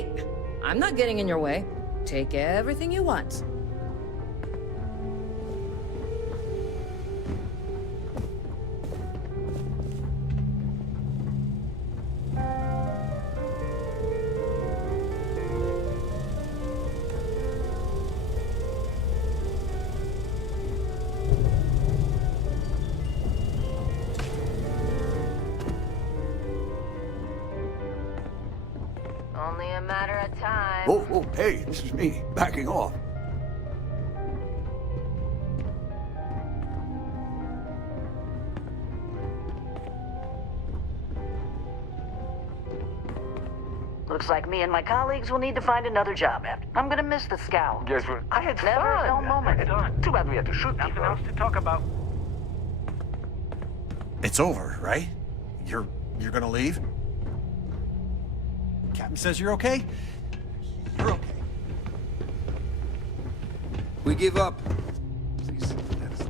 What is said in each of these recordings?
Hey, I'm not getting in your way. Take everything you want. Only a matter of time. Oh, hey, this is me, backing off. Looks like me and my colleagues will need to find another job after. I'm gonna miss the scowl. Guess what? I had Never a fun. dull moment. Too bad we had to shoot Nothing people. else to talk about. It's over, right? You're gonna leave? Captain says you're okay? You're okay. We give up. Please, that's...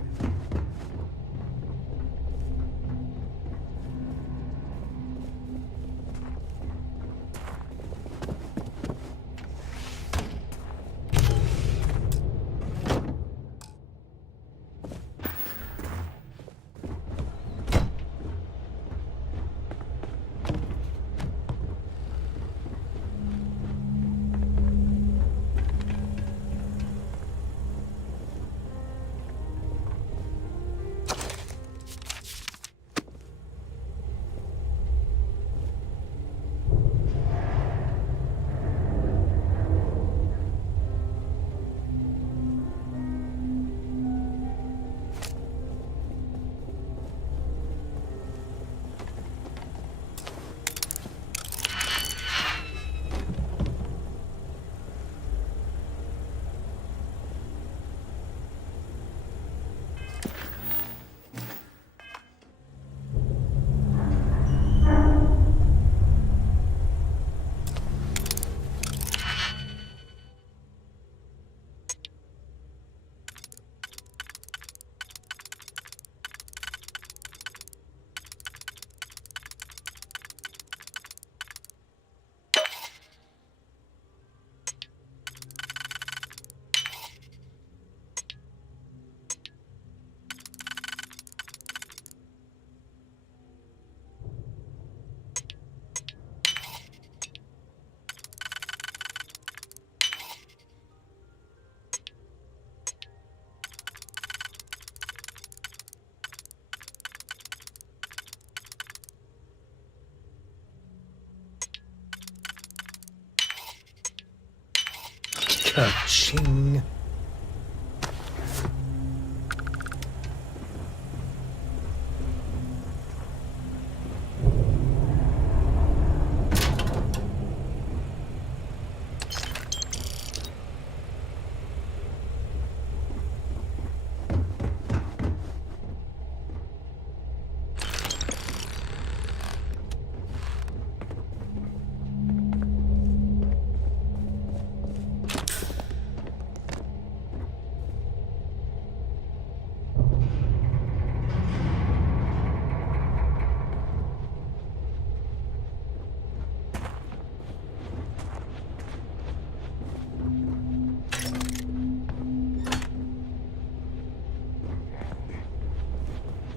Ka-ching.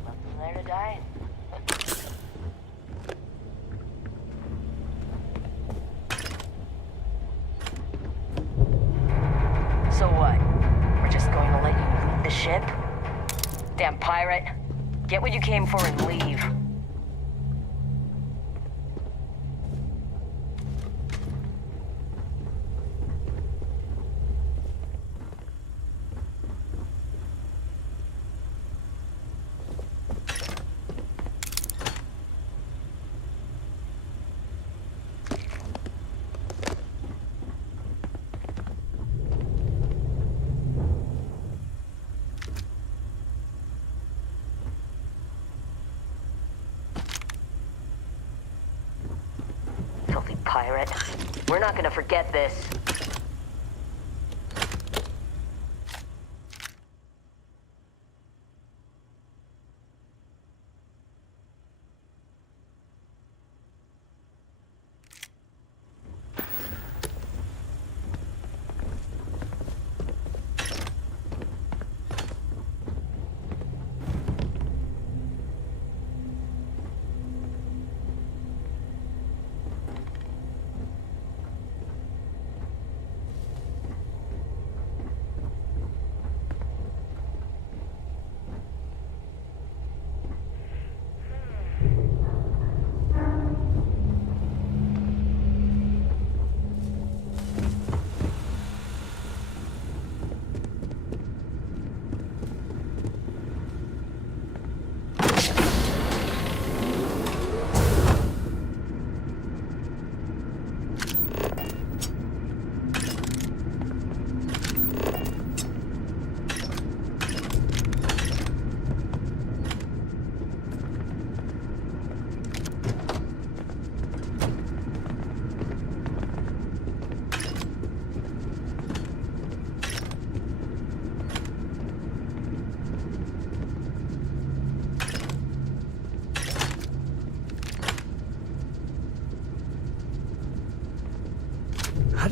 Nothing there to die. So what? We're just going to let you leave the ship? Damn pirate. Get what you came for and leave. Filthy pirate. We're not gonna forget this.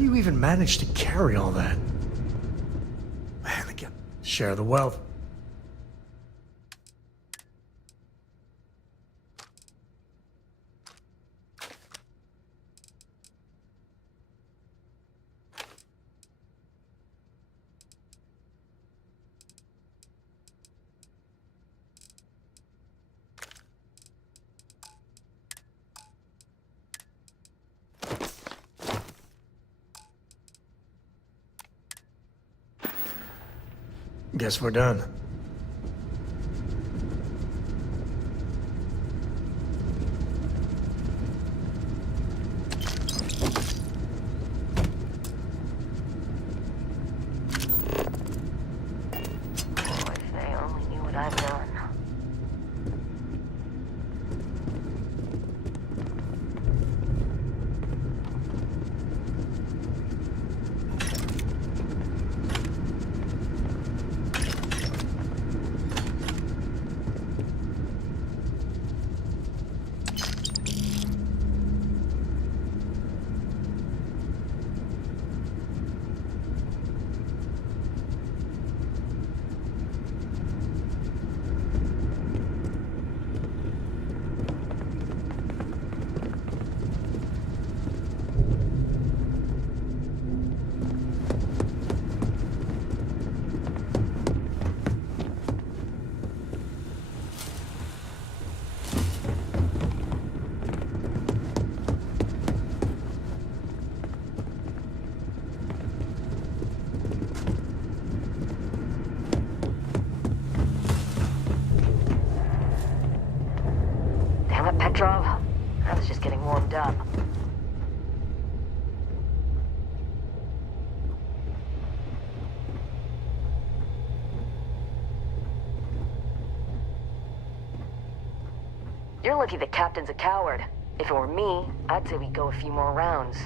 do you even manage to carry all that? Man, again. Share the wealth. Guess we're done. Oh, if they only knew what I've done. Damn it, Petrov. I was just getting warmed up. You're lucky the captain's a coward. If it were me, I'd say we go a few more rounds.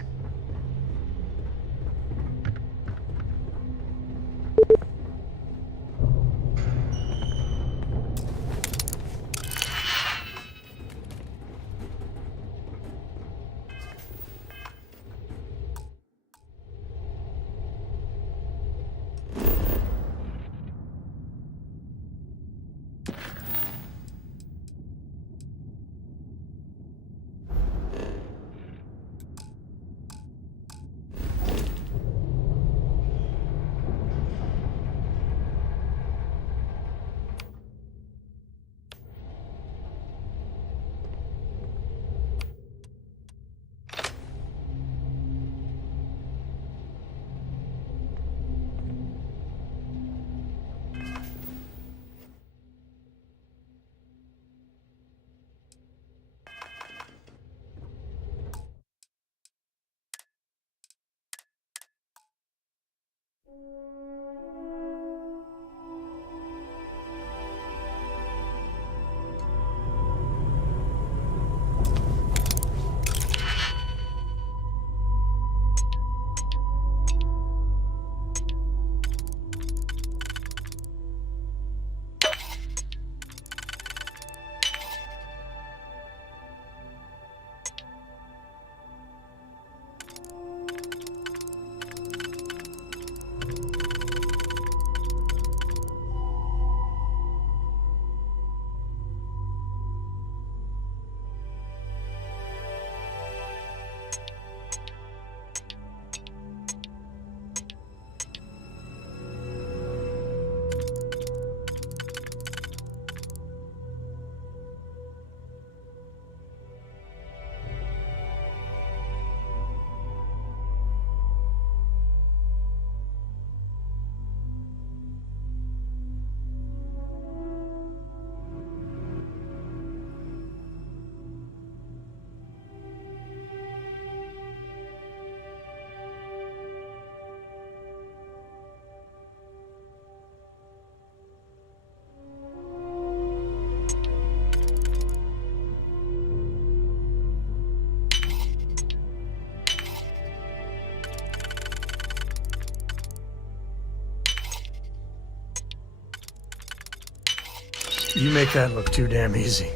You make that look too damn easy.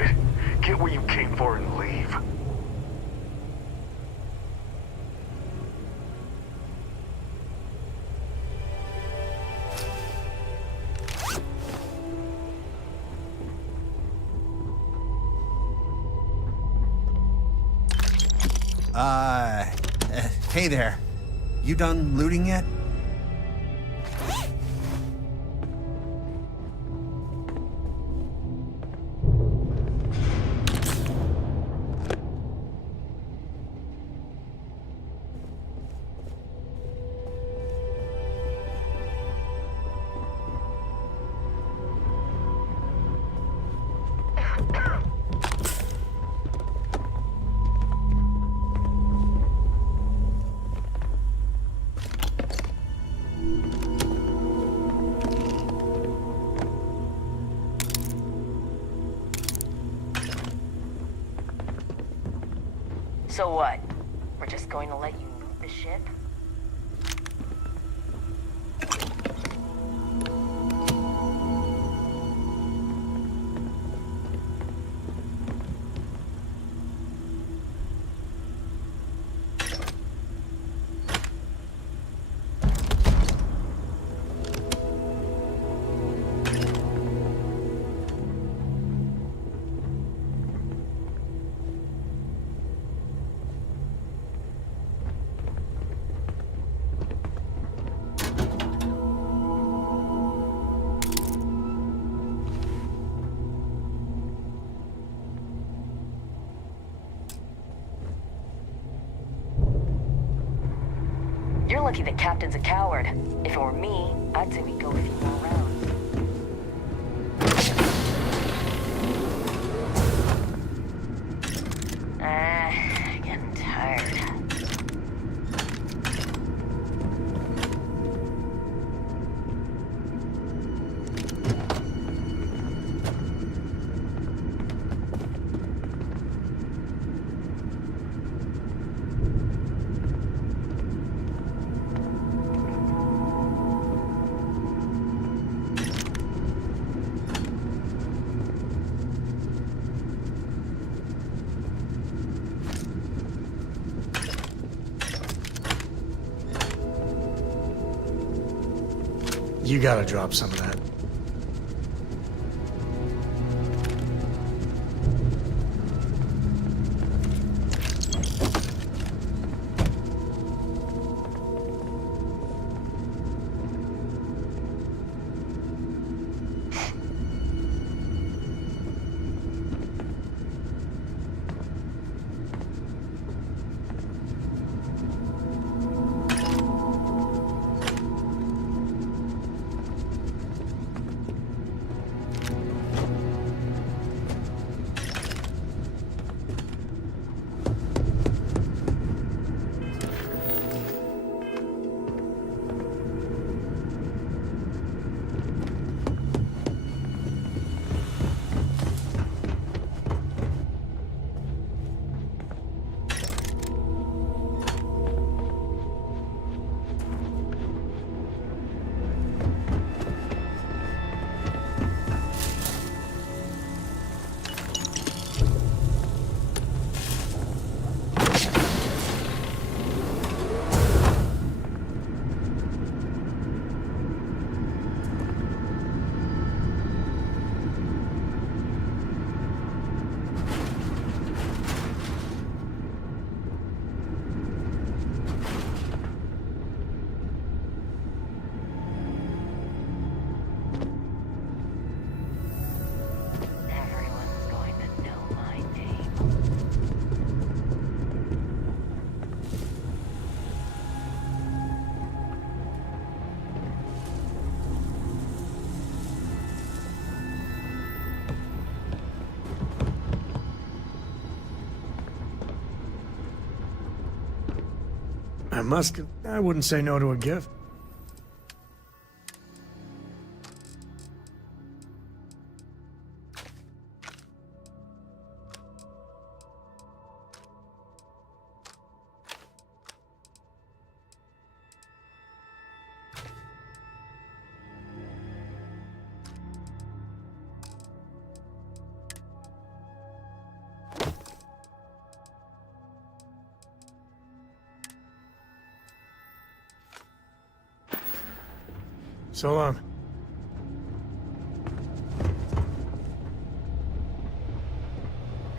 it. Get what you came for and leave. Hey there. You done looting yet? So what? We're just going to let you loot the ship? You're lucky the captain's a coward. If it were me, I'd say we go a few more rounds. Getting tired. You gotta drop some of that. Everyone's going to know my name. I wouldn't say no to a gift. So long.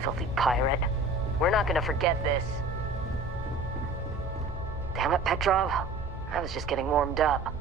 Filthy pirate. We're not gonna forget this. Damn it, Petrov. I was just getting warmed up.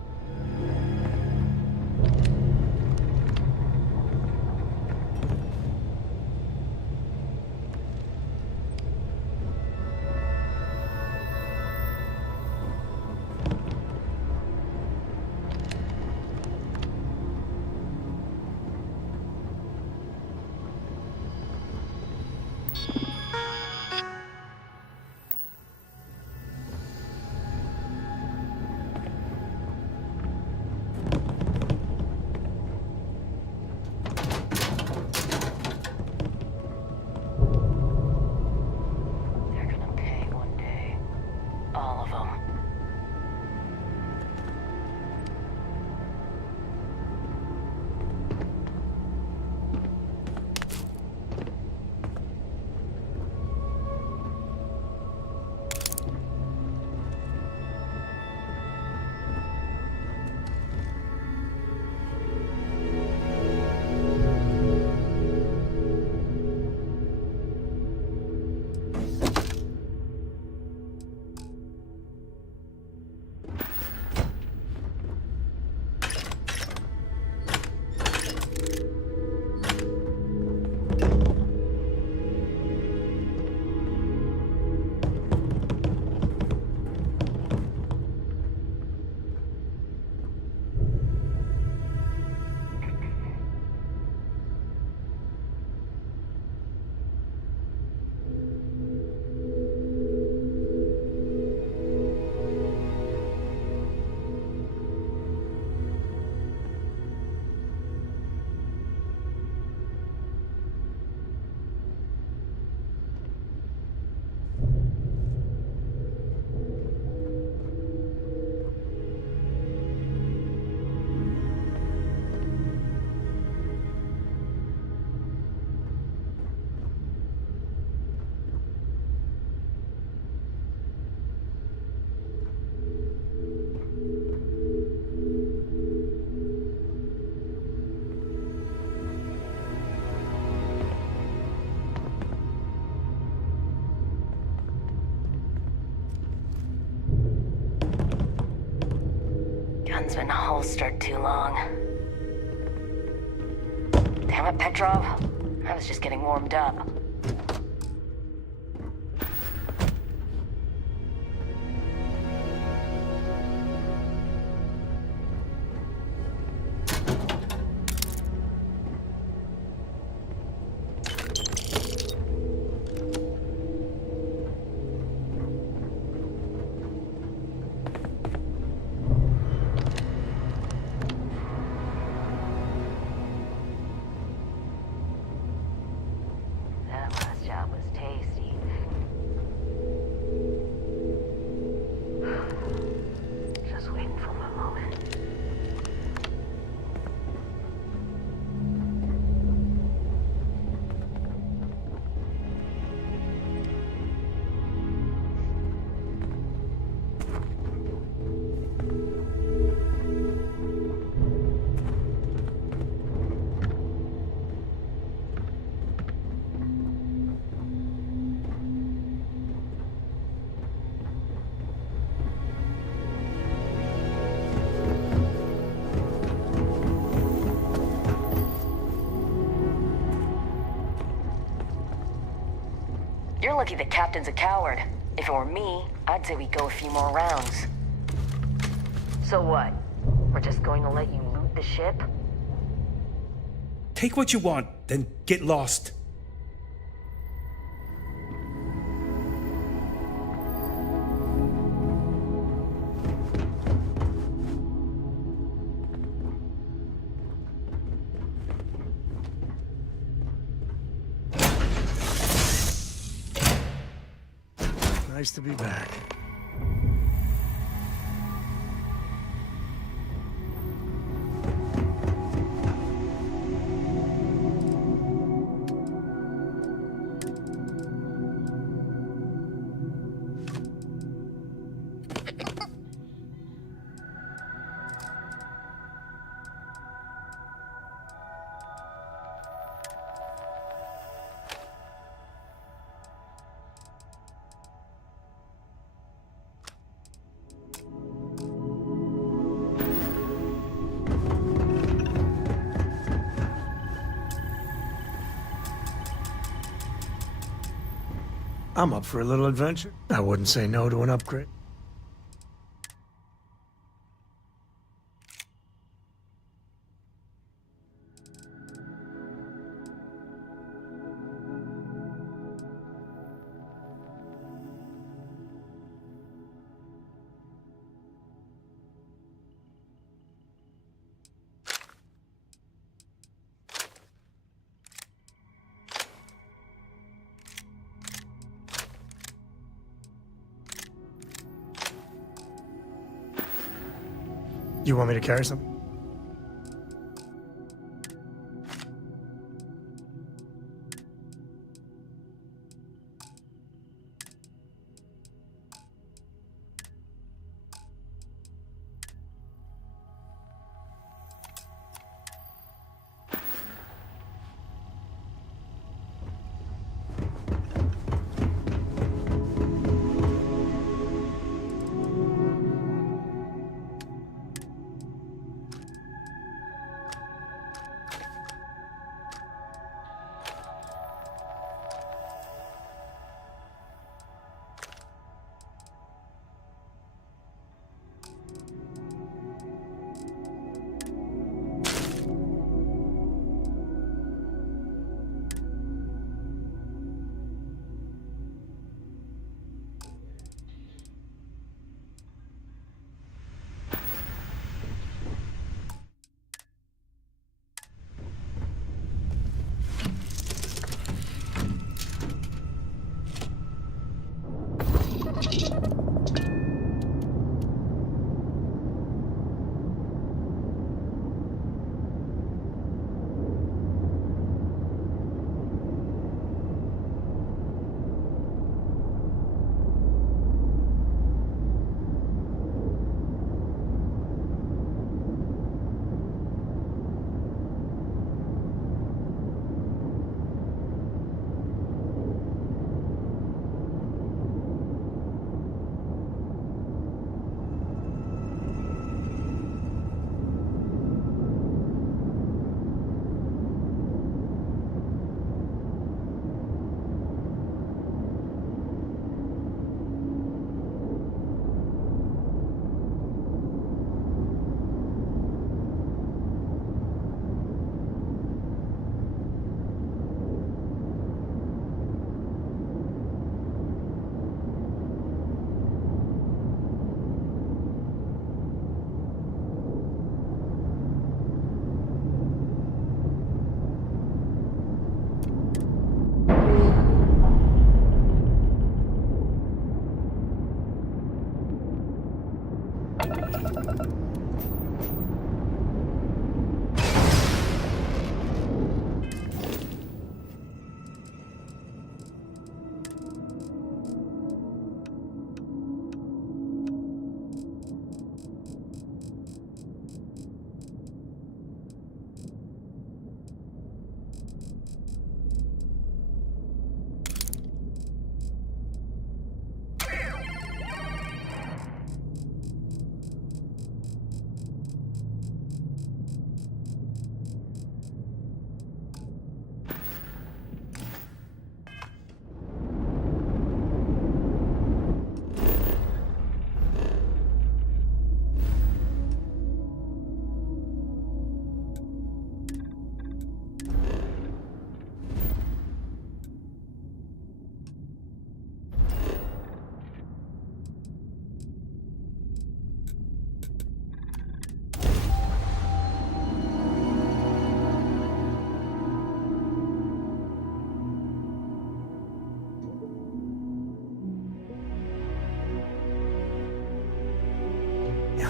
Gun's been holstered too long. Damn it, Petrov. I was just getting warmed up. You're lucky the captain's a coward. If it were me, I'd say we go a few more rounds. So what? We're just going to let you loot the ship? Take what you want, then get lost. Nice to be back. I'm up for a little adventure. I wouldn't say no to an upgrade. You want me to carry something?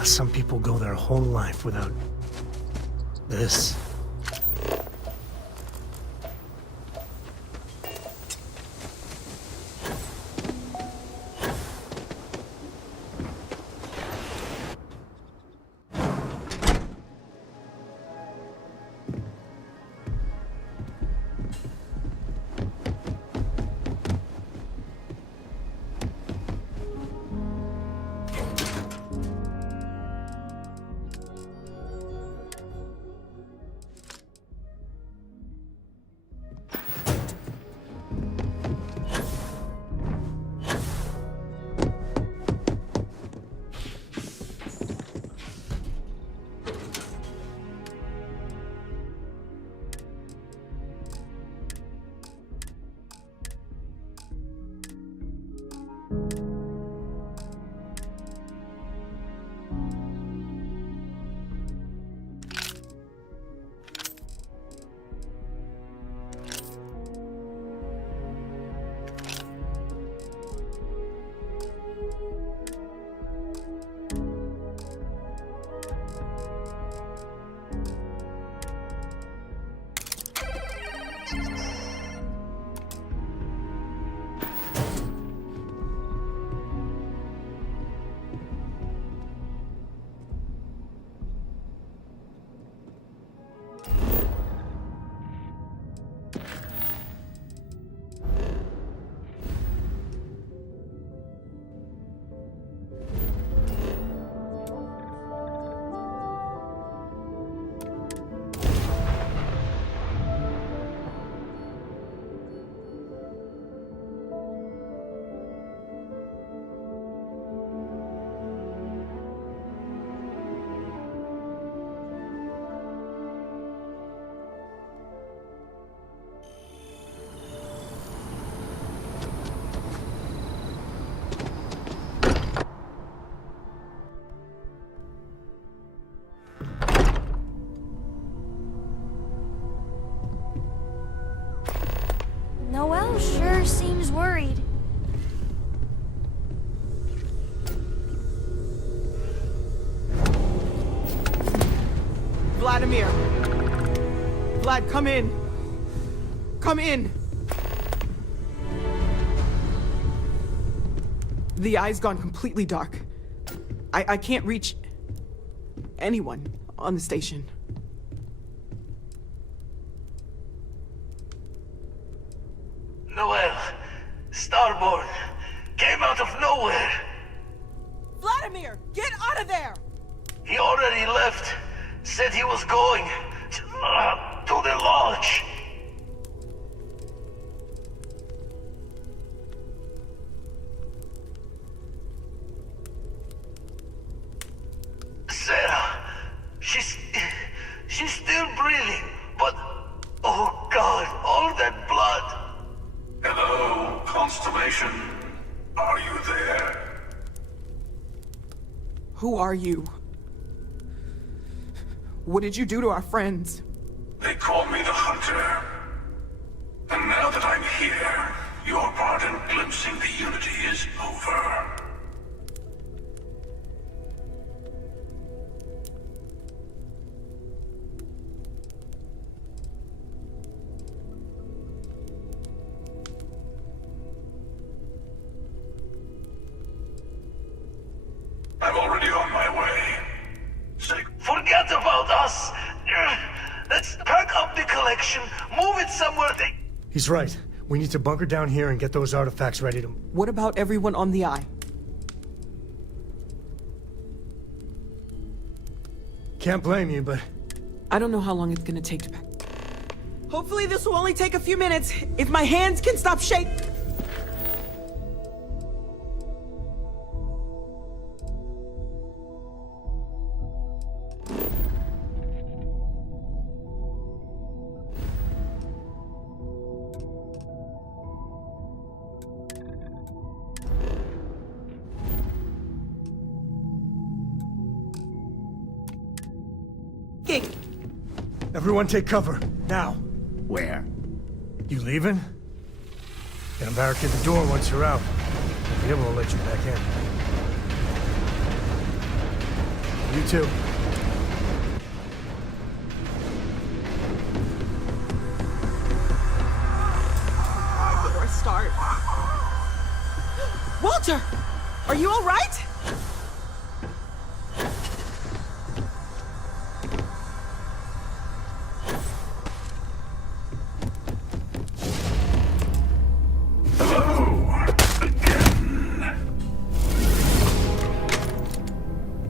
Yeah, some people go their whole life without this. Everyone's worried. Vladimir! Vlad, come in! Come in! The eye's gone completely dark. I can't reach anyone on the station. Noel, Starborn, came out of nowhere. Vladimir, get out of there! He already left. Said he was going to the lodge. Sarah, she's still breathing, but oh God, all that blood. Hello, Constellation. Are you there? Who are you? What did you do to our friends? They call me the Hunter. And now that I'm here, your part in glimpsing the Unity is over. I'm already on my way. Forget about us! Let's pack up the collection, move it somewhere they... He's right. We need to bunker down here and get those artifacts ready to... What about everyone on the eye? Can't blame you, but... I don't know how long it's gonna take to pack. Hopefully this will only take a few minutes, if my hands can stop shaking. Everyone take cover, now. Where? You leaving? Gonna barricade the door once you're out. If we will let you back in. You too. Where do I start? Walter! Are you all right?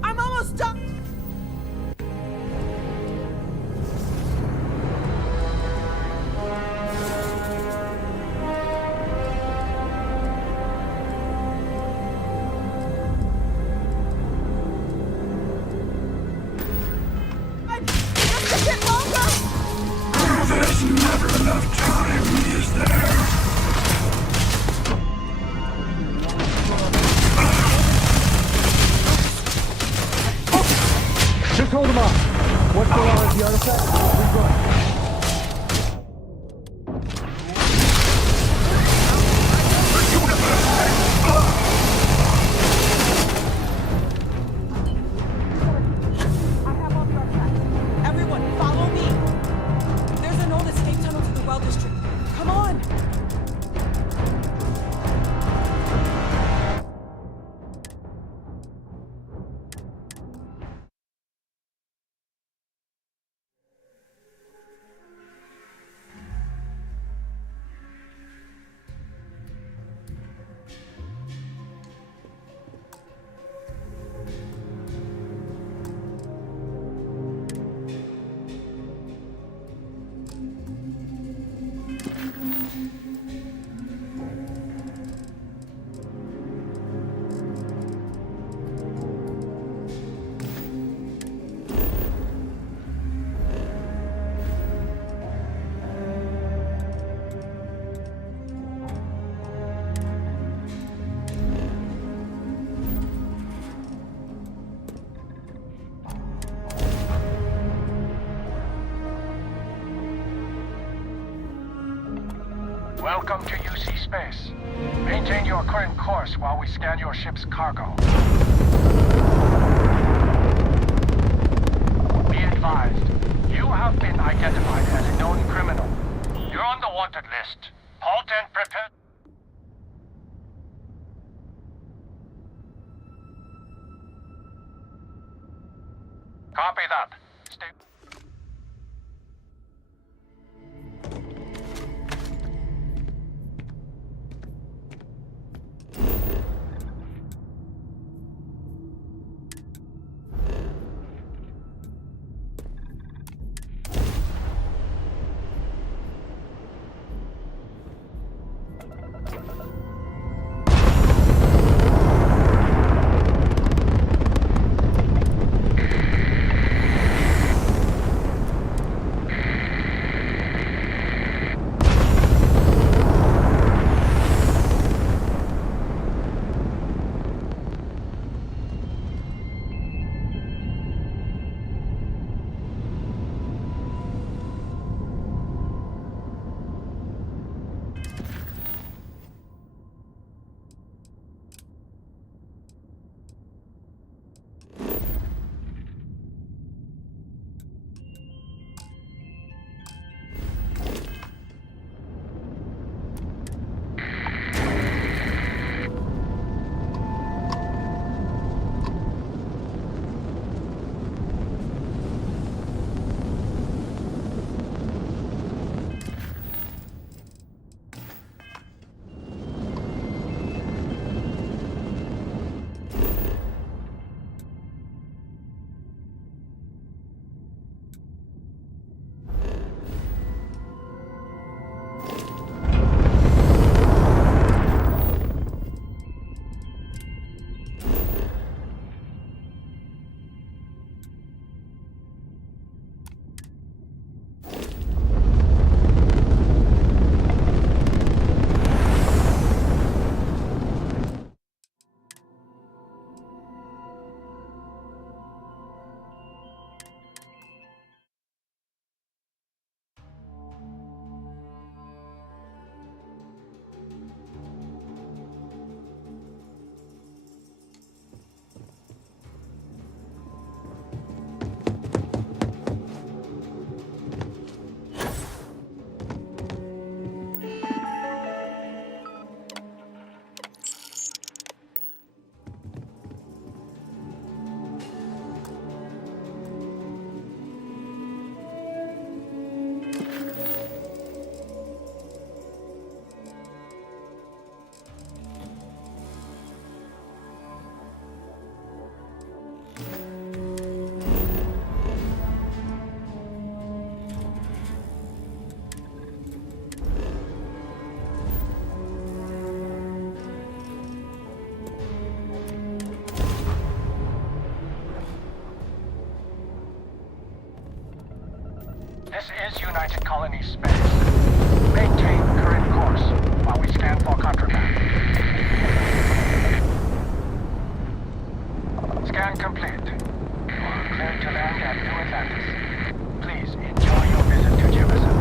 I'm almost done. Just a bit longer. There's never enough time, is there? Just hold them off. Once they are at the artifact, we go. I have all the artifacts. Everyone, follow me. There's an old escape tunnel to the well district. Come on. Welcome to UC Space. Maintain your current course while we scan your ship's cargo. Be advised, you have been identified as a known criminal. You're on the wanted list. Halt and prepare. Copy that. Stay. This is United Colony Space. Maintain current course while we scan for contraband. Scan complete. You are cleared to land at New Atlantis. Please enjoy your visit to Jefferson.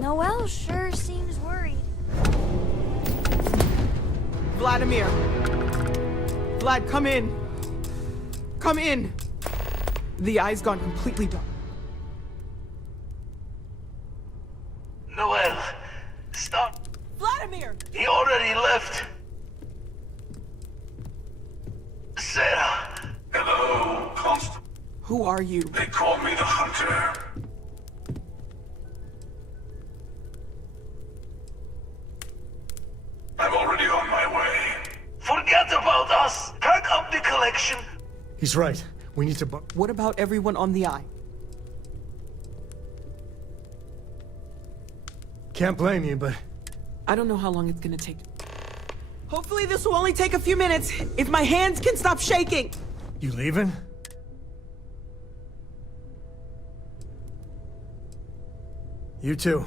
Noelle sure seems worried. Vladimir, Vlad, come in. Come in. The eye's gone completely dark. Noel, stop. Vladimir! He already left. Sarah. Hello, Constable. Who are you? They call me the Hunter. I'm already on my way. Forget about us! Pack up the collection! He's right. We need to What about everyone on the eye? Can't blame you, but... I don't know how long it's gonna take. Hopefully this will only take a few minutes, if my hands can stop shaking! You leaving? You too.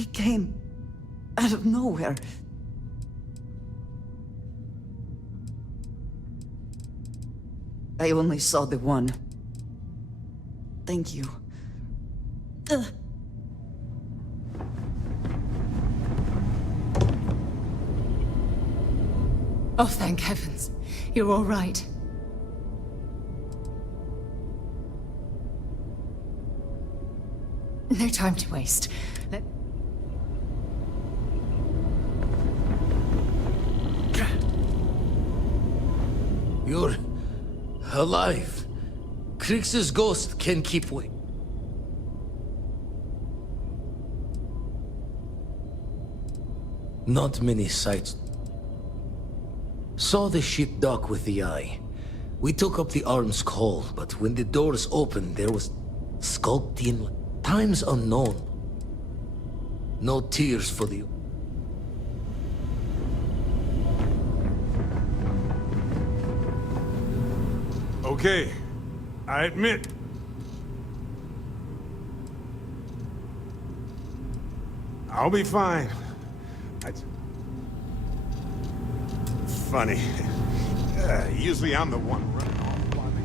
He came out of nowhere. I only saw the one. Thank you. Oh, thank heavens. You're all right. No time to waste. You're alive. Krix's ghost can keep wait. Not many sights. Saw the ship dock with the eye. We took up the arms call, but when the doors opened, there was skulked in times unknown. No tears for the... Okay, I admit. I'll be fine. Funny. Usually I'm the one running off while they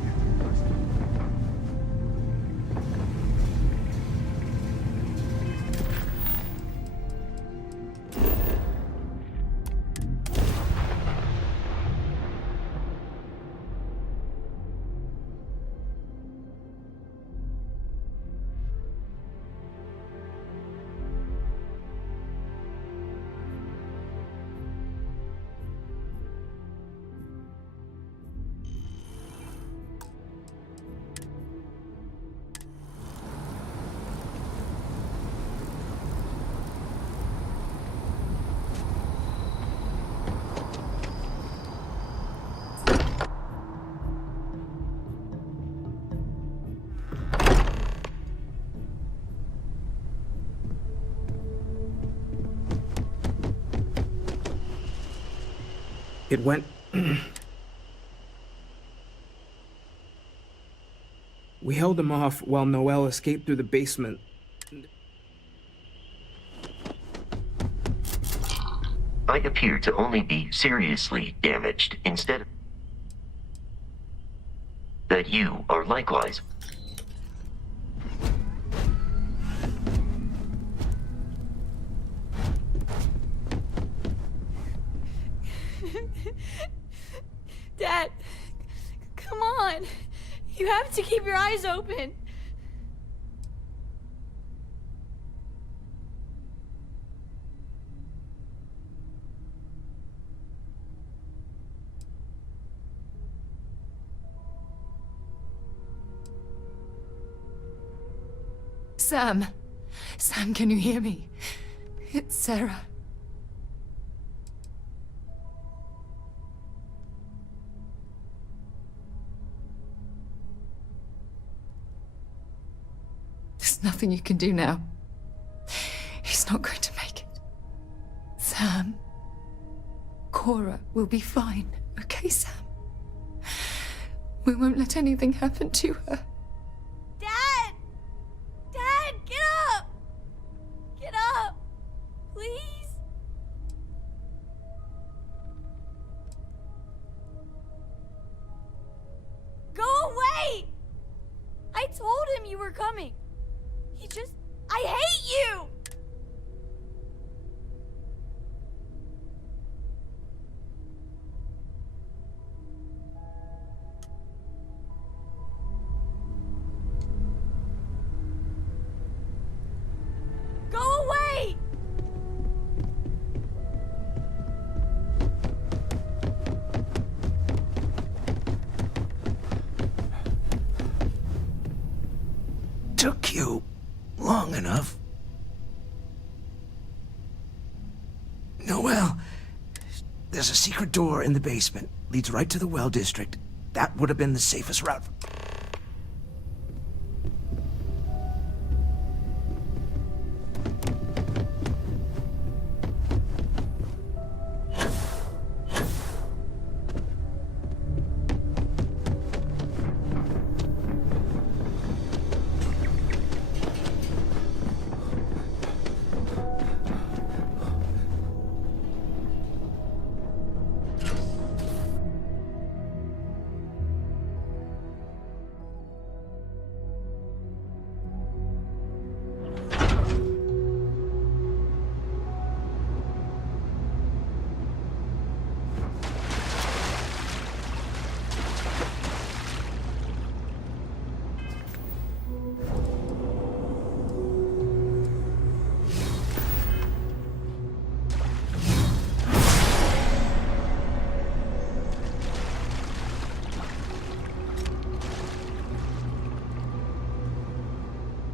It went... We held him off while Noel escaped through the basement. I appear to only be seriously damaged instead of that you are likewise. Dad, come on. You have to keep your eyes open. Sam. Sam, can you hear me? It's Sarah. There's nothing you can do now. He's not going to make it. Sam. Cora will be fine, okay, Sam? We won't let anything happen to her. Dad! Dad, get up! Get up! Please? Go away! I told him you were coming. He just... I hate you! Go away! Took you long enough. Noel, there's a secret door in the basement. Leads right to the well district. That would have been the safest route.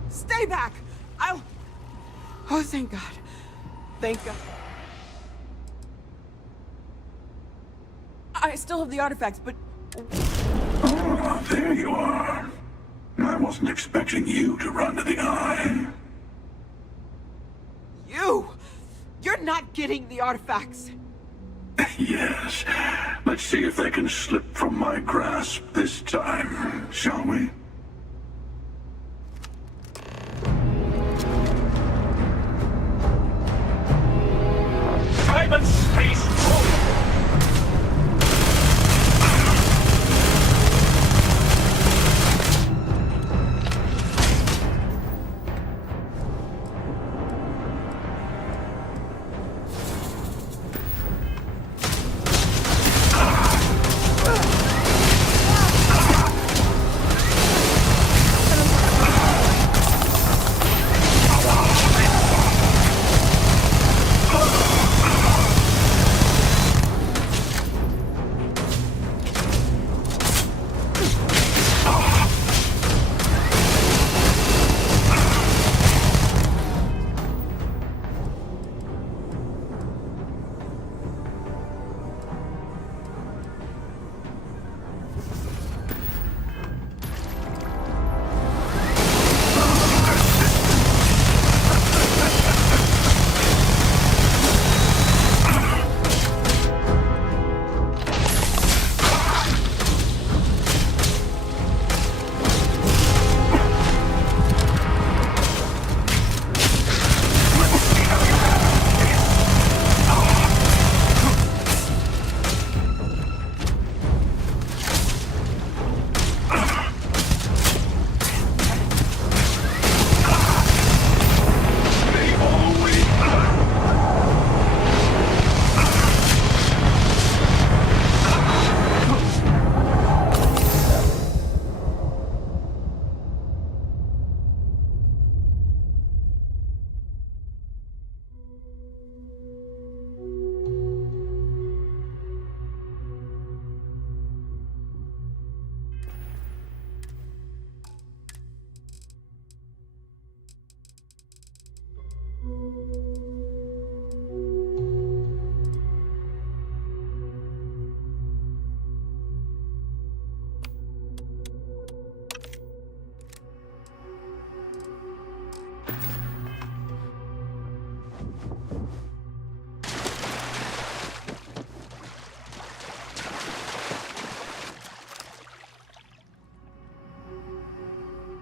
Stay back! I'll... Oh, thank God. Thank God. I still have the artifacts, but... Oh, there you are. I wasn't expecting you to run to the eye. You! You're not getting the artifacts! Yes. Let's see if they can slip from my grasp this time, shall we? Time and space roll!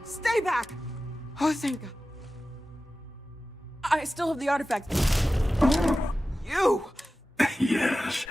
Stay back! Oh, thank God. I still have the artifact. You! Yes.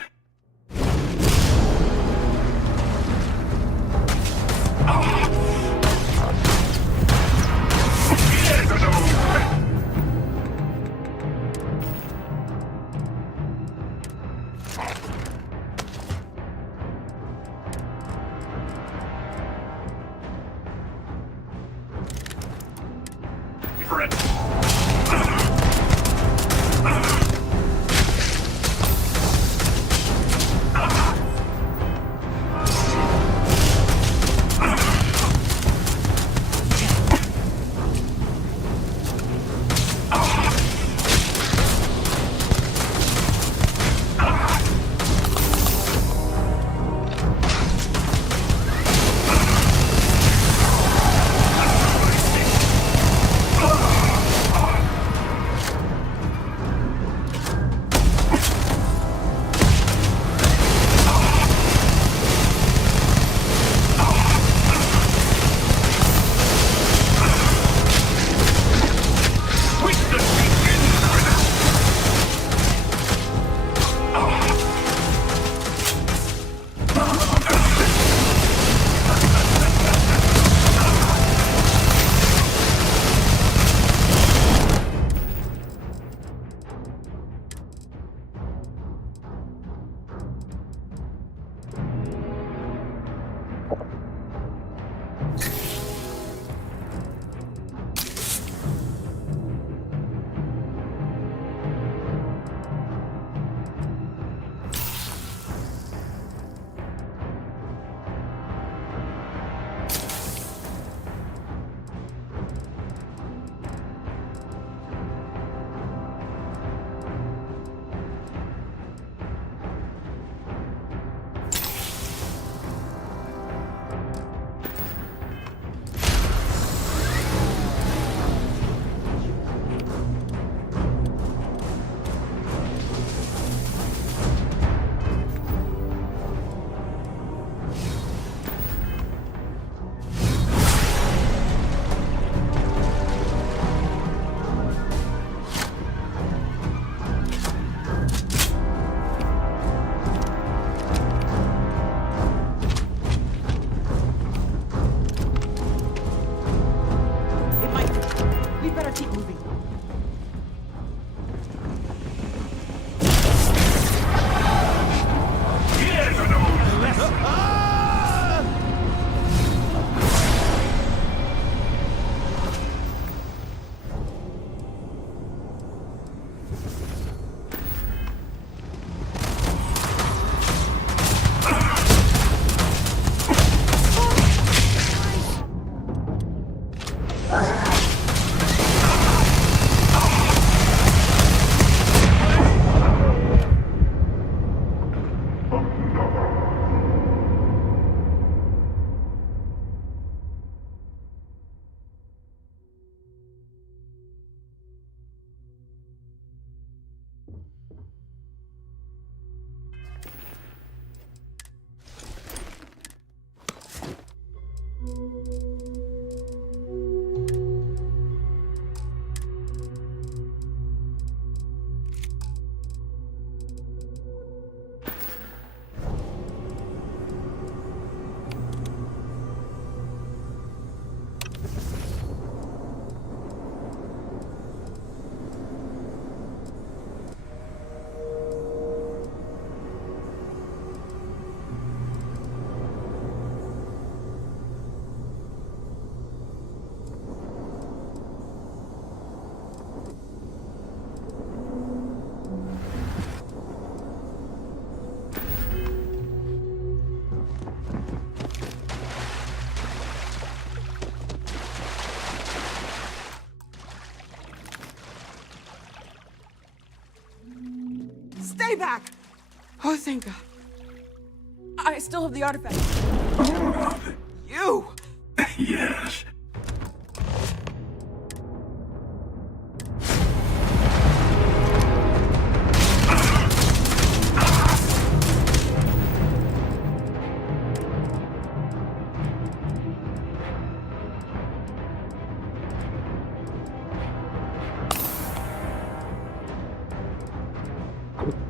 Stay back! Oh, thank God. I still have the artifact. You! Yes. Oh God!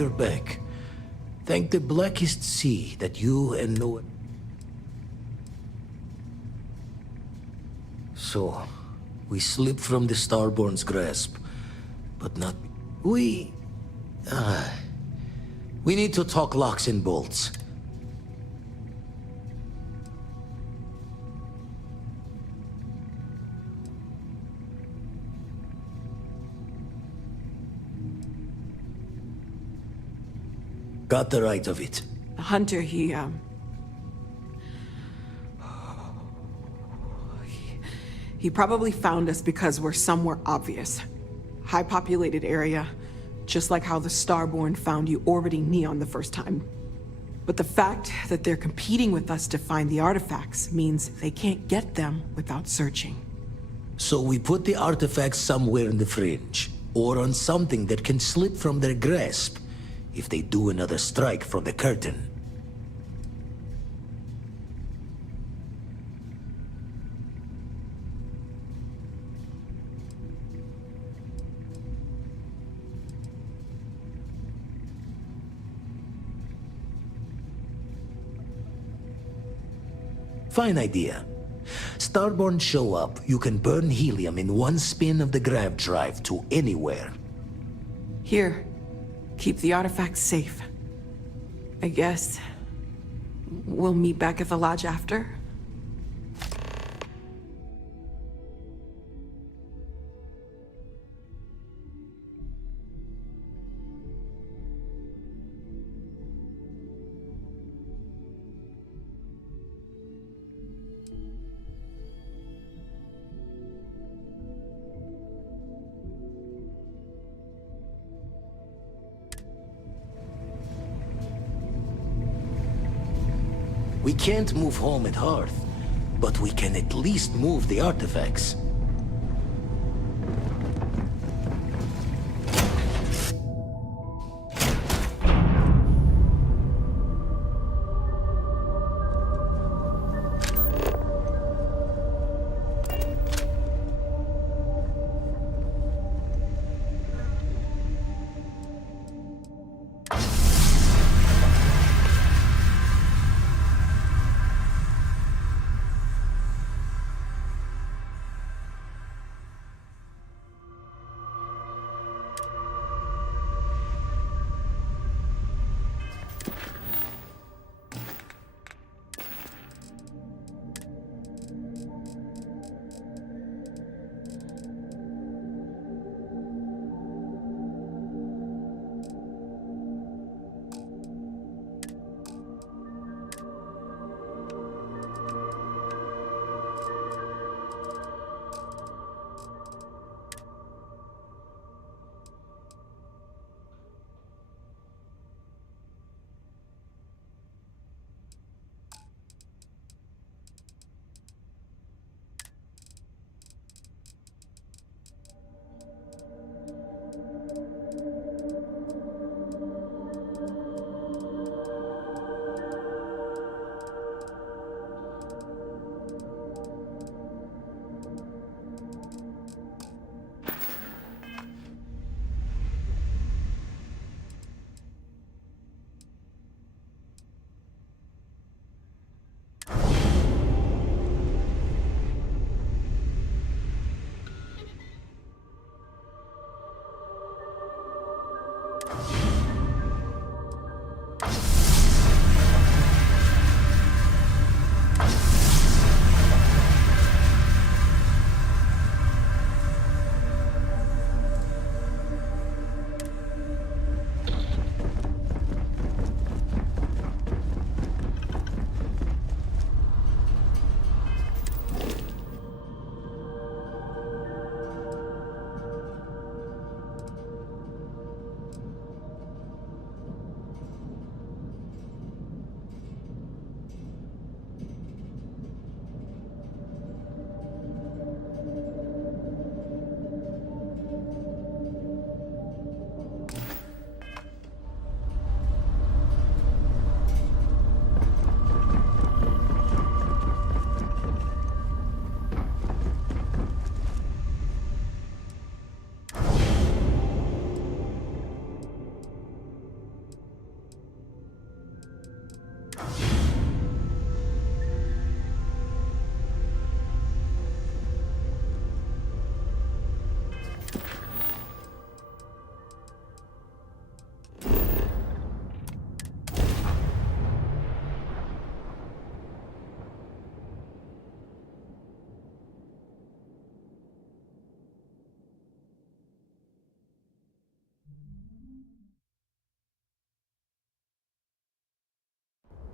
you're back. Thank the blackest sea that you and Noel... So, we slipped from the Starborn's grasp, but not... We need to talk locks and bolts. Got the right of it. Hunter, he probably found us because we're somewhere obvious. High-populated area, just like how the Starborn found you orbiting Neon the first time. But the fact that they're competing with us to find the artifacts means they can't get them without searching. So we put the artifacts somewhere in the fringe, or on something that can slip from their grasp if they do another strike from the curtain. Fine idea. Starborn show up, you can burn helium in one spin of the grav drive to anywhere. Here, keep the artifacts safe. I guess we'll meet back at the lodge after? We can't move home at Hearth, but we can at least move the artifacts.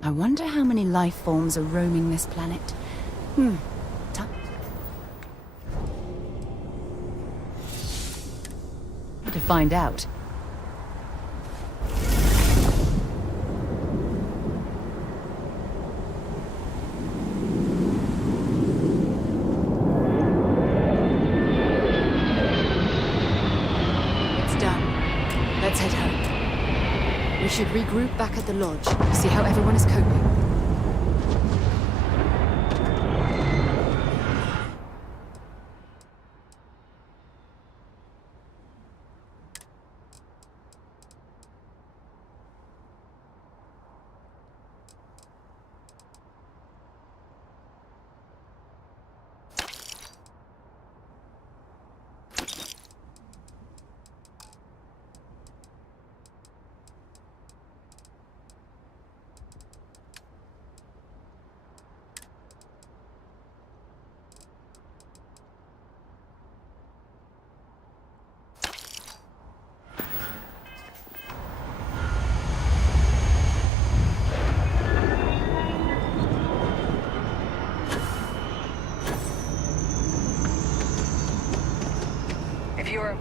I wonder how many life forms are roaming this planet. Time to find out. Let's head home. We should regroup back at the lodge, see how everyone is coping.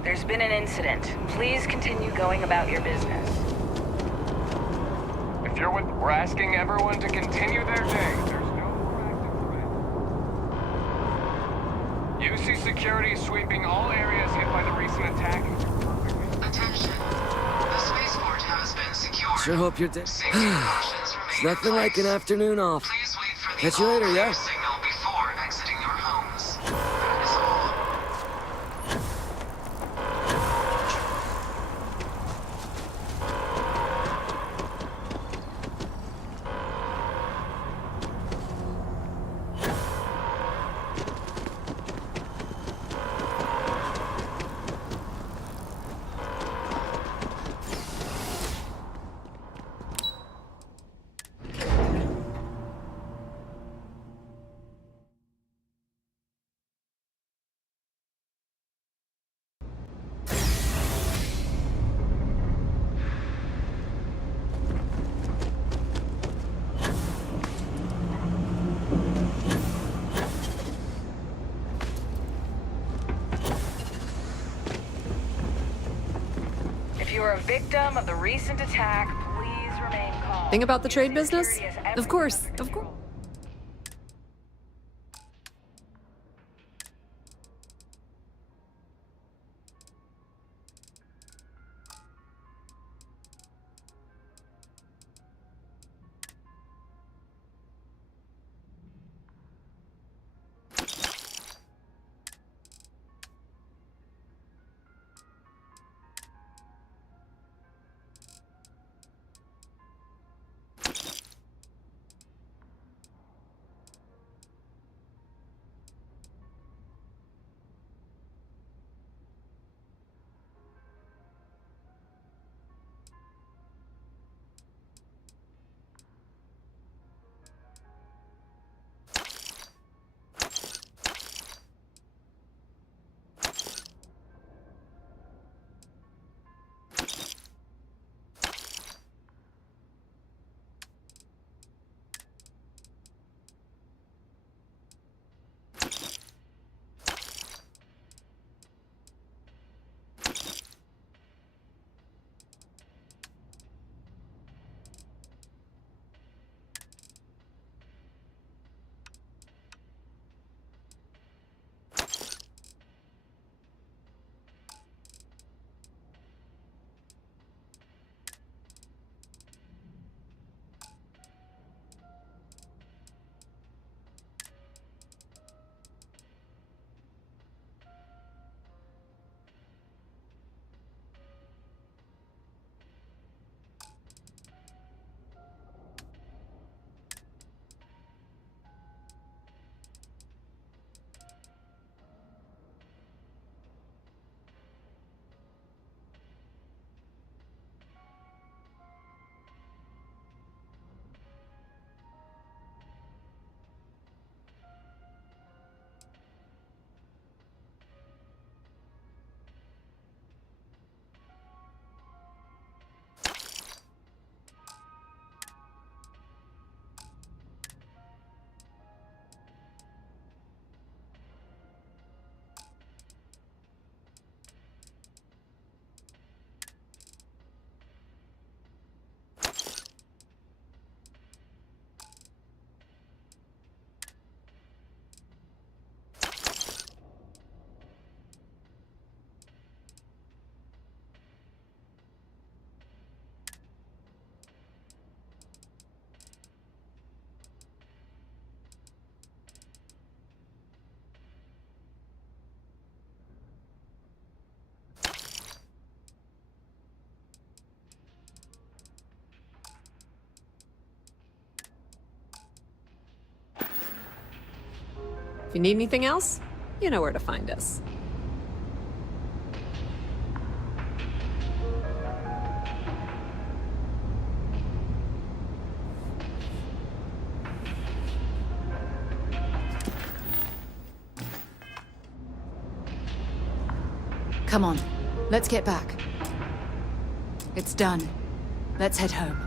There's been an incident. Please continue going about your business. If you're with... We're asking everyone to continue their day. There's no more active threat. UC security is sweeping all areas hit by the recent attack. Attention. The spaceport has been secured. Sure hope you're dead. It's nothing like an afternoon off. Please wait for the Catch you later, yeah? signal before exiting your homes. That is all. If you are a victim of the recent attack, please remain calm. Thing about the trade business? Of course, of course. you need anything else, you know where to find us. Come on, let's get back. It's done. Let's head home.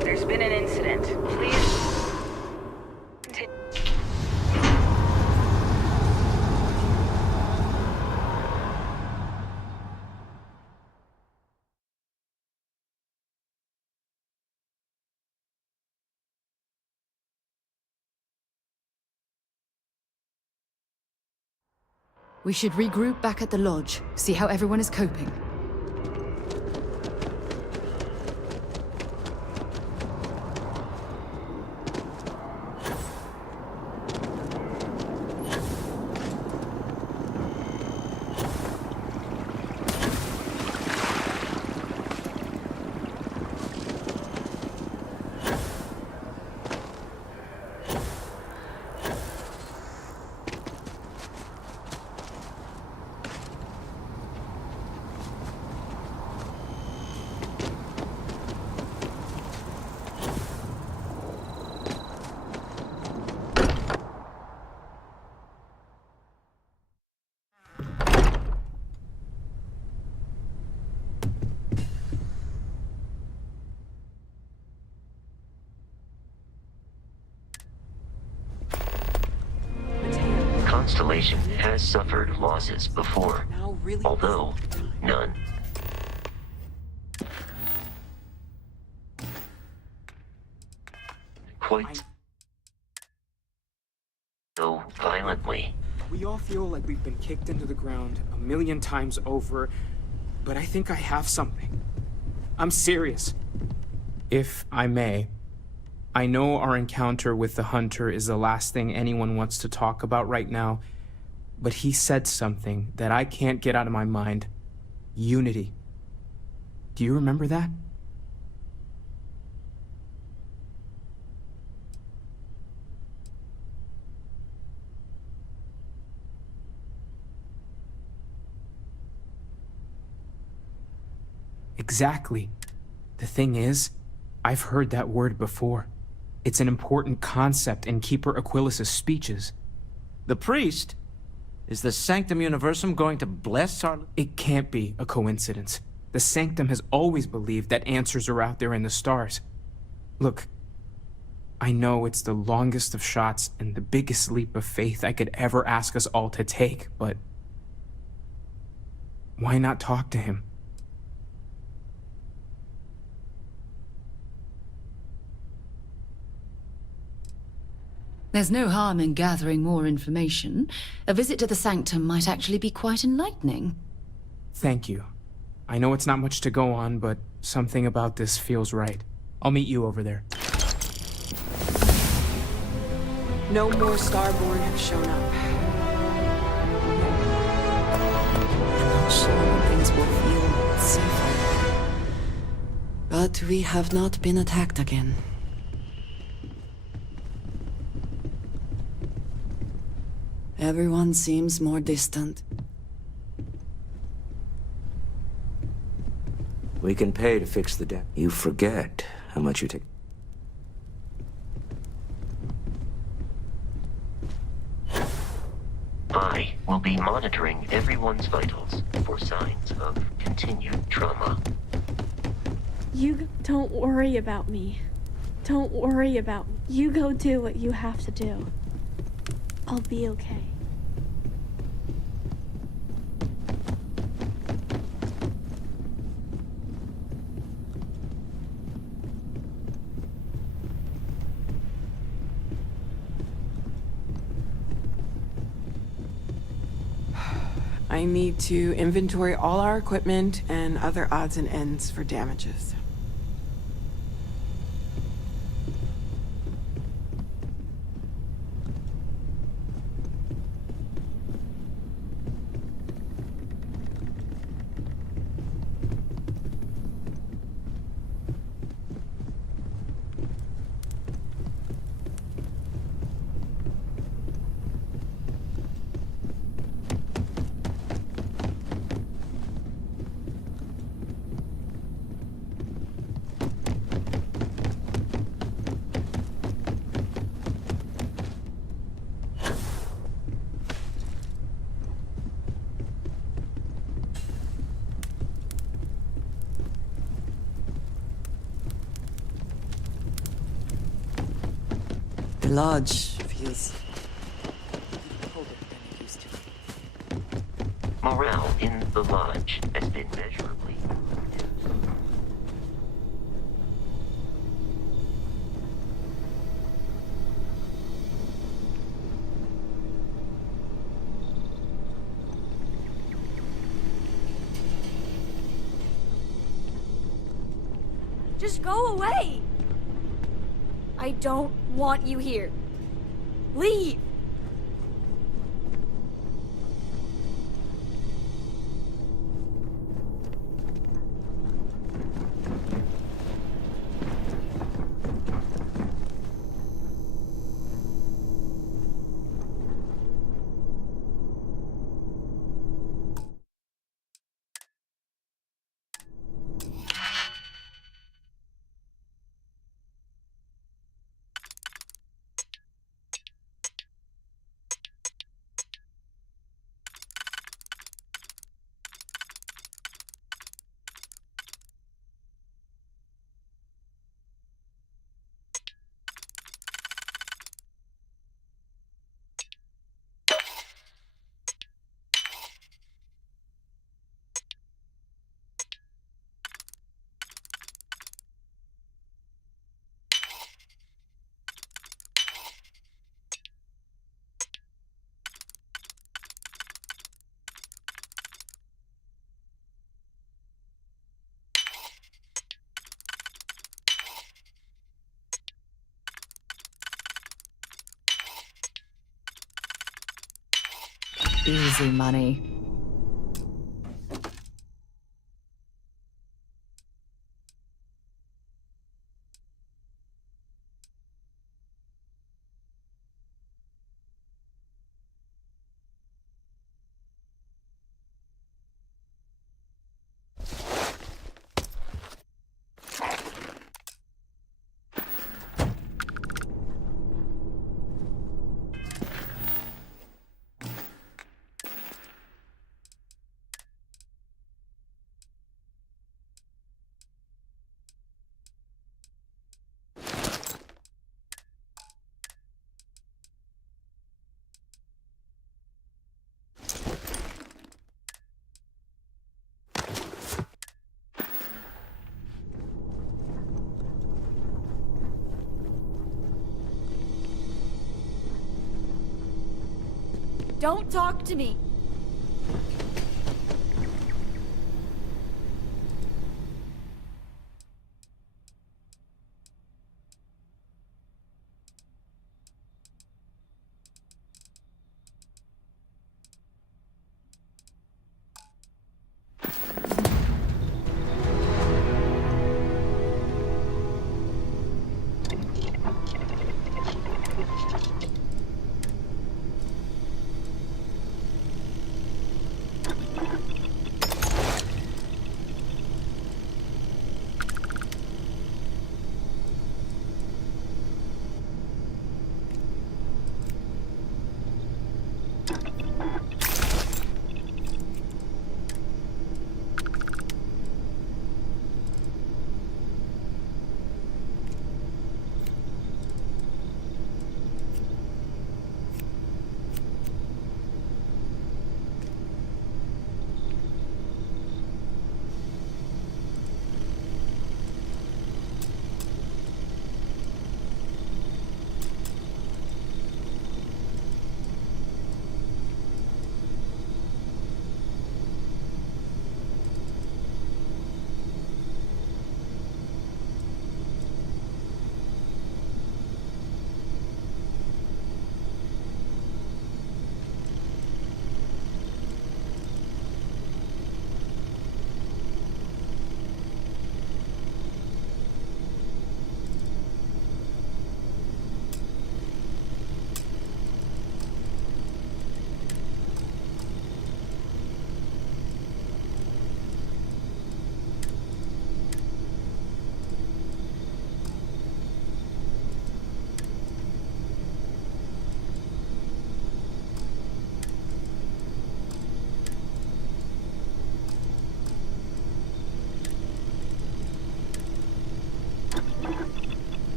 There's been an incident. Please. We should regroup back at the lodge, see how everyone is coping. Constellation has suffered losses before, although none quite so violently. We all feel like we've been kicked into the ground 1,000,000 times over, but I think I have something. I'm serious. If I may, I know our encounter with the Hunter is the last thing anyone wants to talk about right now, but he said something that I can't get out of my mind. Unity. Do you remember that? Exactly. The thing is, I've heard that word before. It's an important concept in Keeper Aquilas's speeches. The priest? Is the Sanctum Universum going to bless our... It can't be a coincidence. The Sanctum has always believed that answers are out there in the stars. Look, I know it's the longest of shots and the biggest leap of faith I could ever ask us all to take, but why not talk to him? There's no harm in gathering more information. A visit to the Sanctum might actually be quite enlightening. Thank you. I know it's not much to go on, but something about this feels right. I'll meet you over there. No more Starborn have shown up. I'm sure things will feel safer. But we have not been attacked again. Everyone seems more distant. We can pay to fix the debt. You forget how much you take. I will be monitoring everyone's vitals for signs of continued trauma. You don't worry about me. Don't worry about me. You go do what you have to do. I'll be okay. I need to inventory all our equipment and other odds and ends for damages. The lodge feels colder than it used to. Morale in the lodge has been measurably reduced. Just go away! I don't want you here. Leave! Easy money. Don't talk to me.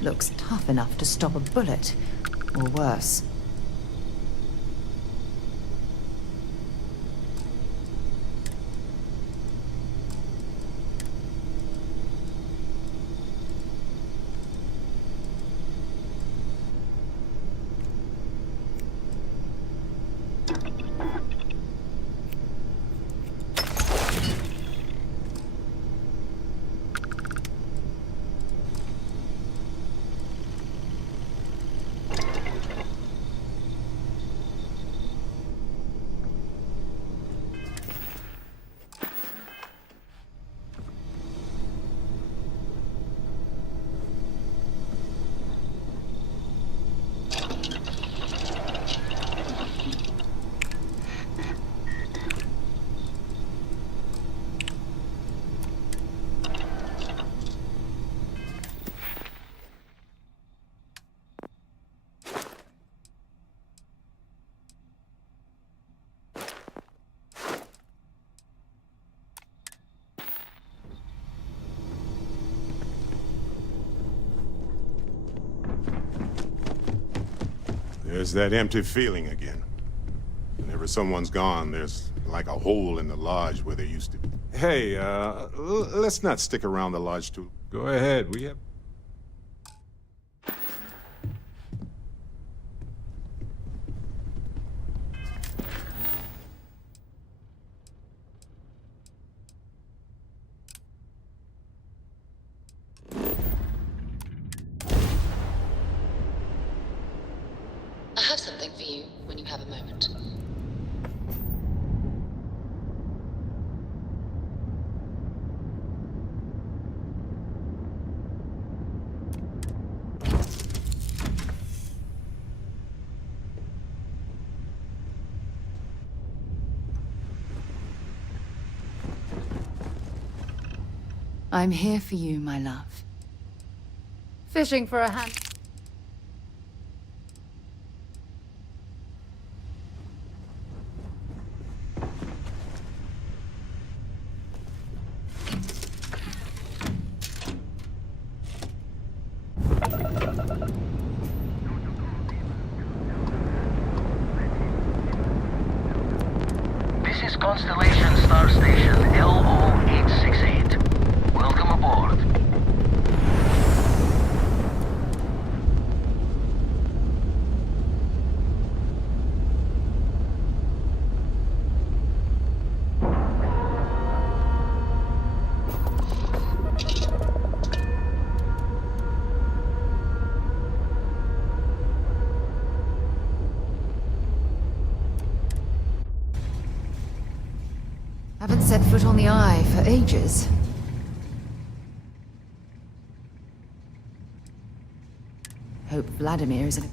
looks tough enough to stop a bullet, or worse. There's that empty feeling again. Whenever someone's gone, there's like a hole in the lodge where there used to be. Hey, let's not stick around the lodge too. Go ahead, we have... I have something for you when you have a moment. I'm here for you, my love. Fishing for a hand. This is Constellation Star Station LO-868. Welcome aboard. Haven't set foot on the Eye for ages. Hope Vladimir is in a...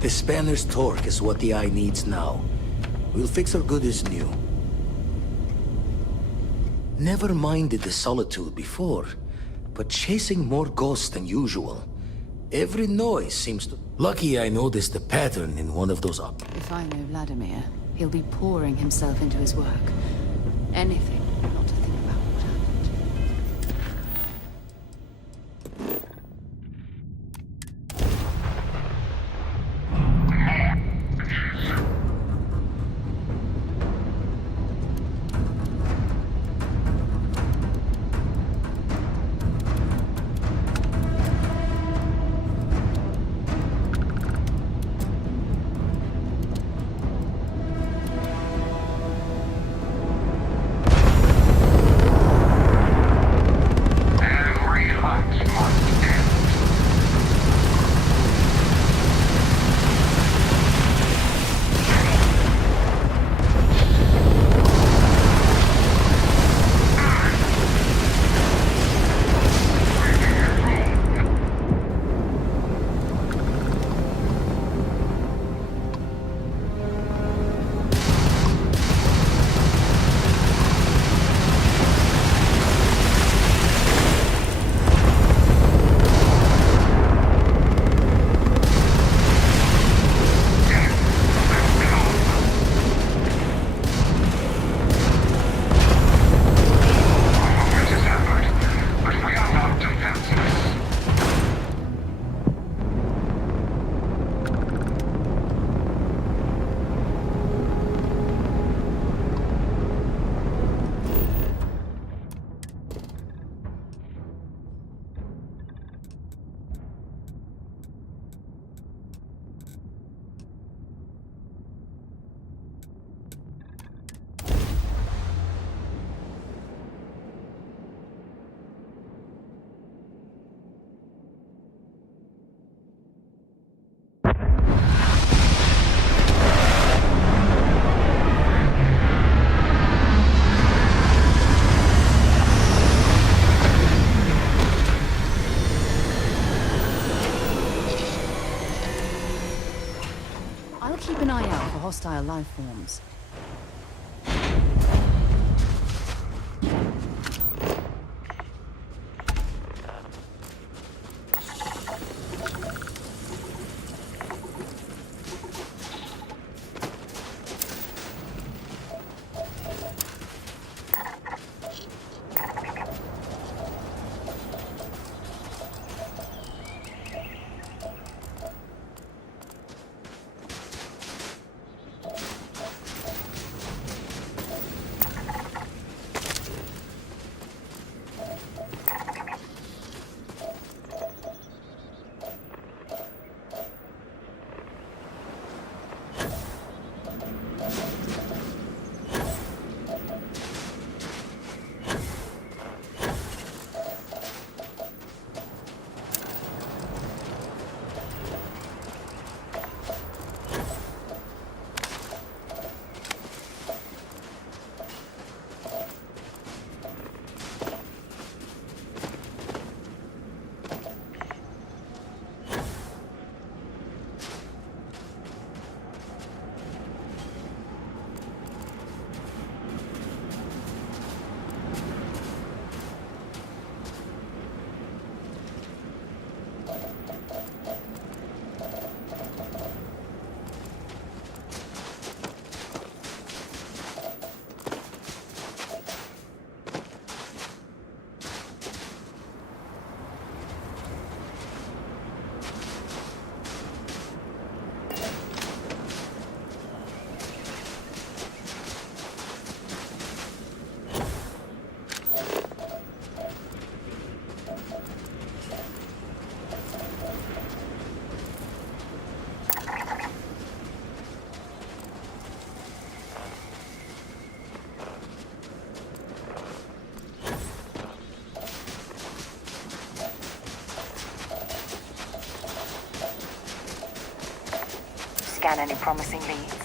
The spanner's torque is what the Eye needs now. We'll fix her good as new. Never minded the solitude before, but chasing more ghosts than usual. Every noise seems to... Lucky I noticed a pattern in one of those up. If I know Vladimir, he'll be pouring himself into his work. Anything not to think about what happened. Keep an eye out for hostile life forms. Scan any promising leads.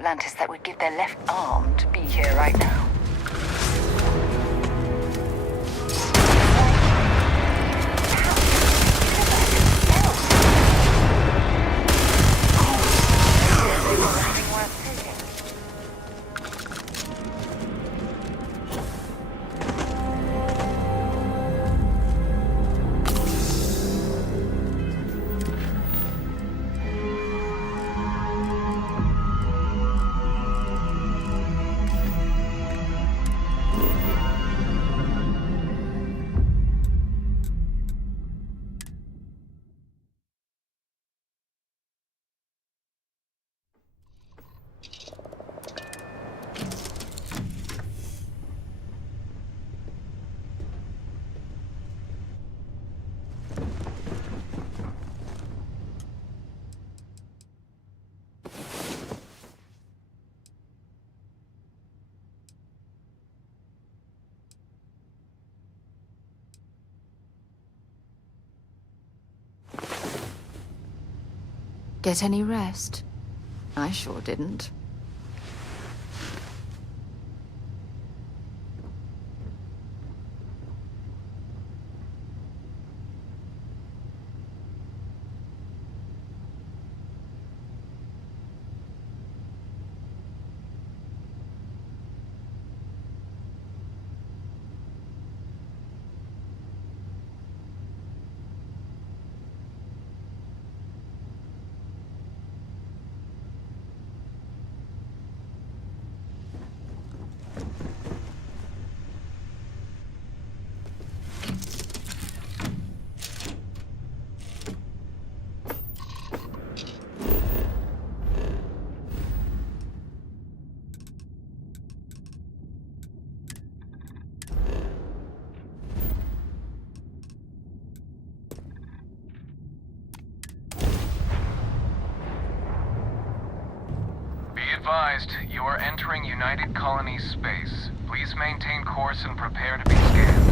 Atlantis that would give their left arm to be here right now. Get any rest? I sure didn't. Advised, you are entering United Colonies space. Please maintain course and prepare to be scanned.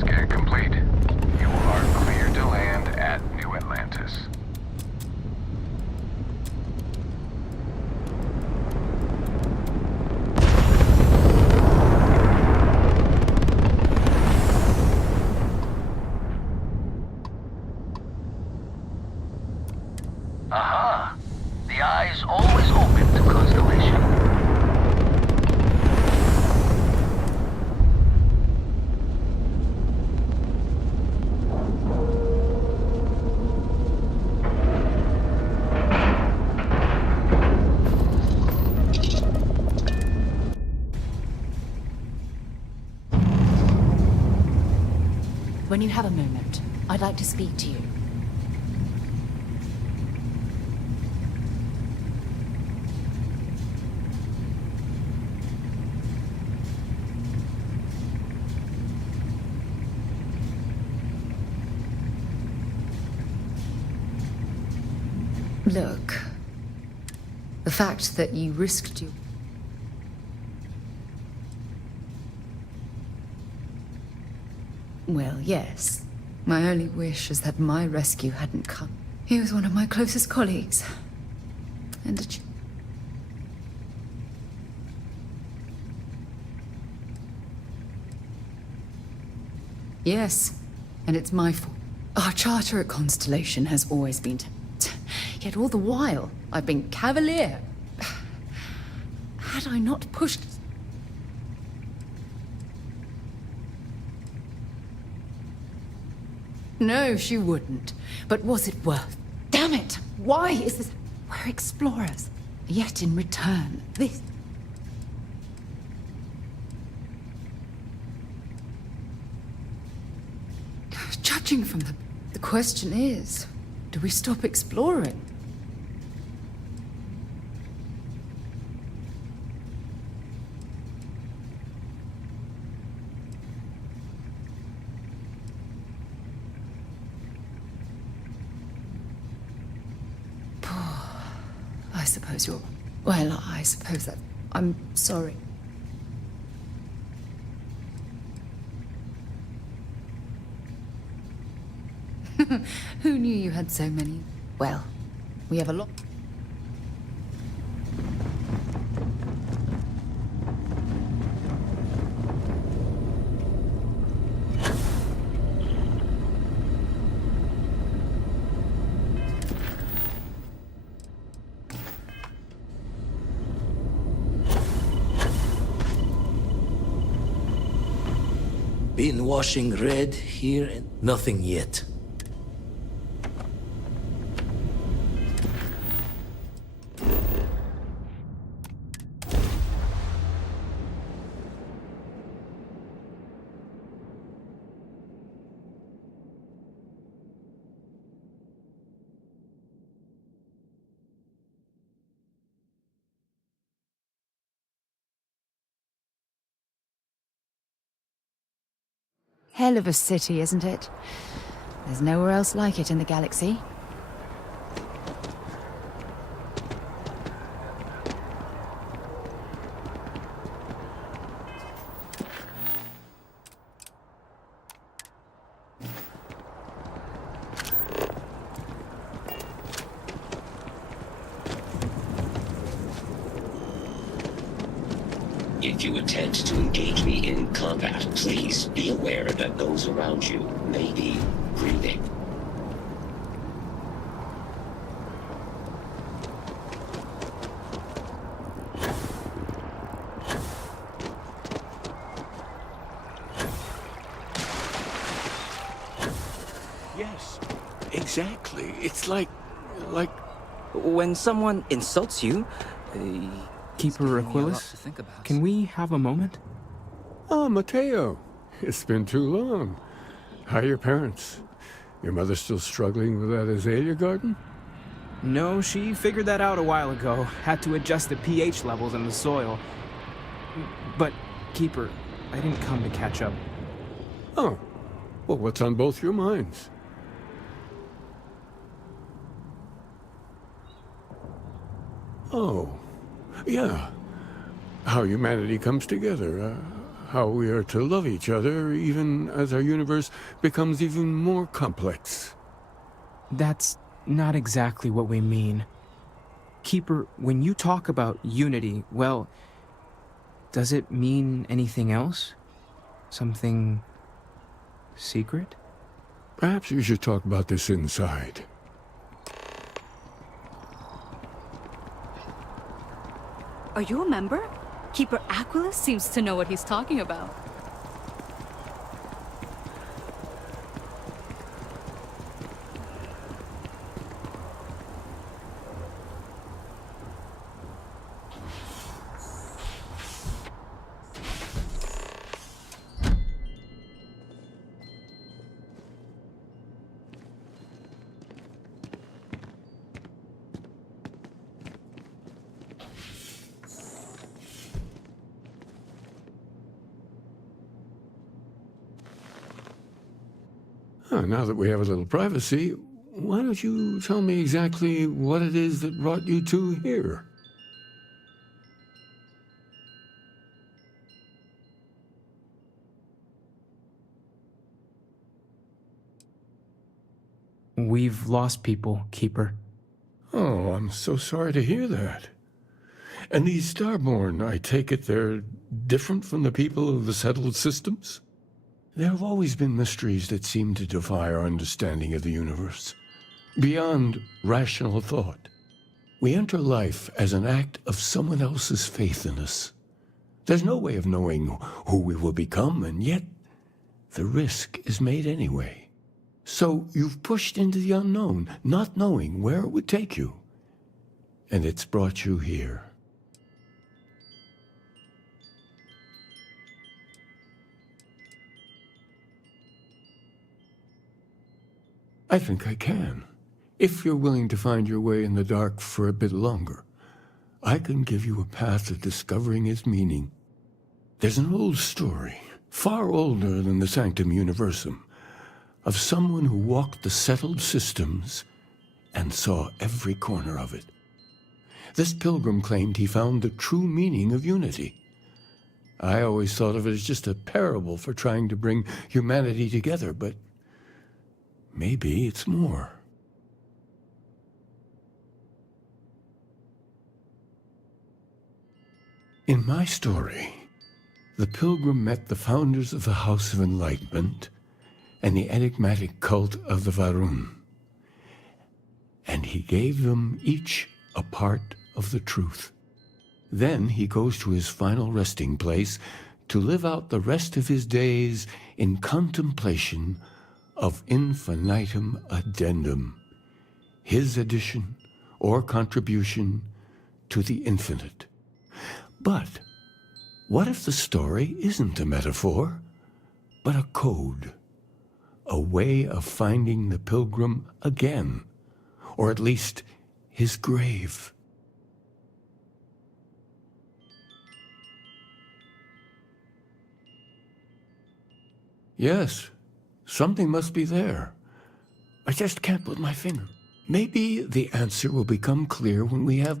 Scan complete. You are cleared to land at New Atlantis. Aha! The eye is always open to constellation. When you have a moment, I'd like to speak to you. Look, the fact that you risked your... Well, yes. My only wish is that my rescue hadn't come. He was one of my closest colleagues. And a... Yes, and it's my fault. Our charter at Constellation has always been... Yet all the while, I've been cavalier. Had I not pushed... No, she wouldn't. But was it worth? Damn it! Why is this... We're explorers. Yet in return, this... Judging from the question is, do we stop exploring? I suppose you're... Well, I suppose that... I'm sorry. Who knew you had so many... Well, We have a lot. Been washing red here and nothing yet. Hell of a city, isn't it? There's nowhere else like it in the galaxy. If you attempt to engage me in combat, please be aware that those around you may be breathing. Yes, exactly. It's like... when someone insults you, Keeper Aquilus, can we have a moment? Ah, Mateo. It's been too long. How are your parents? Your mother still struggling with that azalea garden? No, she figured that out a while ago. Had to adjust the pH levels in the soil. But, Keeper, I didn't come to catch up. Oh. Well, what's on both your minds? Oh. Yeah. How humanity comes together. How we are to love each other even as our universe becomes even more complex. That's not exactly what we mean. Keeper, when you talk about unity, well, does it mean anything else? Something secret? Perhaps we should talk about this inside. Are you a member? Keeper Aquilus seems to know what he's talking about. Now that we have a little privacy, why don't you tell me exactly what it is that brought you two here? We've lost people, Keeper. Oh, I'm so sorry to hear that. And these Starborn, I take it they're different from the people of the settled systems? There have always been mysteries that seem to defy our understanding of the universe. Beyond rational thought, we enter life as an act of someone else's faith in us. There's no way of knowing who we will become, and yet the risk is made anyway. So you've pushed into the unknown, not knowing where it would take you. And it's brought you here. I think I can. If you're willing to find your way in the dark for a bit longer, I can give you a path to discovering its meaning. There's an old story, far older than the Sanctum Universum, of someone who walked the settled systems and saw every corner of it. This pilgrim claimed he found the true meaning of unity. I always thought of it as just a parable for trying to bring humanity together, but maybe it's more. In my story, the pilgrim met the founders of the House of Enlightenment and the enigmatic cult of the Varun, and he gave them each a part of the truth. Then he goes to his final resting place to live out the rest of his days in contemplation of infinitum addendum, his addition or contribution to the infinite. But what if the story isn't a metaphor, but a code, a way of finding the pilgrim again, or at least his grave? Yes, something must be there. I just can't put my finger. Maybe the answer will become clear when we have...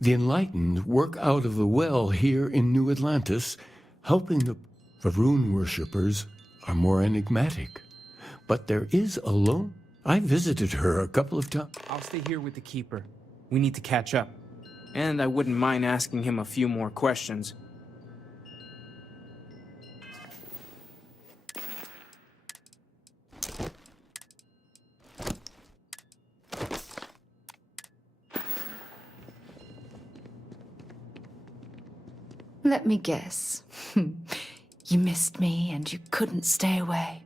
The enlightened work out of the well here in New Atlantis, helping the Varun worshippers are more enigmatic. But there is a lone... I visited her a couple of times. I'll stay here with the Keeper. We need to catch up. And I wouldn't mind asking him a few more questions. Let me guess. You missed me and you couldn't stay away.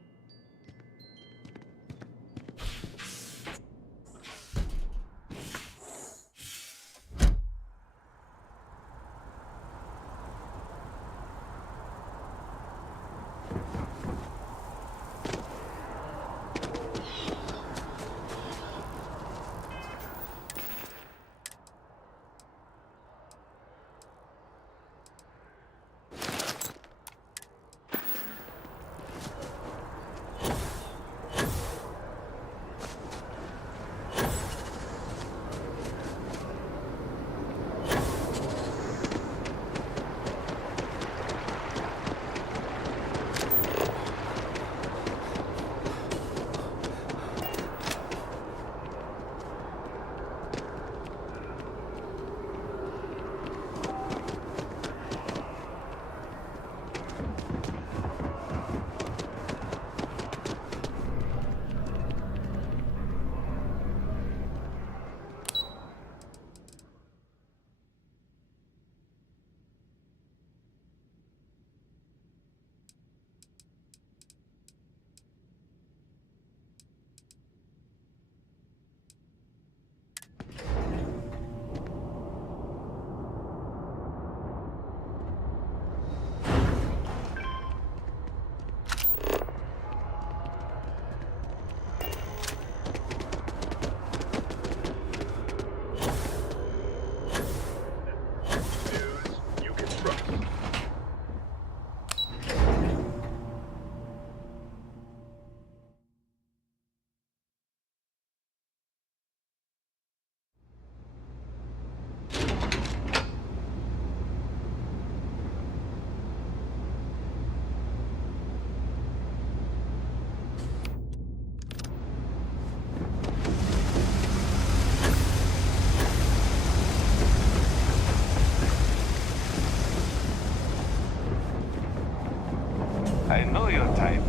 I know your type.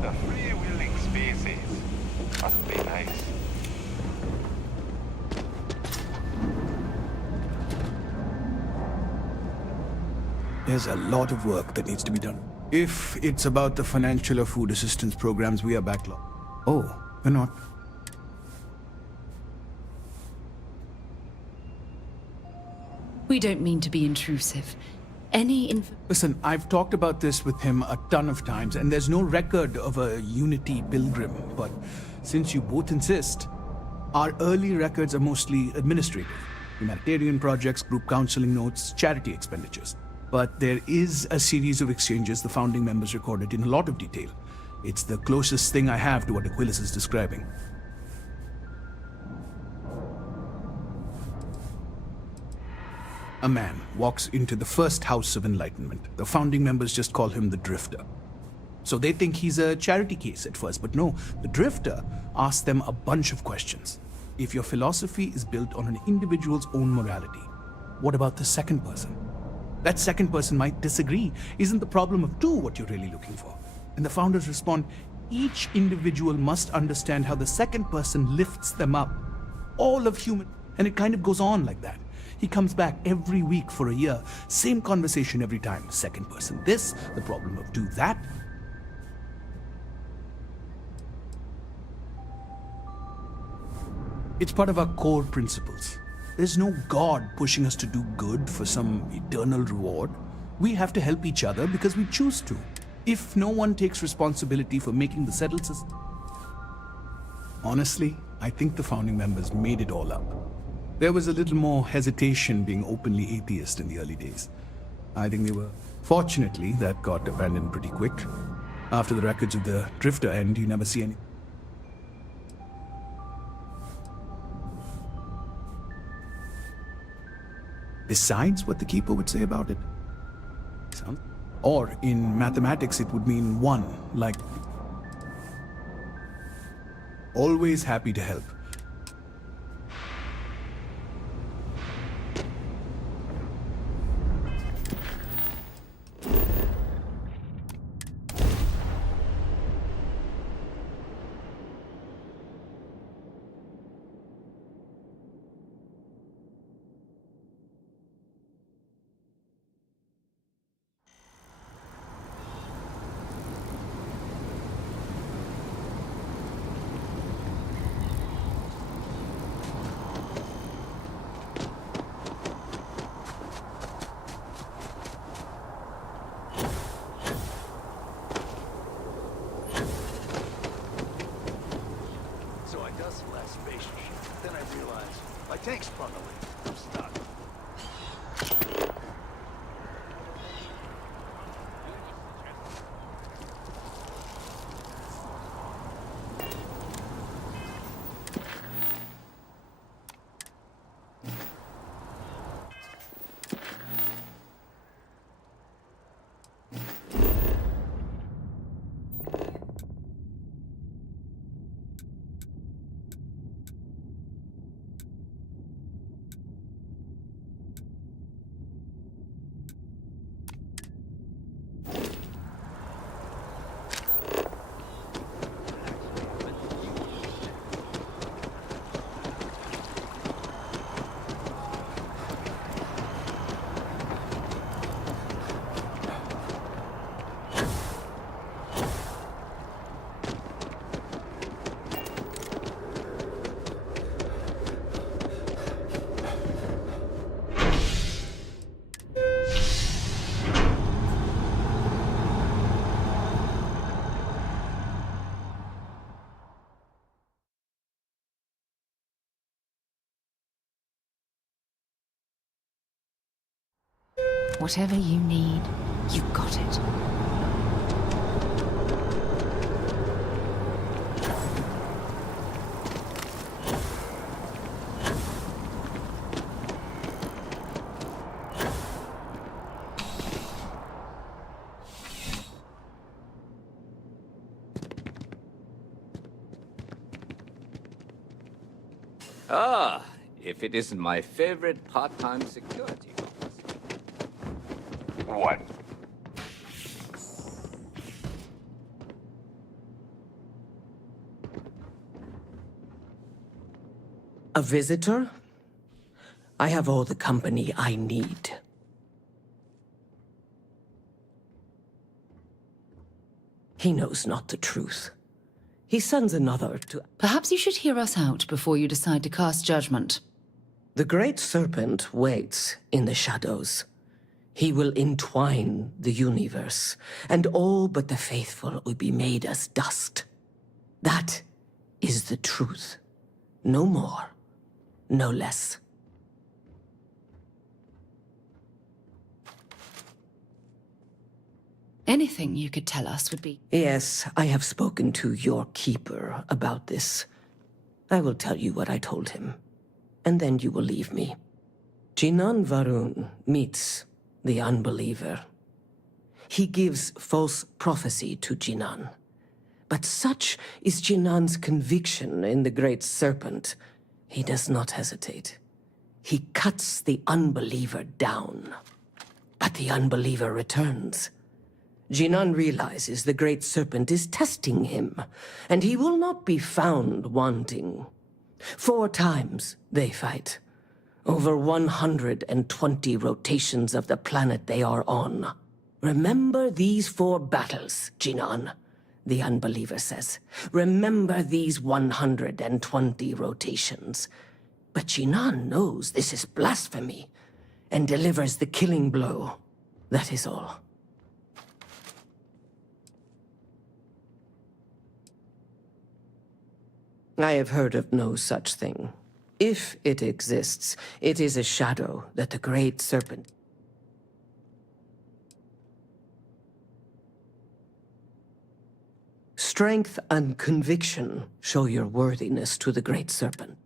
The free-wheeling species. Must be nice. There's a lot of work that needs to be done. If it's about the financial or food assistance programs, we are backlogged. Oh, we're not. We don't mean to be intrusive. Any info... Listen, I've talked about this with him a ton of times, and there's no record of a Unity pilgrim. But since you both insist, our early records are mostly administrative. Humanitarian projects, group counseling notes, charity expenditures. But there is a series of exchanges the founding members recorded in a lot of detail. It's the closest thing I have to what Aquilas is describing. A man walks into the first House of Enlightenment. The founding members just call him the Drifter. So they think he's a charity case at first, but no, the Drifter asks them a bunch of questions. If your philosophy is built on an individual's own morality, what about the second person? That second person might disagree. Isn't the problem of two what you're really looking for? And the founders respond, each individual must understand how the second person lifts them up. All of human, and it kind of goes on like that. He comes back every week for a year, same conversation every time. Second person this, the problem of two that. It's part of our core principles. There's no God pushing us to do good for some eternal reward. We have to help each other because we choose to. If no one takes responsibility for making the settled system... Honestly, I think the founding members made it all up. There was a little more hesitation being openly atheist in the early days. I think they were... Fortunately, that got abandoned pretty quick. After the records of the Drifter end, you never see any... Besides what the Keeper would say about it. Or in mathematics, it would mean one, like... Always happy to help. Tank's sprung a leak. I'm stuck. Whatever you need, you got it. Ah, if it isn't my favorite part-time security. What? A visitor? I have all the company I need. He knows not the truth. He sends another to... Perhaps you should hear us out before you decide to cast judgment. The Great Serpent waits in the shadows. He will entwine the universe, and all but the faithful will be made as dust. That is the truth. No more, no less. Anything you could tell us would be... Yes, I have spoken to your keeper about this. I will tell you what I told him, and then you will leave me. Jinan Varun meets the unbeliever. He gives false prophecy to Jinan. But such is Jinan's conviction in the Great Serpent, he does not hesitate. He cuts the unbeliever down. But the unbeliever returns. Jinan realizes the Great Serpent is testing him, and he will not be found wanting. 4 times they fight. Over 120 rotations of the planet they are on. Remember these 4 battles, Jinan, the unbeliever says. Remember these 120 rotations. But Jinan knows this is blasphemy, and delivers the killing blow. That is all. I have heard of no such thing. If it exists, it is a shadow that the Great Serpent... Strength and conviction show your worthiness to the Great Serpent.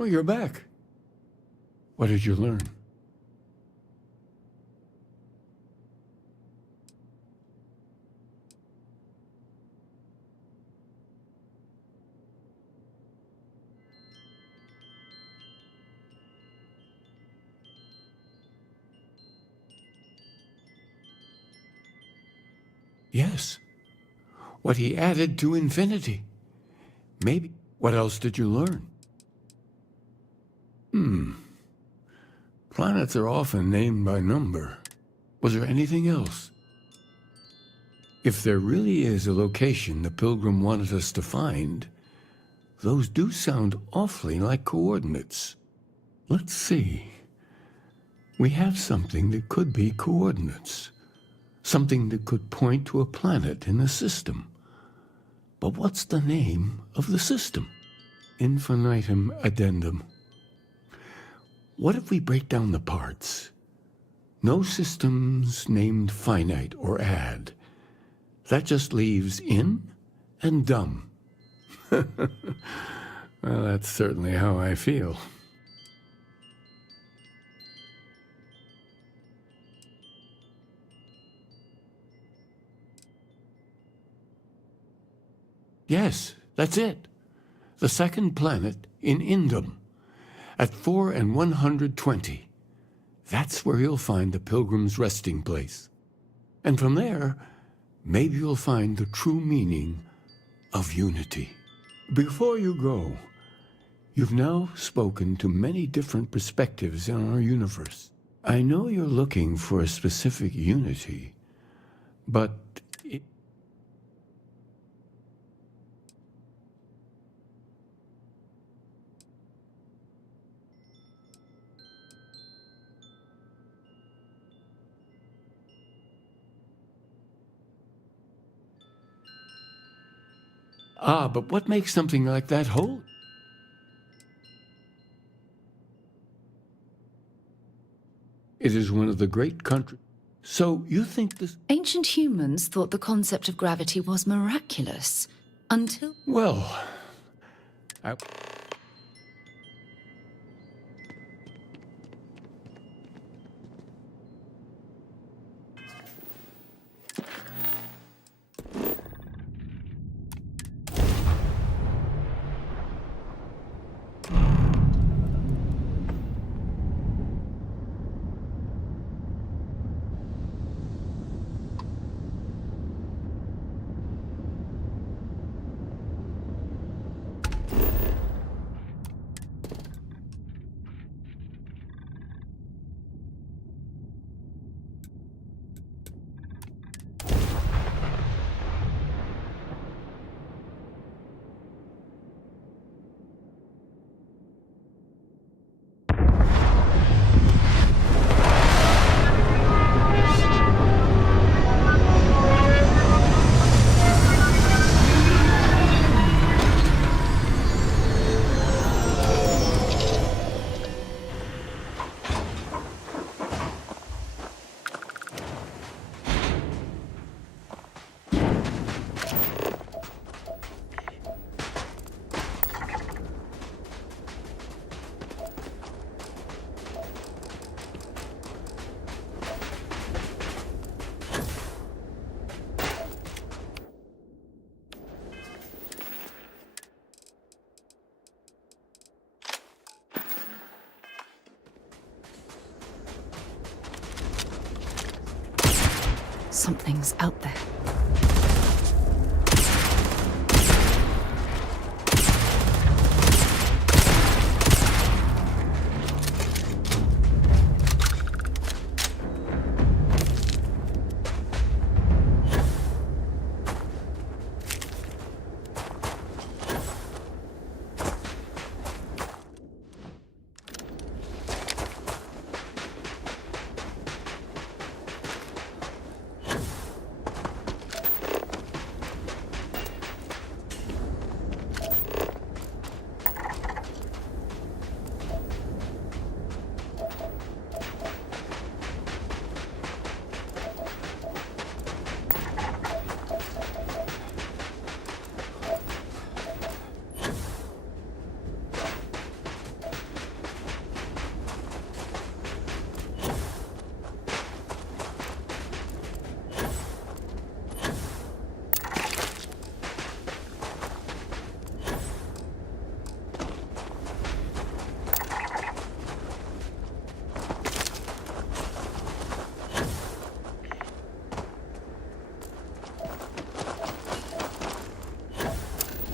Oh, you're back. What did you learn? Yes. What he added to infinity. Maybe. What else did you learn? Planets are often named by number. Was there anything else? If there really is a location the Pilgrim wanted us to find, those do sound awfully like coordinates. Let's see. We have something that could be coordinates. Something that could point to a planet in the system. But what's the name of the system? Infinitum addendum. What if we break down the parts? No systems named finite or add. That just leaves in and dumb. Well, that's certainly how I feel. Yes, that's it. The second planet in Indum. At 4 and 120. That's where you'll find the Pilgrim's resting place. And from there, maybe you'll find the true meaning of unity. Before you go, you've now spoken to many different perspectives in our universe. I know you're looking for a specific unity, but Ah, but what makes something like that holy? It is one of the great countries. So you think this... Ancient humans thought the concept of gravity was miraculous. Until... Well... Something's out there.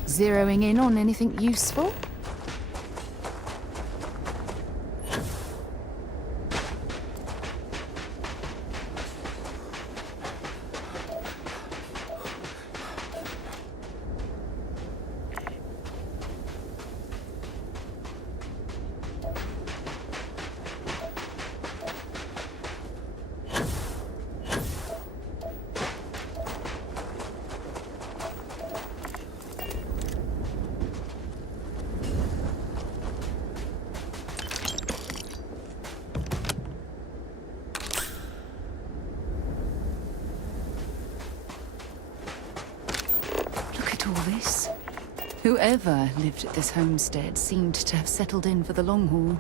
Zeroing in on anything useful? All this. Whoever lived at this homestead seemed to have settled in for the long haul.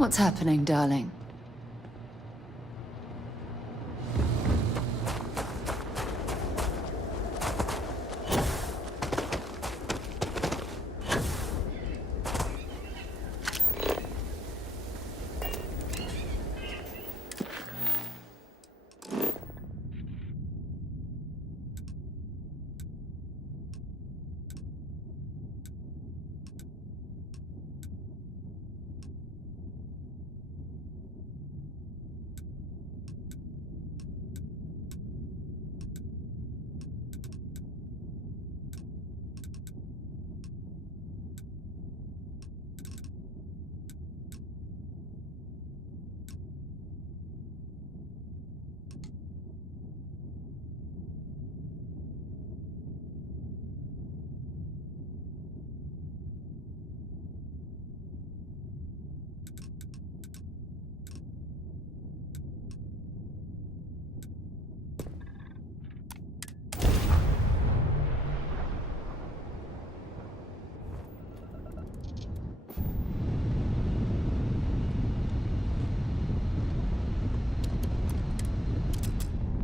What's happening, darling?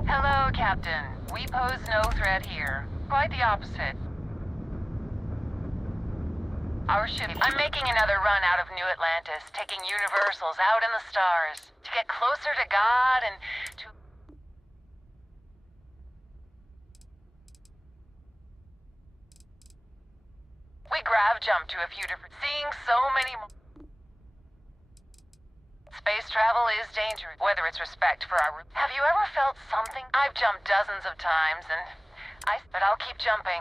Hello, Captain. We pose no threat here. Quite the opposite. Our ship... I'm making another run out of New Atlantis, taking Universals out in the stars, to get closer to God and to... We grav jumped to a few different... Seeing so many more... Space travel is dangerous, whether it's respect for our... Have you ever felt something? I've jumped dozens of times, and but I'll keep jumping.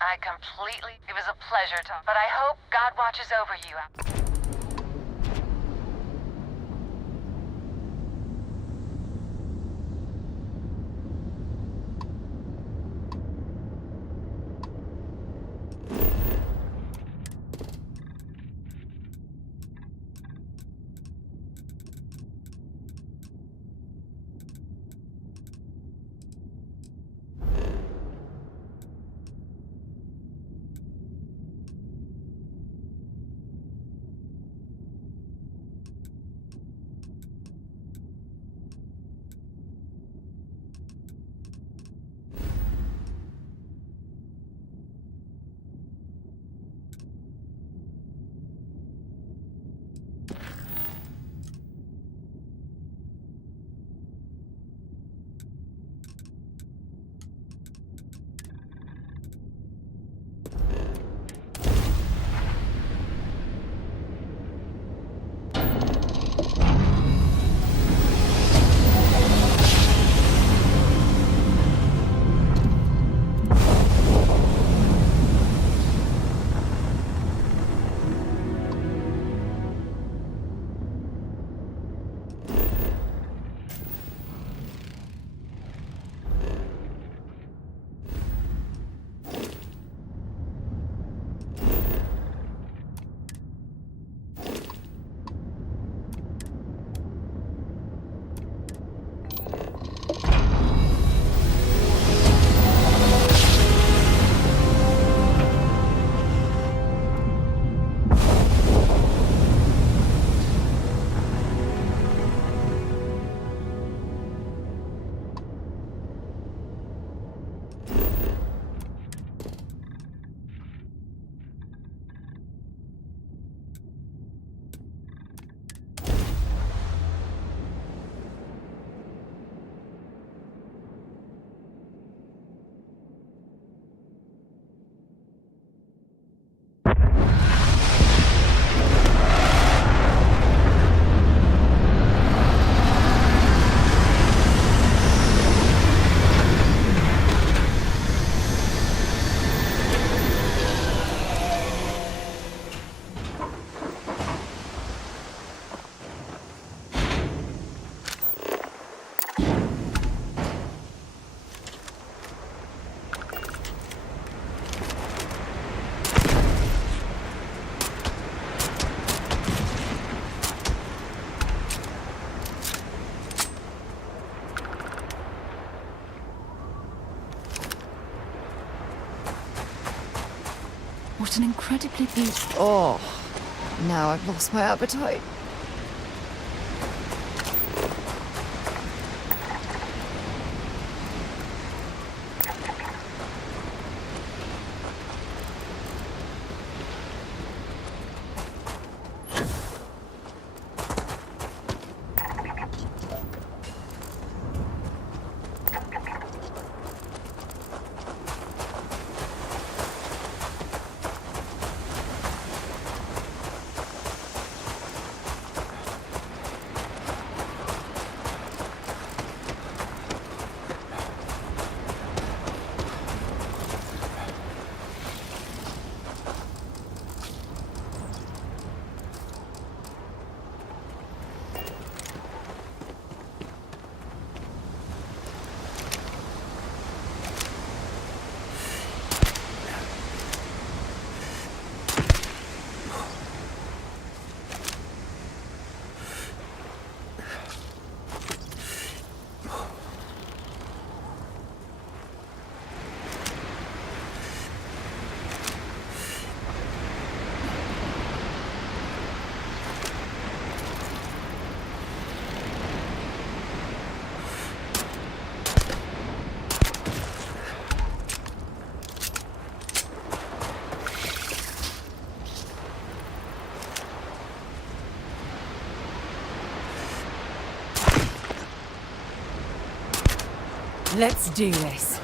I completely... It was a pleasure to... But I hope God watches over you. What an incredibly beautiful... Oh, now I've lost my appetite. Let's do this.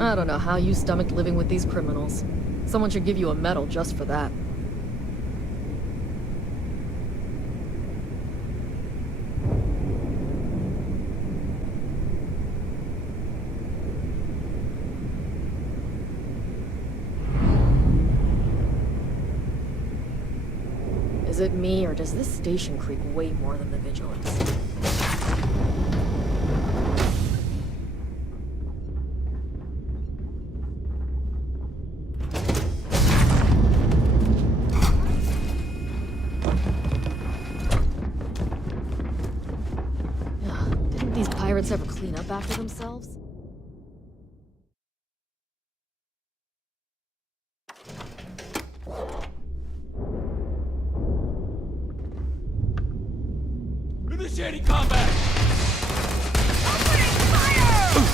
I don't know how you stomached living with these criminals. Someone should give you a medal just for that. Is it me, or does this station creak way more than the vigilance? Didn't these pirates ever clean up after themselves? Initiating combat! Opening fire!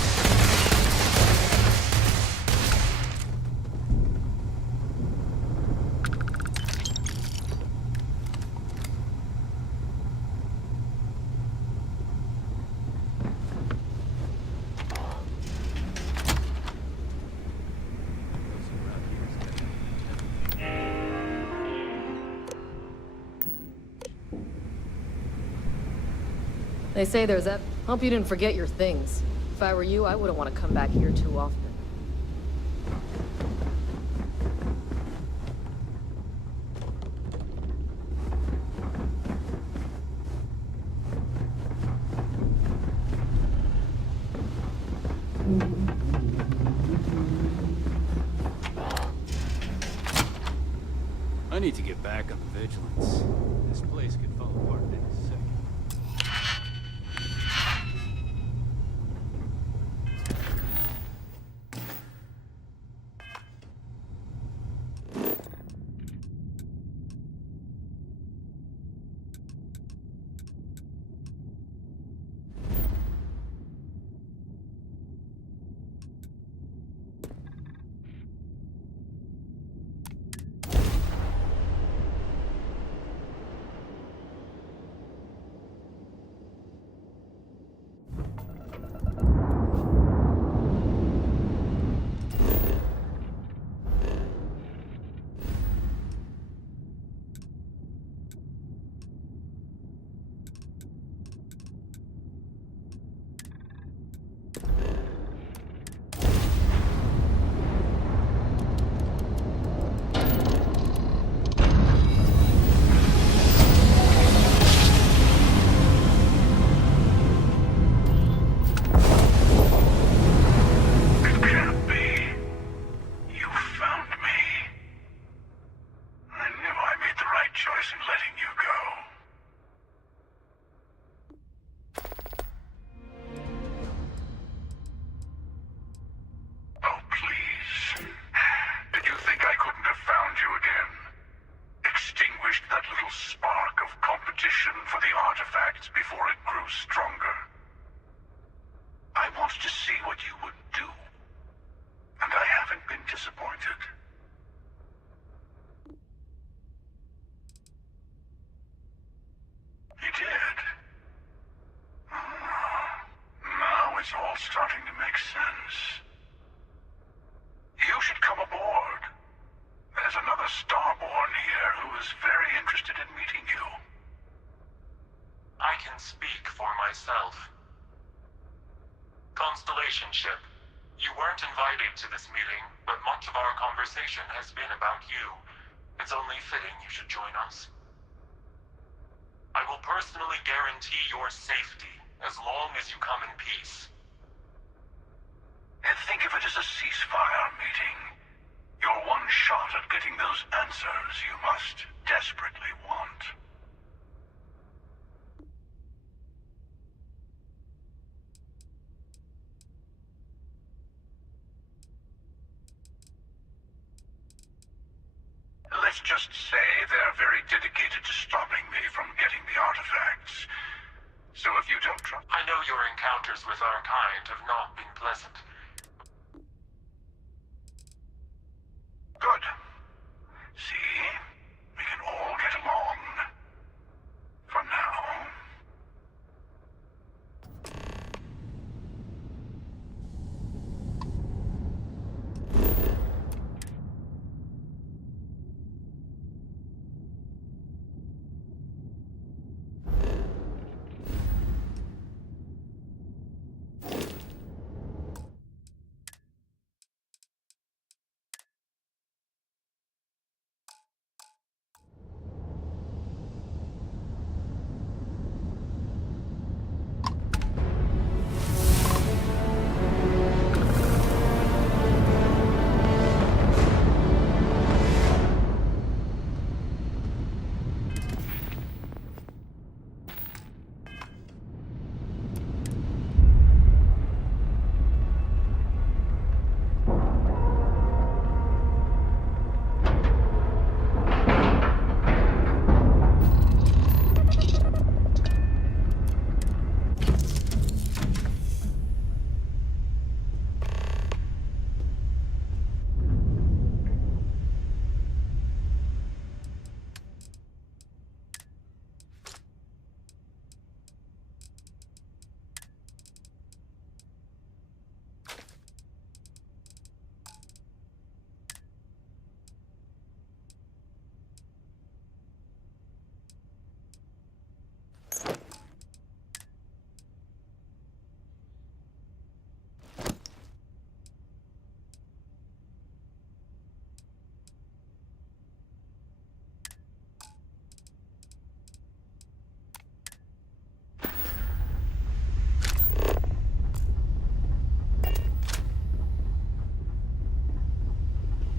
They say there's that. Hope you didn't forget your things. If I were you, I wouldn't want to come back here too often. I need to get back on the vigilance. This place could fall apart in a second. It's all starting to make sense. You should come aboard. There's another Starborn here who is very interested in meeting you. I can speak for myself. Constellation ship, you weren't invited to this meeting, but much of our conversation has been about you. It's only fitting you should join us. I will personally guarantee your safety as long as you come in peace. And think of it as a ceasefire meeting. Your one shot at getting those answers you must desperately want. Let's just say they're very dedicated to stopping me from getting the artifacts. So if you don't trust... I know your encounters with our kind have not been pleasant. Good. See? We can all get along. For now.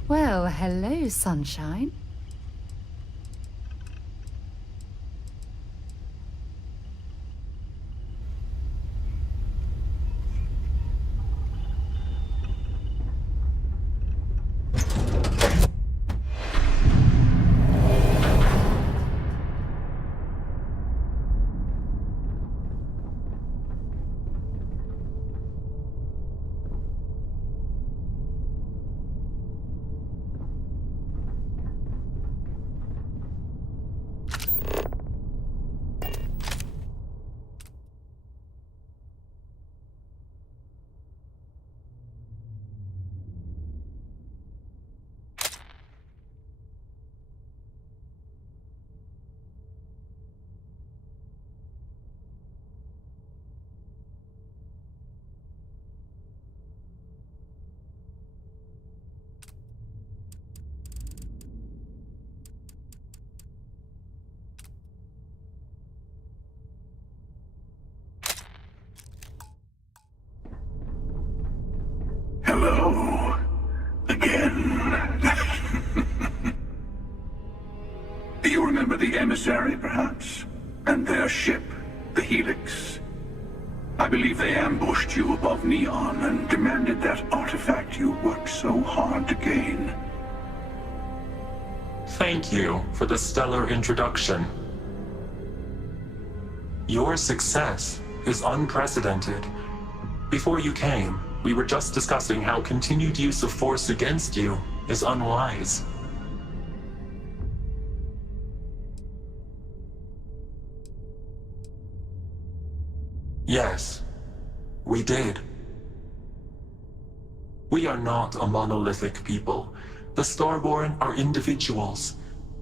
Well, hello, sunshine. Hello. Again. Do you remember the emissary, perhaps? And their ship, the Helix? I believe they ambushed you above Neon and demanded that artifact you worked so hard to gain. Thank you for the stellar introduction. Your success is unprecedented. Before you came, we were just discussing how continued use of force against you is unwise. Yes, we did. We are not a monolithic people. The Starborn are individuals.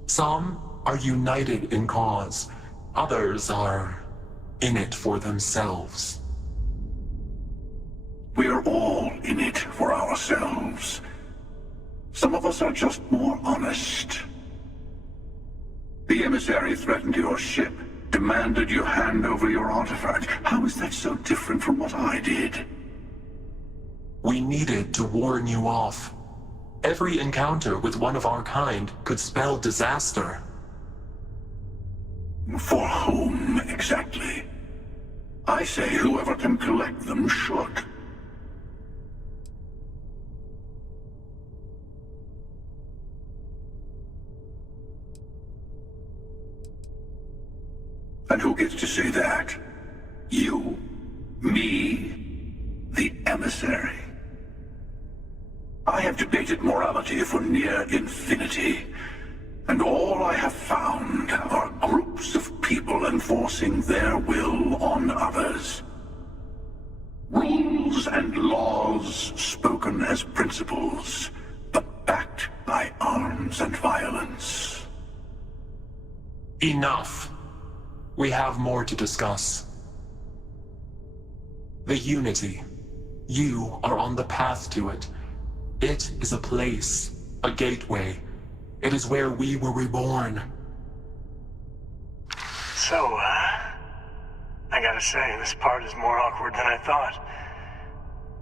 Some are united in cause. Others are in it for themselves. We're all in it for ourselves. Some of us are just more honest. The emissary threatened your ship, demanded you hand over your artifact. How is that so different from what I did? We needed to warn you off. Every encounter with one of our kind could spell disaster. For whom, exactly? I say whoever can collect them should. And who gets to say that? You? Me? The emissary? I have debated morality for near infinity, and all I have found are groups of people enforcing their will on others. Rules and laws spoken as principles, but backed by arms and violence. Enough. We have more to discuss. The Unity. You are on the path to it. It is a place, a gateway. It is where we were reborn. So, I gotta say, this part is more awkward than I thought.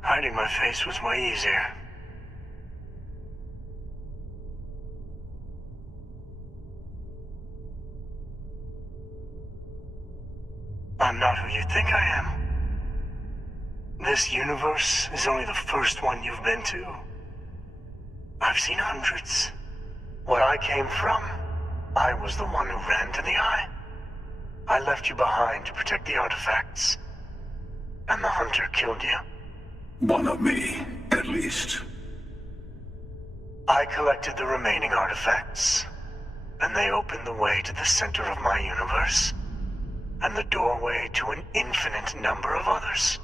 Hiding my face was way easier. I'm not who you think I am. This universe is only the first one you've been to. I've seen hundreds. Where I came from, I was the one who ran to the Eye. I left you behind to protect the artifacts. And the Hunter killed you. One of me, at least. I collected the remaining artifacts, and they opened the way to the center of my universe, and the doorway to an infinite number of others.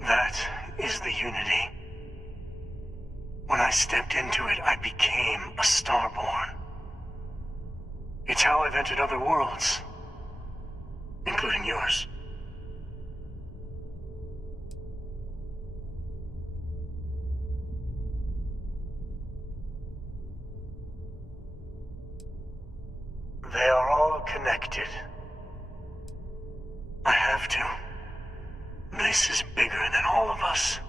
That is the Unity. When I stepped into it, I became a Starborn. It's how I've entered other worlds, including yours. They are all connected. I have to. This is bigger than all of us.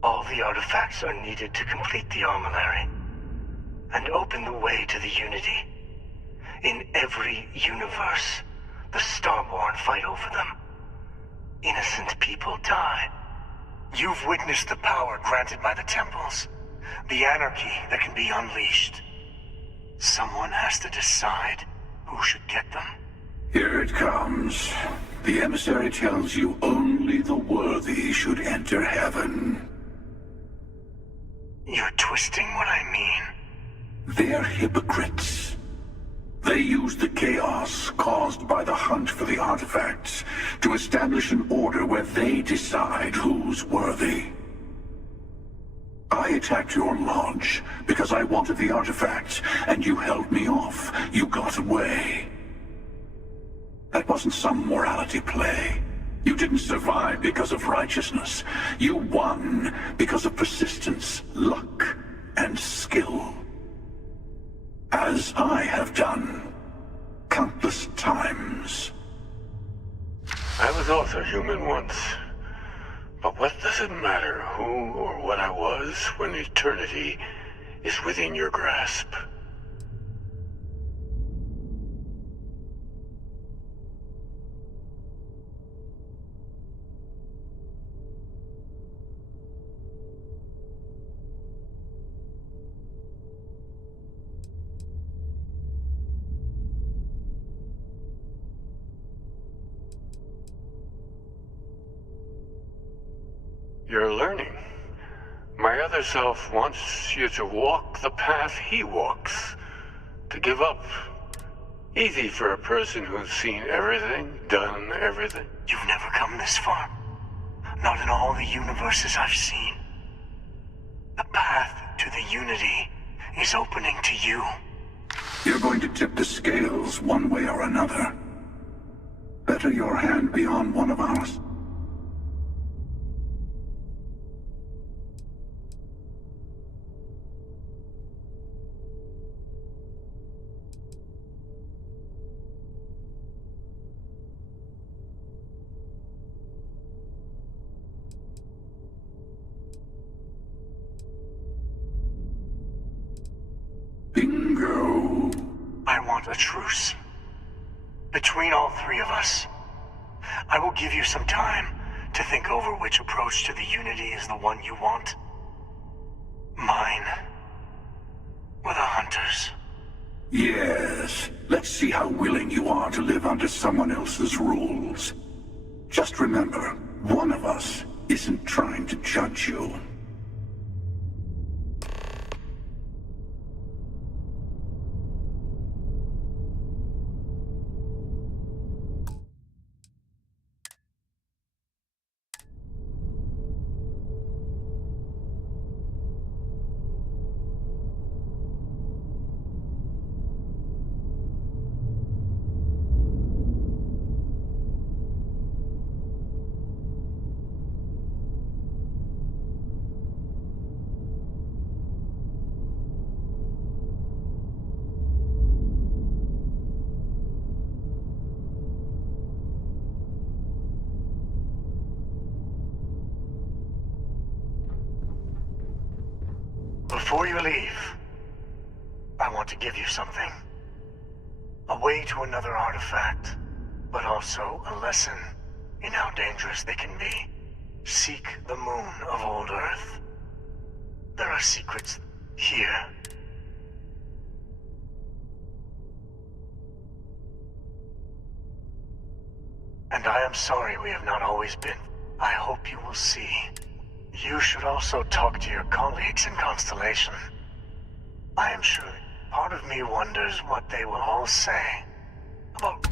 All the artifacts artifacts are needed to complete the armillary and open the way to the Unity. In every universe, the Starborn fight over them. Innocent people die. You've witnessed the power granted by the temples, the anarchy that can be unleashed. Someone has to decide who should get them. Here it comes. The emissary tells you only the worthy should enter heaven. You're twisting what I mean. They're hypocrites. They use the chaos caused by the hunt for the artifacts to establish an order where they decide who's worthy. I attacked your lodge because I wanted the artifacts, and you held me off. You got away. That wasn't some morality play. You didn't survive because of righteousness. You won because of persistence, luck, and skill. As I have done countless times. I was also human once. But what does it matter who or what I was when eternity is within your grasp? You're learning. My other self wants you to walk the path he walks. To give up. Easy for a person who's seen everything, done everything. You've never come this far. Not in all the universes I've seen. The path to the Unity is opening to you. You're going to tip the scales one way or another. Better your hand be on one of ours. Bingo. I want a truce. Between all three of us. I will give you some time to think over which approach to the Unity is the one you want. Mine. Or the Hunters. Yes. Let's see how willing you are to live under someone else's rules. Just remember, one of us isn't trying to judge you. Before you leave, I want to give you something. A way to another artifact, but also a lesson in how dangerous they can be. Seek the moon of old Earth. There are secrets here. And I am sorry we have not always been. I hope you will see. You should also talk to your colleagues in Constellation. I am sure part of me wonders what they will all say about...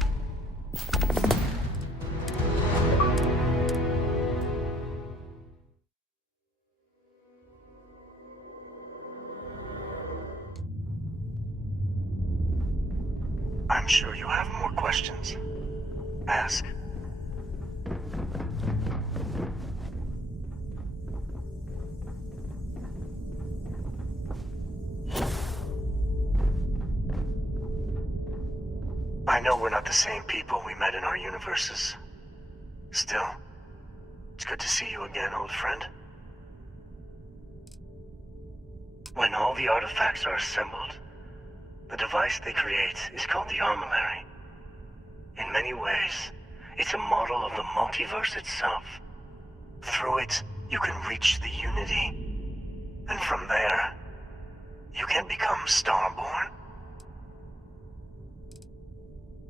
I'm sure you have more questions. Ask. I know we're not the same people we met in our universes. Still, it's good to see you again, old friend. When all the artifacts are assembled, the device they create is called the Armillary. In many ways, it's a model of the multiverse itself. Through it, you can reach the Unity. And from there, you can become Starborn.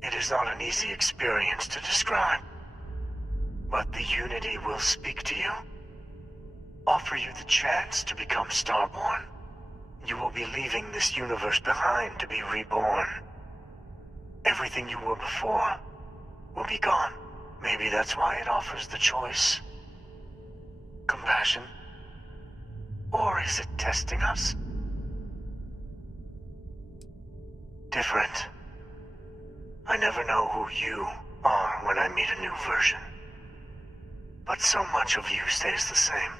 It is not an easy experience to describe. But the Unity will speak to you. Offer you the chance to become Starborn. You will be leaving this universe behind to be reborn. Everything you were before will be gone. Maybe that's why it offers the choice. Compassion? Or is it testing us? Different. I never know who you are when I meet a new version. But so much of you stays the same.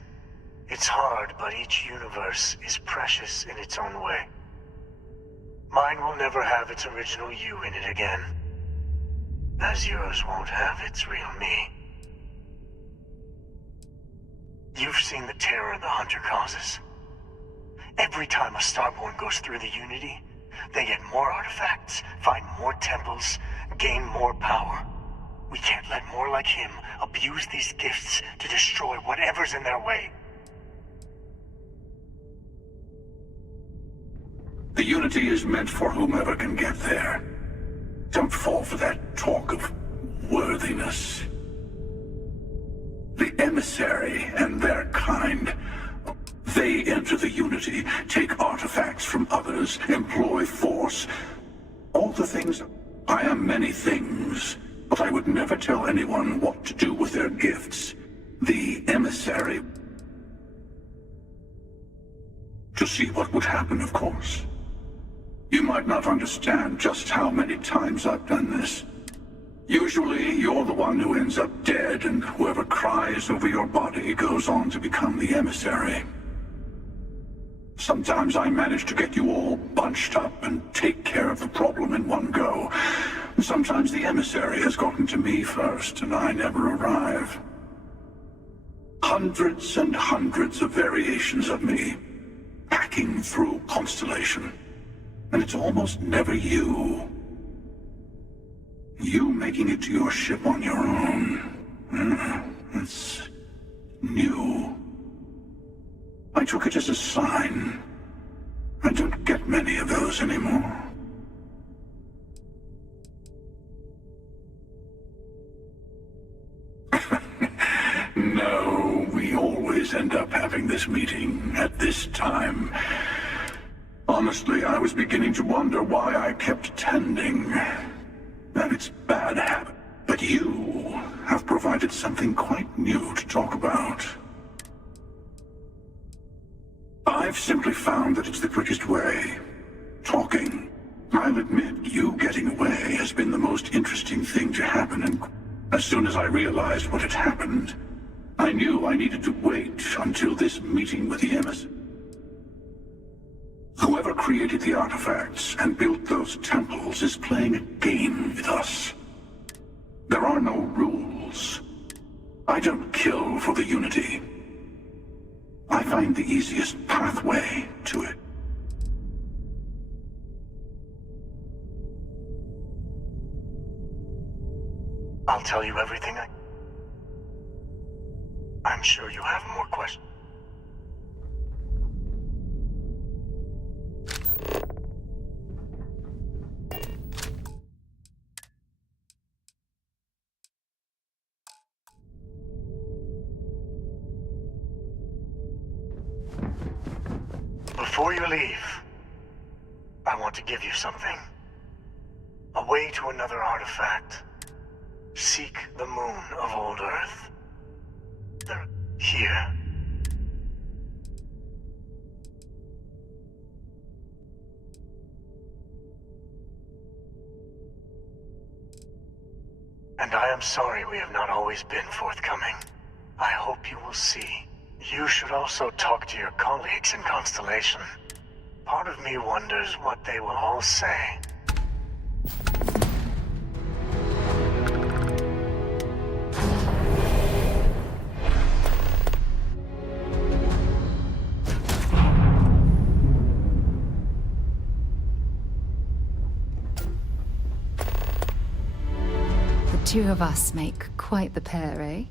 It's hard, but each universe is precious in its own way. Mine will never have its original you in it again, as yours won't have its real me. You've seen the terror the Hunter causes. Every time a Starborn goes through the Unity, they get more artifacts, find more temples, gain more power. We can't let more like him abuse these gifts to destroy whatever's in their way. The Unity is meant for whomever can get there. Don't fall for that talk of worthiness. The Emissary and their kind, they enter the Unity, take artifacts from others, employ force. All the things... I am many things, but I would never tell anyone what to do with their gifts. The Emissary... To see what would happen, of course. You might not understand just how many times I've done this. Usually, you're the one who ends up dead, and whoever cries over your body goes on to become the Emissary. Sometimes I manage to get you all bunched up and take care of the problem in one go. Sometimes the Emissary has gotten to me first, and I never arrive. Hundreds and hundreds of variations of me, hacking through Constellation. And it's almost never you. You making it to your ship on your own. It's new. I took it as a sign. I don't get many of those anymore. No, we always end up having this meeting at this time. Honestly, I was beginning to wonder why I kept tending. That it's bad habit. But you have provided something quite new to talk about. I've simply found that it's the quickest way. Talking. I'll admit, you getting away has been the most interesting thing to happen, and as soon as I realized what had happened, I knew I needed to wait until this meeting with the emissary. Whoever created the artifacts and built those temples is playing a game with us. There are no rules. I don't kill for the Unity. I find the easiest pathway to it. I'll tell you everything I'm sure you have more questions. Before you leave, I want to give you something. A way to another artifact. Seek the moon of old Earth. They're here. And I am sorry we have not always been forthcoming. I hope you will see. You should also talk to your colleagues in Constellation. Part of me wonders what they will all say. The two of us make quite the pair, eh?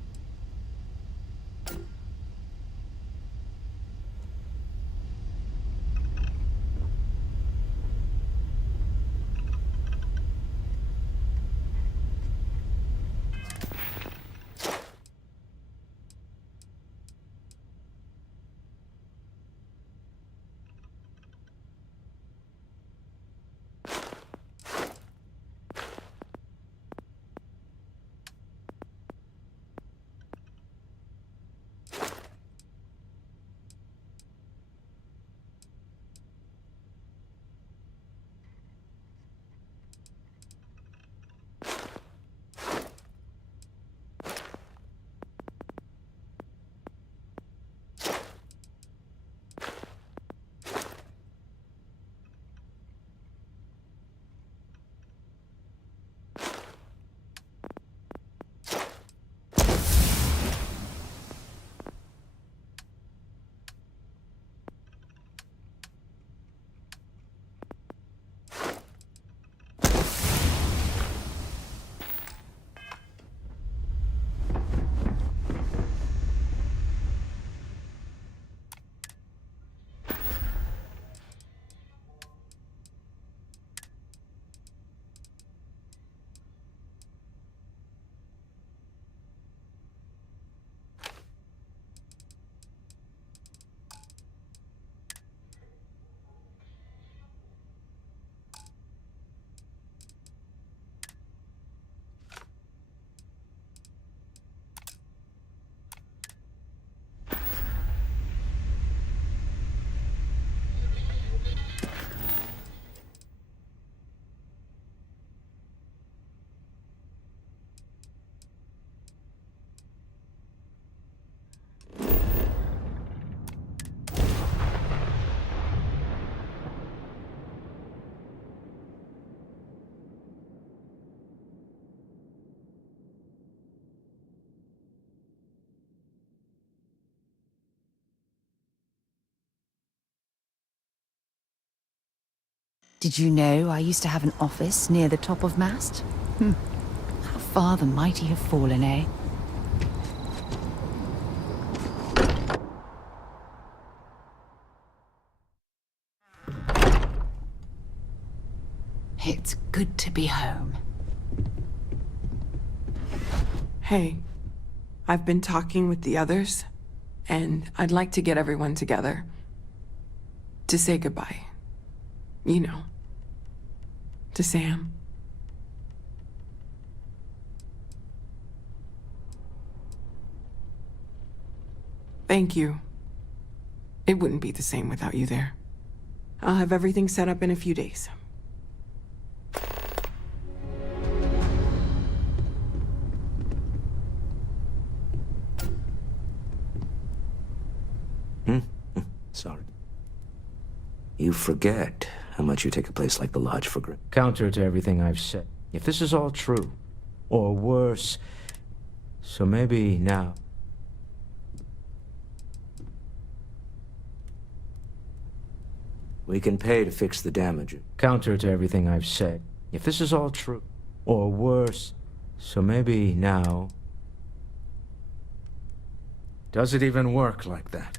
Did you know I used to have an office near the top of Mast? How far the mighty have fallen, eh? It's good to be home. Hey, I've been talking with the others, and I'd like to get everyone together. To say goodbye. You know. To Sam. Thank you. It wouldn't be the same without you there. I'll have everything set up in a few days. Sorry. You forget how much you take a place like the Lodge for granted. Counter to everything I've said. If this is all true, or worse, so maybe now. We can pay to fix the damage. Counter to everything I've said. If this is all true, or worse, so maybe now. Does it even work like that?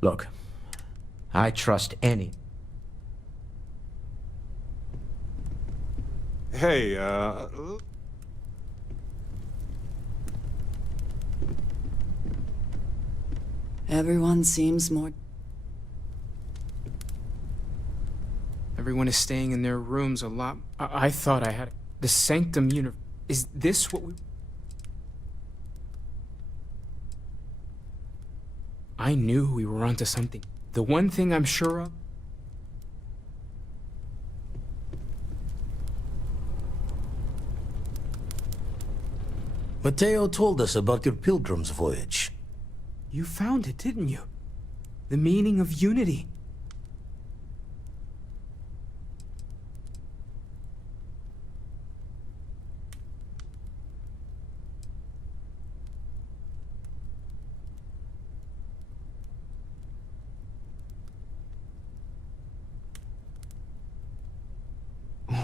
Look, I trust any. Hey, Everyone seems more... Everyone is staying in their rooms a lot. I thought I had the Sanctum Universe. Is this what we... I knew we were onto something. The one thing I'm sure of... Mateo told us about your pilgrim's voyage. You found it, didn't you? The meaning of unity.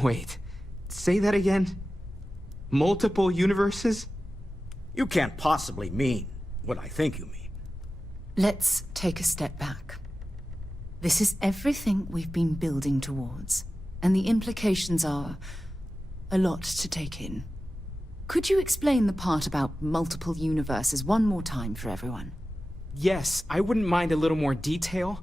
Wait, say that again? Multiple universes? You can't possibly mean what I think you mean. Let's take a step back. This is everything we've been building towards, and the implications are a lot to take in. Could you explain the part about multiple universes one more time for everyone? Yes, I wouldn't mind a little more detail.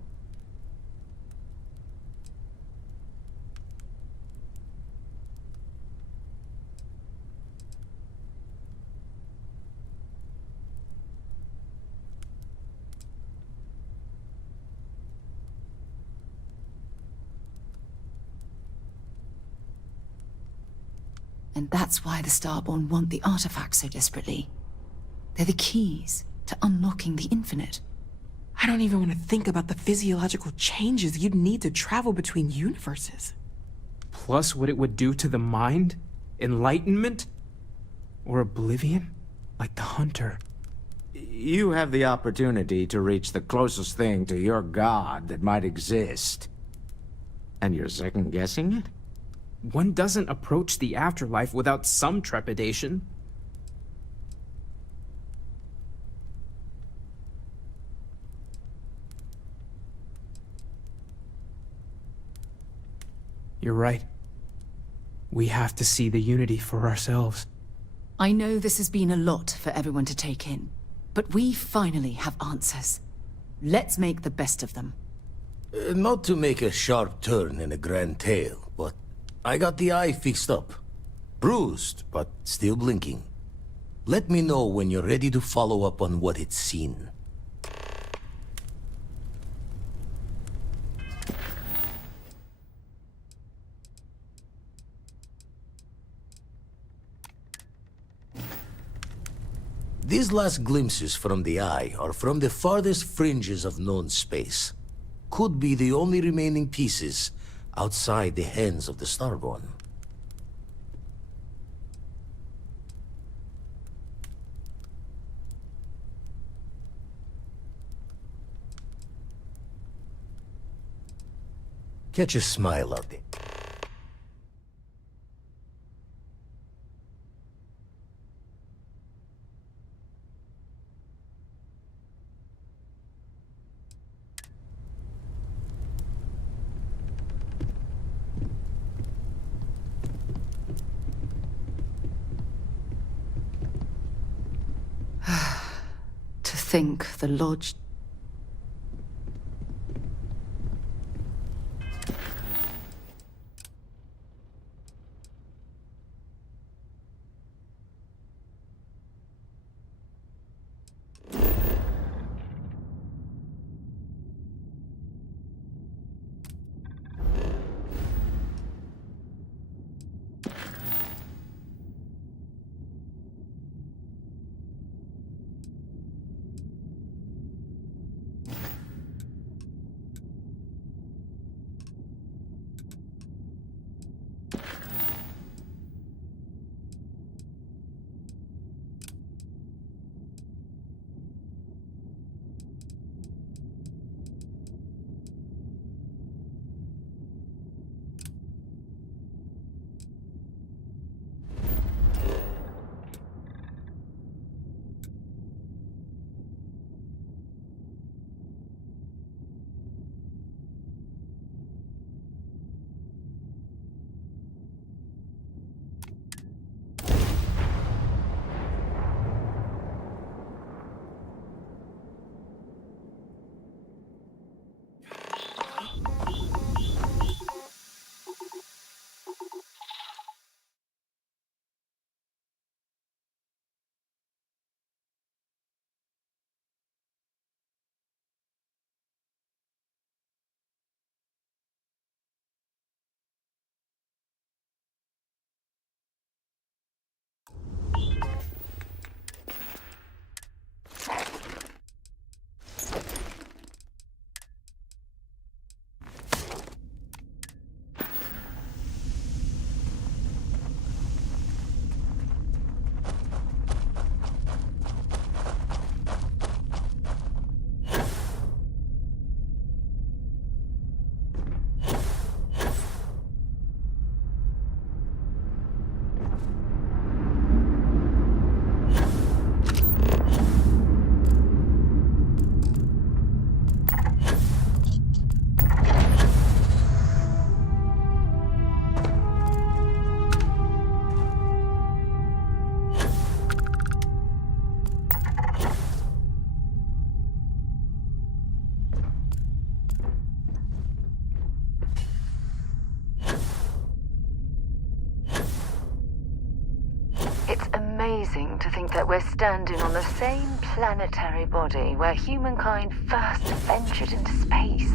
And that's why the Starborn want the artifacts so desperately. They're the keys to unlocking the infinite. I don't even want to think about the physiological changes you'd need to travel between universes. Plus what it would do to the mind? Enlightenment? Or oblivion? Like the Hunter. You have the opportunity to reach the closest thing to your god that might exist. And you're second-guessing it? One doesn't approach the afterlife without some trepidation. You're right. We have to see the Unity for ourselves. I know this has been a lot for everyone to take in, but we finally have answers. Let's make the best of them. Not to make a sharp turn in a grand tale, but I got the eye fixed up. Bruised, but still blinking. Let me know when you're ready to follow up on what it's seen. These last glimpses from the eye are from the farthest fringes of known space. Could be the only remaining pieces outside the hands of the Starborn. Catch a smile out there. To think the Lodge... amazing to think that we're standing on the same planetary body where humankind first ventured into space.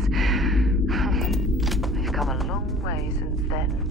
We've come a long way since then.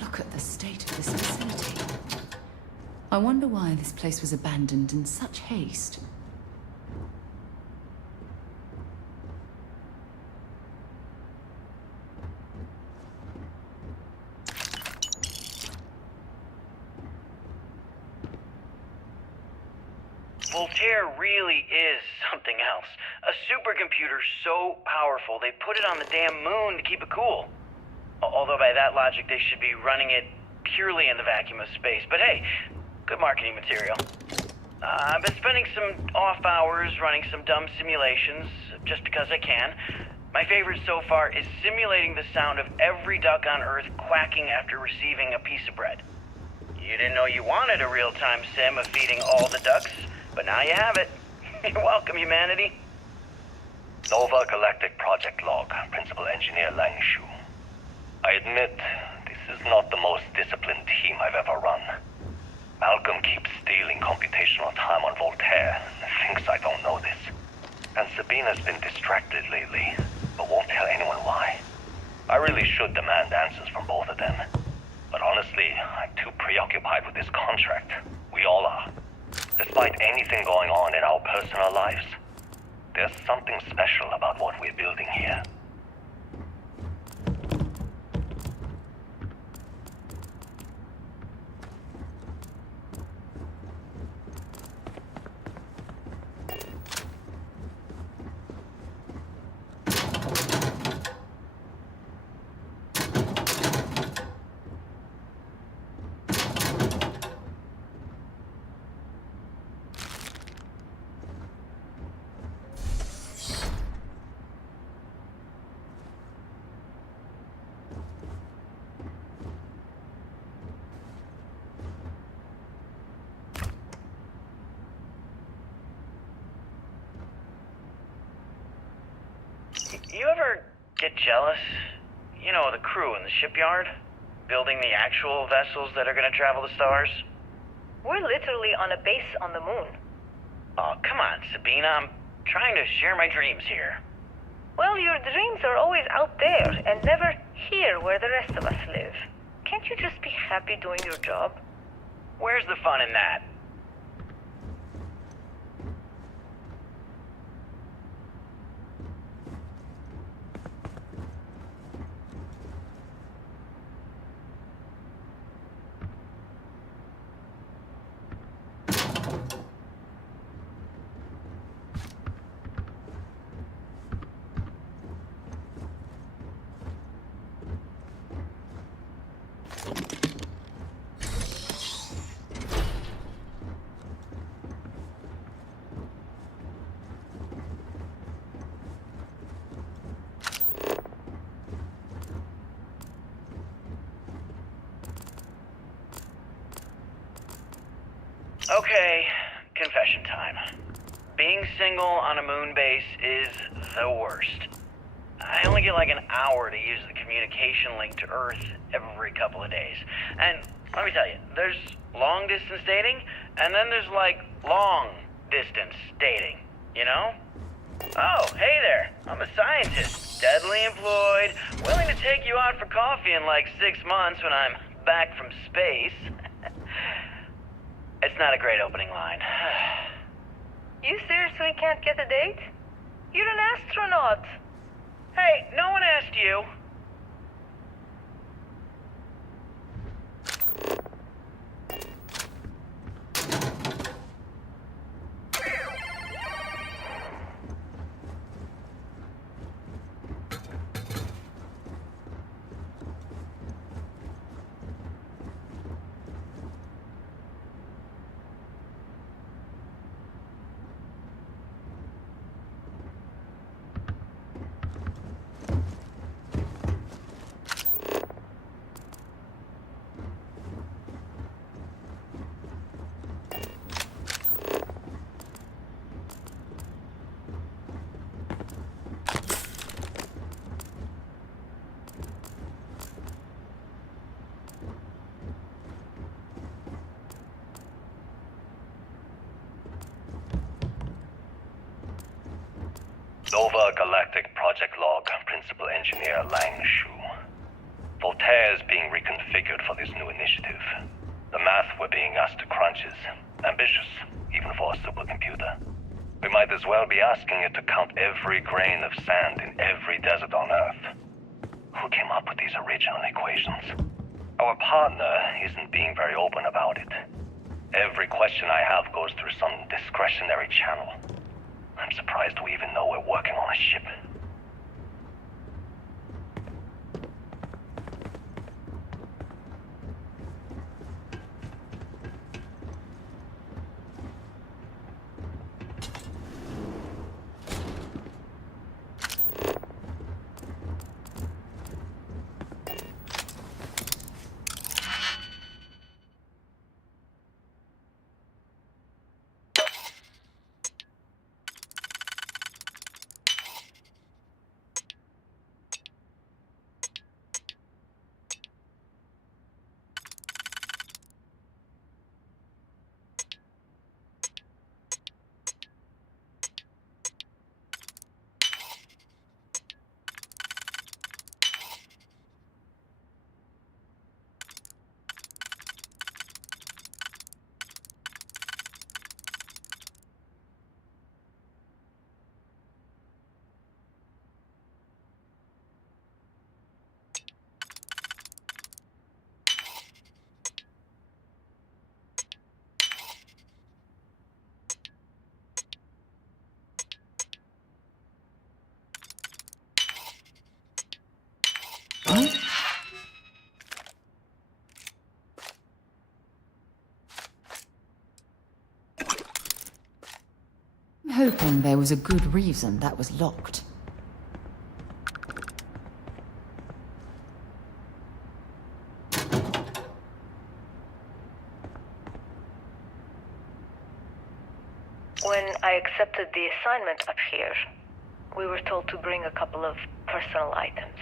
Look at the state of this facility. I wonder why this place was abandoned in such haste. Voltaire really is something else. A supercomputer so powerful they put it on the damn moon to keep it cool. Although by that logic they should be running it purely in the vacuum of space. But hey, good marketing material. I've been spending some off hours running some dumb simulations, just because I can. My favorite so far is simulating the sound of every duck on Earth quacking after receiving a piece of bread. You didn't know you wanted a real-time sim of feeding all the ducks, but now you have it. You're welcome, humanity. Nova Galactic Project Log, Principal Engineer Lang Shu. I admit, this is not the most disciplined team I've ever run. Malcolm keeps stealing computational time on Voltaire and thinks I don't know this. And Sabina's been distracted lately, but won't tell anyone why. I really should demand answers from both of them. But honestly, I'm too preoccupied with this contract. We all are. Despite anything going on in our personal lives, there's something special about what we're building here. You ever get jealous? You know, the crew in the shipyard? Building the actual vessels that are gonna travel the stars? We're literally on a base on the moon. Oh, come on, Sabina. I'm trying to share my dreams here. Well, your dreams are always out there and never here where the rest of us live. Can't you just be happy doing your job? Where's the fun in that? Okay, confession time. Being single on a moon base is the worst. I only get like an hour to use the communication link to Earth every couple of days. And let me tell you, there's long distance dating, and then there's like long distance dating, you know? Oh, hey there, I'm a scientist, steadily employed, willing to take you out for coffee in like 6 months when I'm back from space. It's not a great opening line. You seriously can't get a date? You're an astronaut. Hey, no one asked you. Nova Galactic Project Log, Principal Engineer Lang Shu. Voltaire is being reconfigured for this new initiative. The math we're being asked to crunch is ambitious, even for a supercomputer. We might as well be asking it to count every grain of sand in every desert on Earth. Who came up with these original equations? Our partner isn't being very open about it. Every question I have goes through some discretionary channel. I'm surprised we even know we're working on a ship. I'm hoping there was a good reason that was locked. When I accepted the assignment up here, we were told to bring a couple of personal items.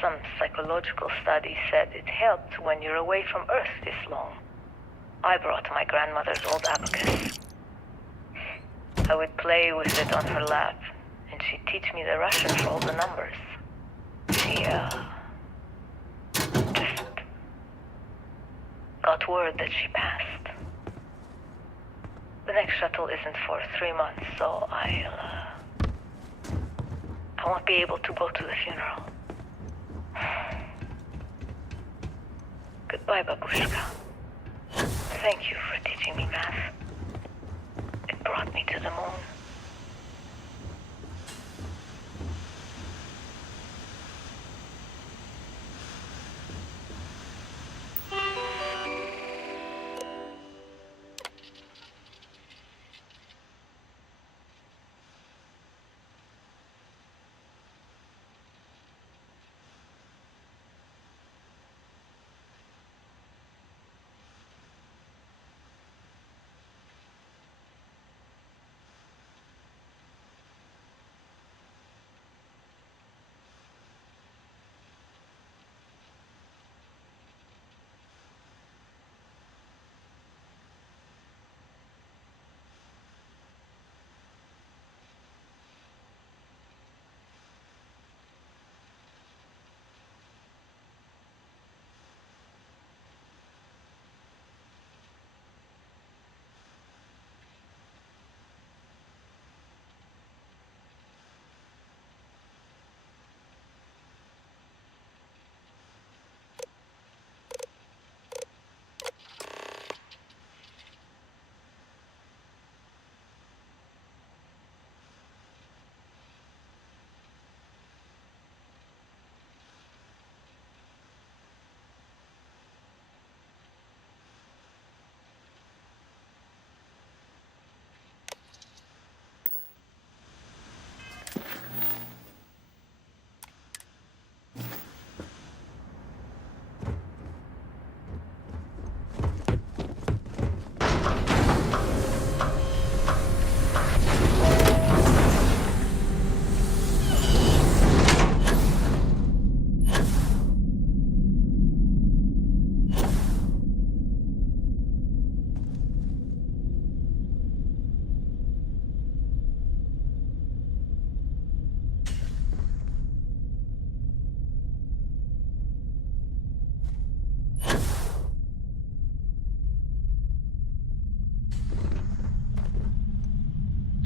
Some psychological study said it helped when you're away from Earth this long. I brought my grandmother's old abacus. I would play with it on her lap, and she'd teach me the Russian for all the numbers. She, just got word that she passed. The next shuttle isn't for 3 months, so I won't be able to go to the funeral. Goodbye, Babushka. Thank you for teaching me math. It brought me to the moon.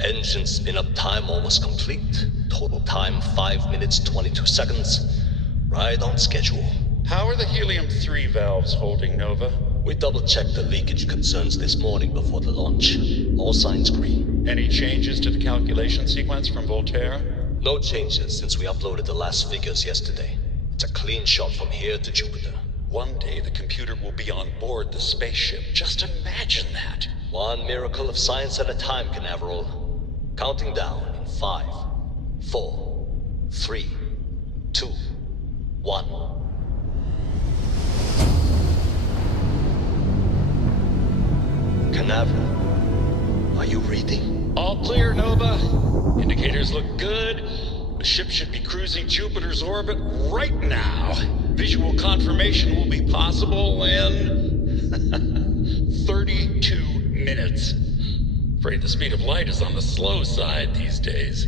Engine spin-up time almost complete. Total time 5 minutes 22 seconds. Right on schedule. How are the helium-3 valves holding, Nova? We double-checked the leakage concerns this morning before the launch. All signs green. Any changes to the calculation sequence from Voltaire? No changes since we uploaded the last figures yesterday. It's a clean shot from here to Jupiter. One day the computer will be on board the spaceship. Just imagine that. One miracle of science at a time, Canaveral. Counting down in 5, 4, 3, 2, 1. Canaveral, are you reading? All clear, Nova. Indicators look good. The ship should be cruising Jupiter's orbit right now. Visual confirmation will be possible in 32 minutes. Afraid the speed of light is on the slow side these days.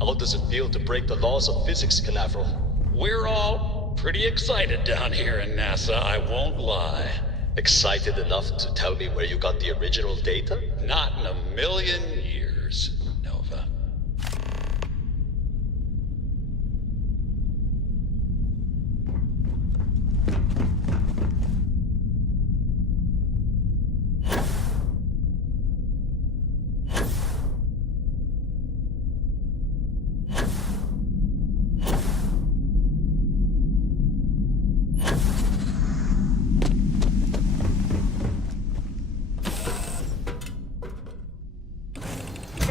How does it feel to break the laws of physics, Canaveral? We're all pretty excited down here in NASA, I won't lie. Excited enough to tell me where you got the original data? Not in a million years, Nova.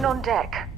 On deck.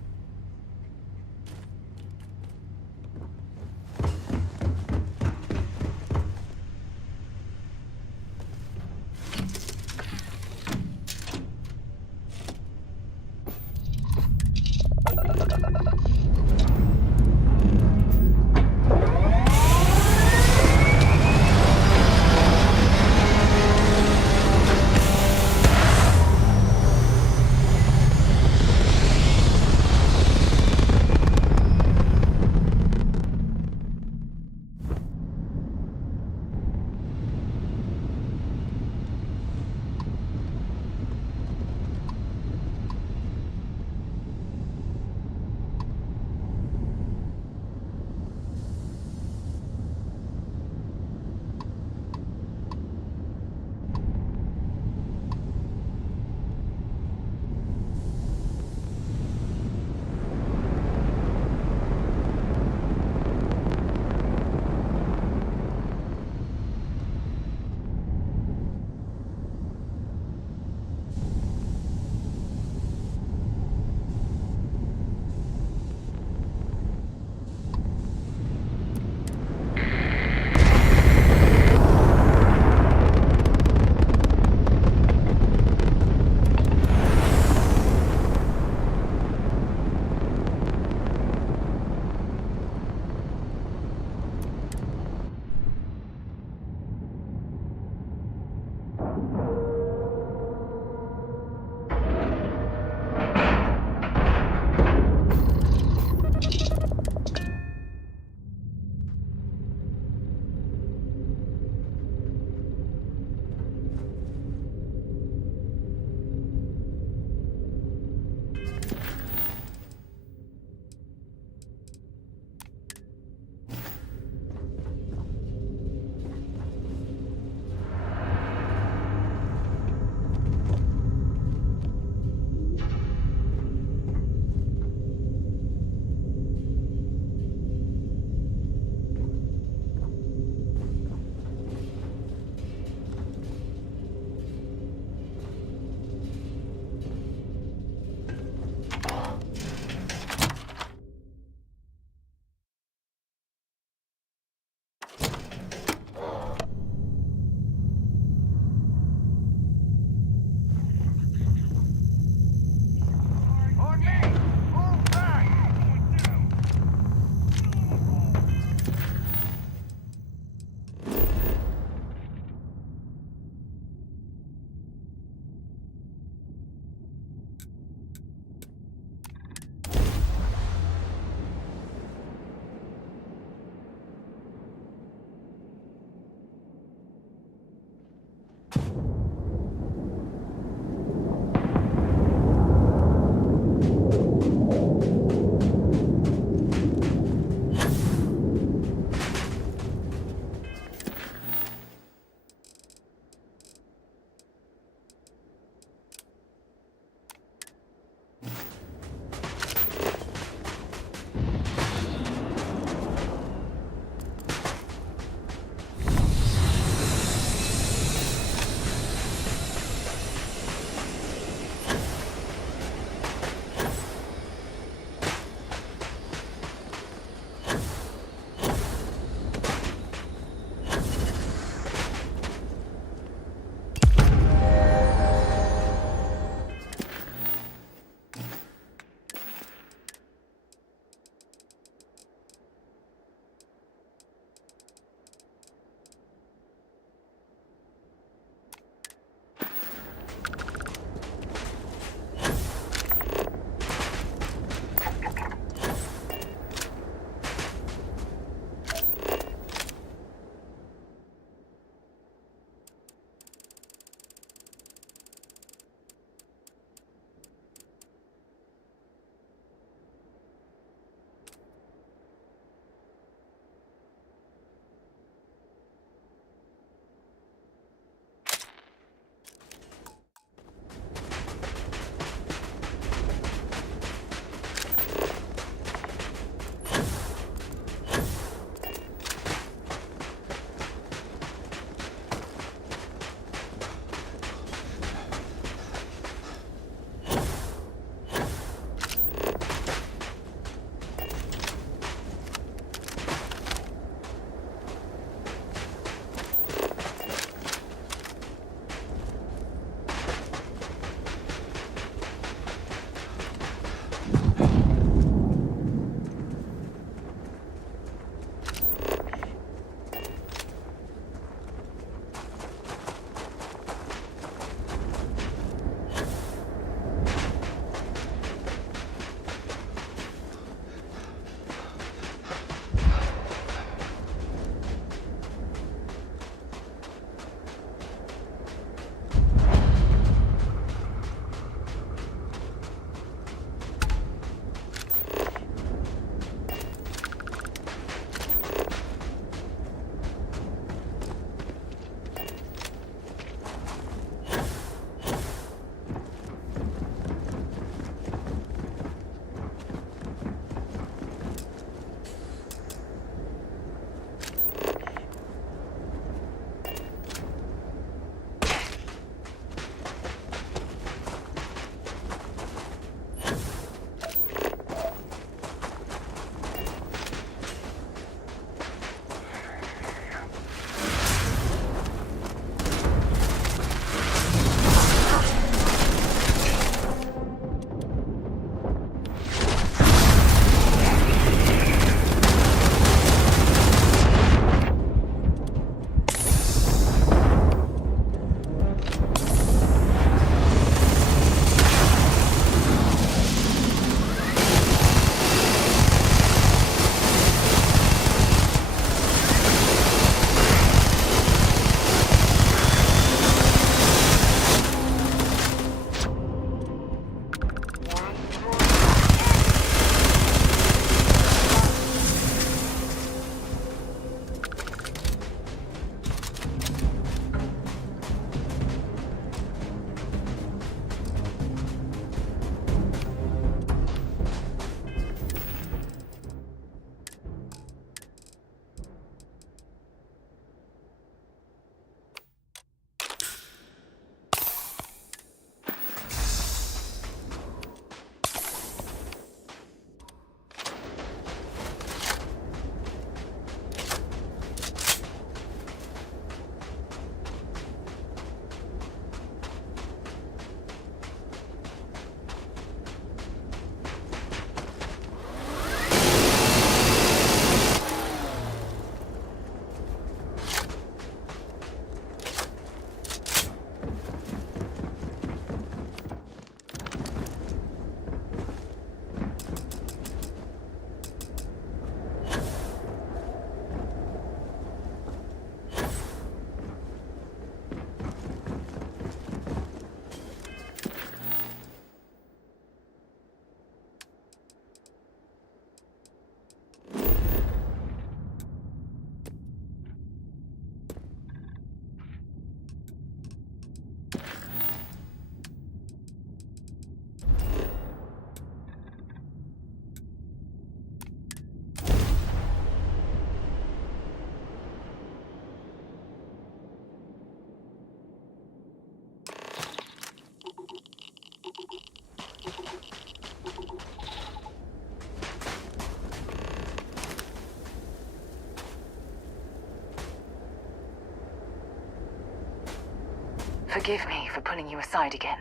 Forgive me for pulling you aside again,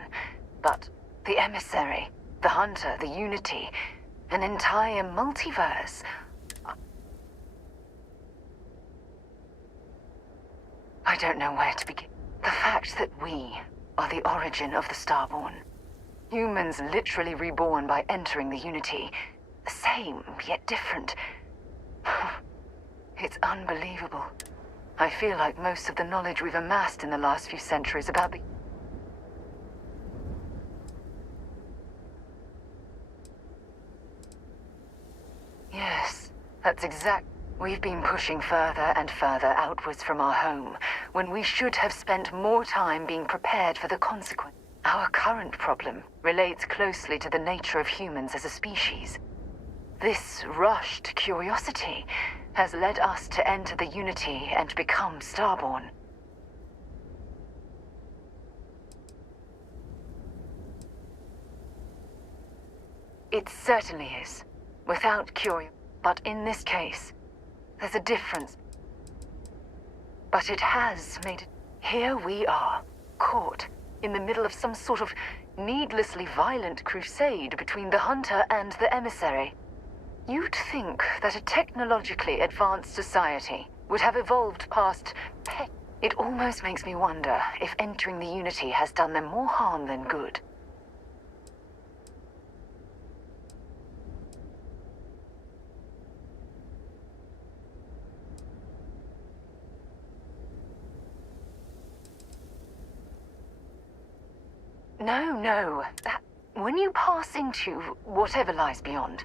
but the emissary, the hunter, the unity, an entire multiverse. I don't know where to begin. The fact that we are the origin of the Starborn. Humans literally reborn by entering the Unity. The same, yet different. It's unbelievable. I feel like most of the knowledge we've amassed in the last few centuries about the... Yes, that's exact. We've been pushing further and further outwards from our home, when we should have spent more time being prepared for the consequence. Our current problem relates closely to the nature of humans as a species. This rushed curiosity has led us to enter the Unity and become Starborn. It certainly is, without curiosity. But in this case, there's a difference. But it has made it... Here we are, caught in the middle of some sort of needlessly violent crusade between the hunter and the emissary. You'd think that a technologically advanced society would have evolved past pet. It almost makes me wonder if entering the Unity has done them more harm than good. No. When you pass into whatever lies beyond,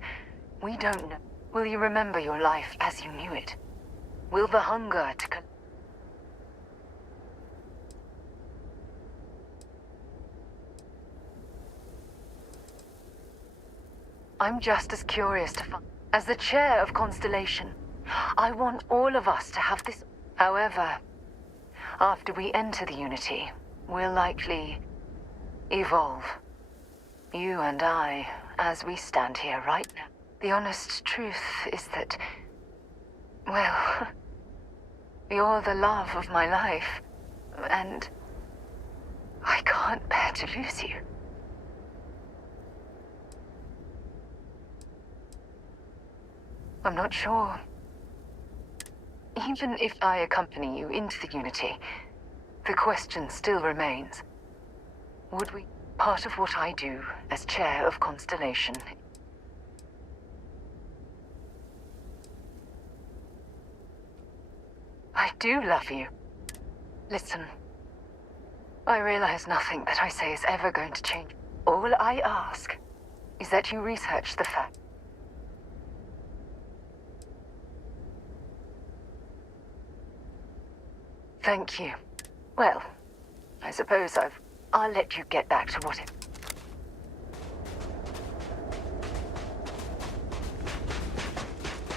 we don't know. Will you remember your life as you knew it? Will the hunger to... I'm just as curious to find... As the chair of Constellation, I want all of us to have this... However, after we enter the Unity, we'll likely... evolve. You and I, as we stand here right now. The honest truth is that, well, you're the love of my life, and I can't bear to lose you. I'm not sure. Even if I accompany you into the Unity, the question still remains. Would we... Part of what I do as chair of Constellation... I do love you. Listen, I realize nothing that I say is ever going to change. All I ask is that you research the fact. Thank you. Well, I suppose I'll let you get back to what it...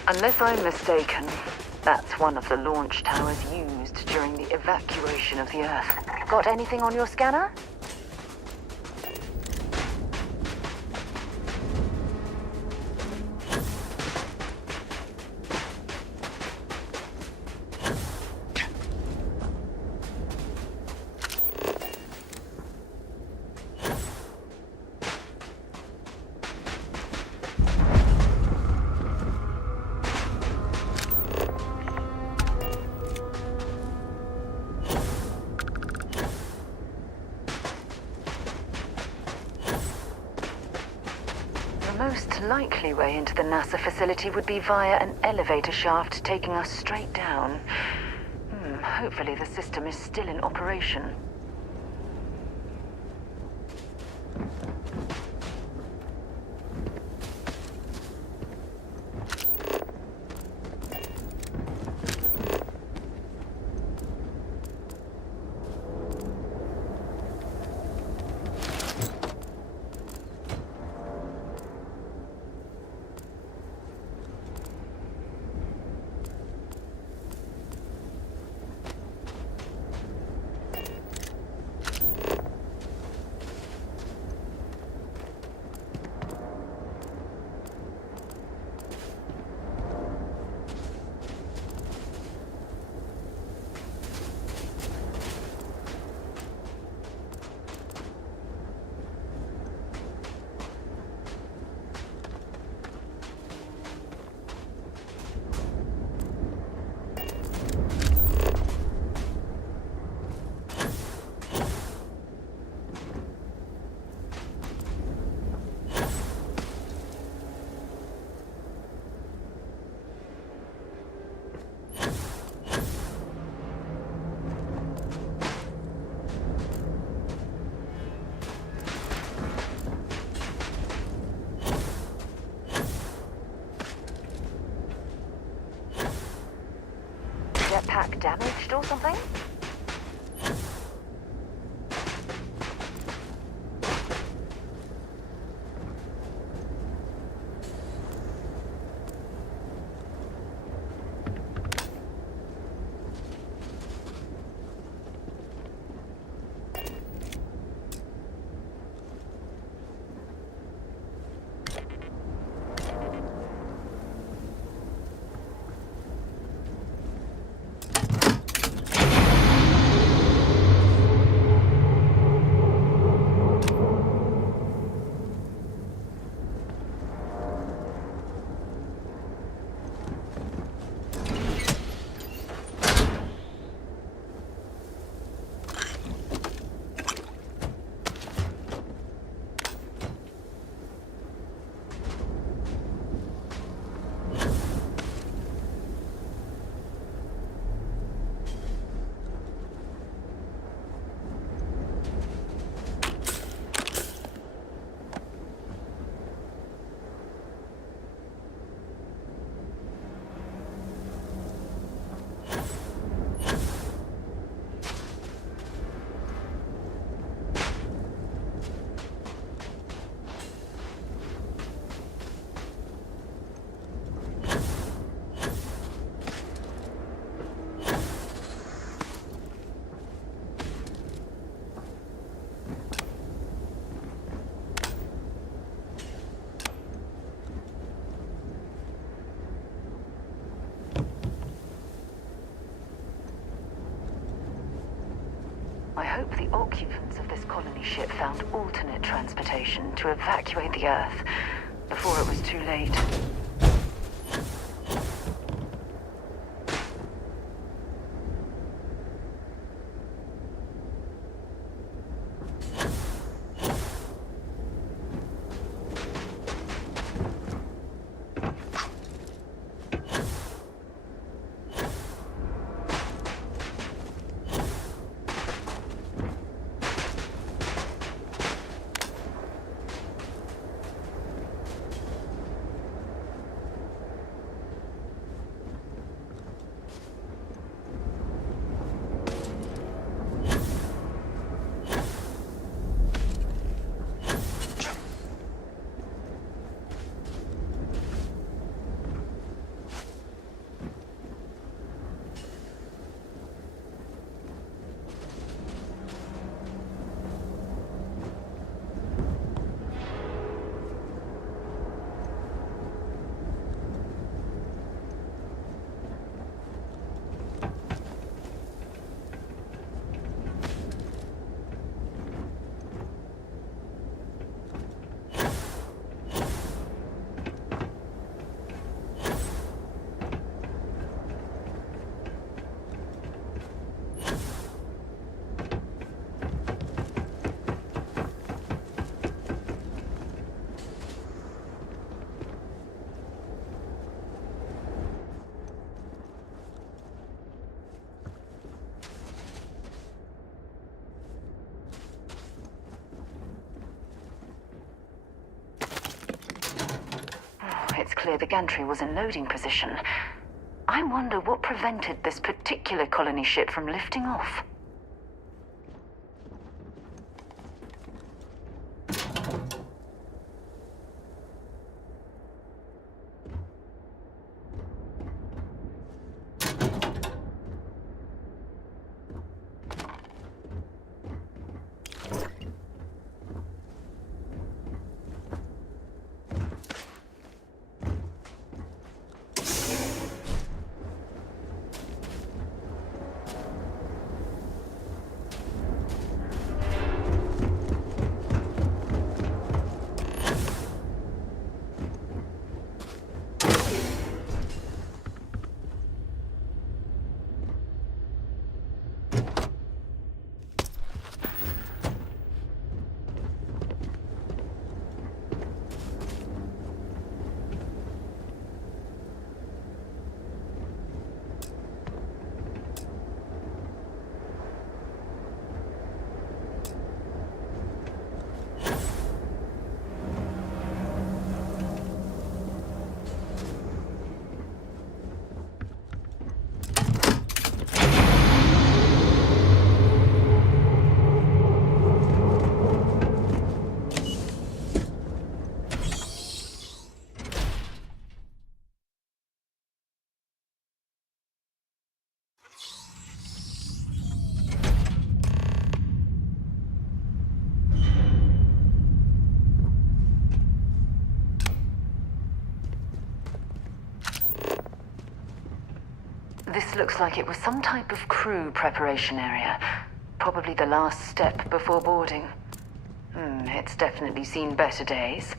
Unless I'm mistaken, that's one of the launch towers used during the evacuation of the Earth. Got anything on your scanner? Most likely way into the NASA facility would be via an elevator shaft taking us straight down. Hopefully the system is still in operation. damaged or something? I hope the occupants of this colony ship found alternate transportation to evacuate the Earth before it was too late. It's clear the gantry was in loading position. I wonder what prevented this particular colony ship from lifting off. This looks like it was some type of crew preparation area. Probably the last step before boarding. It's definitely seen better days.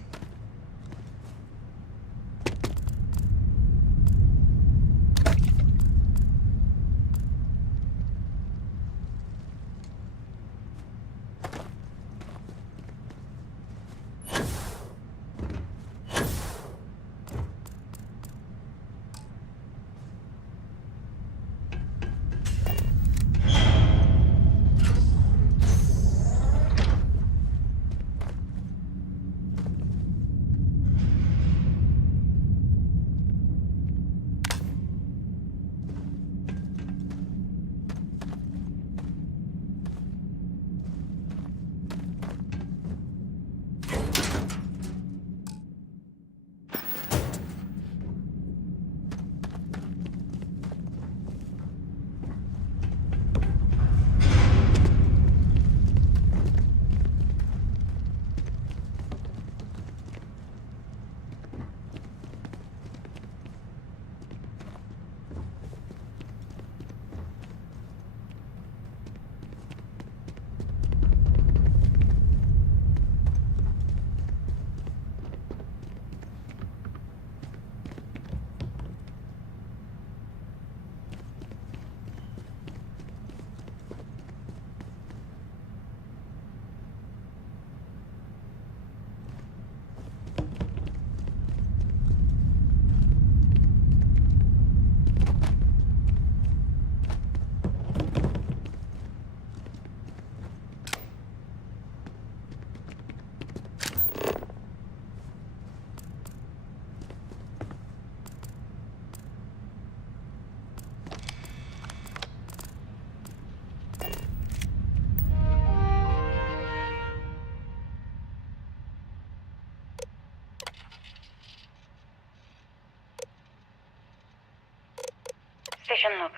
Station log.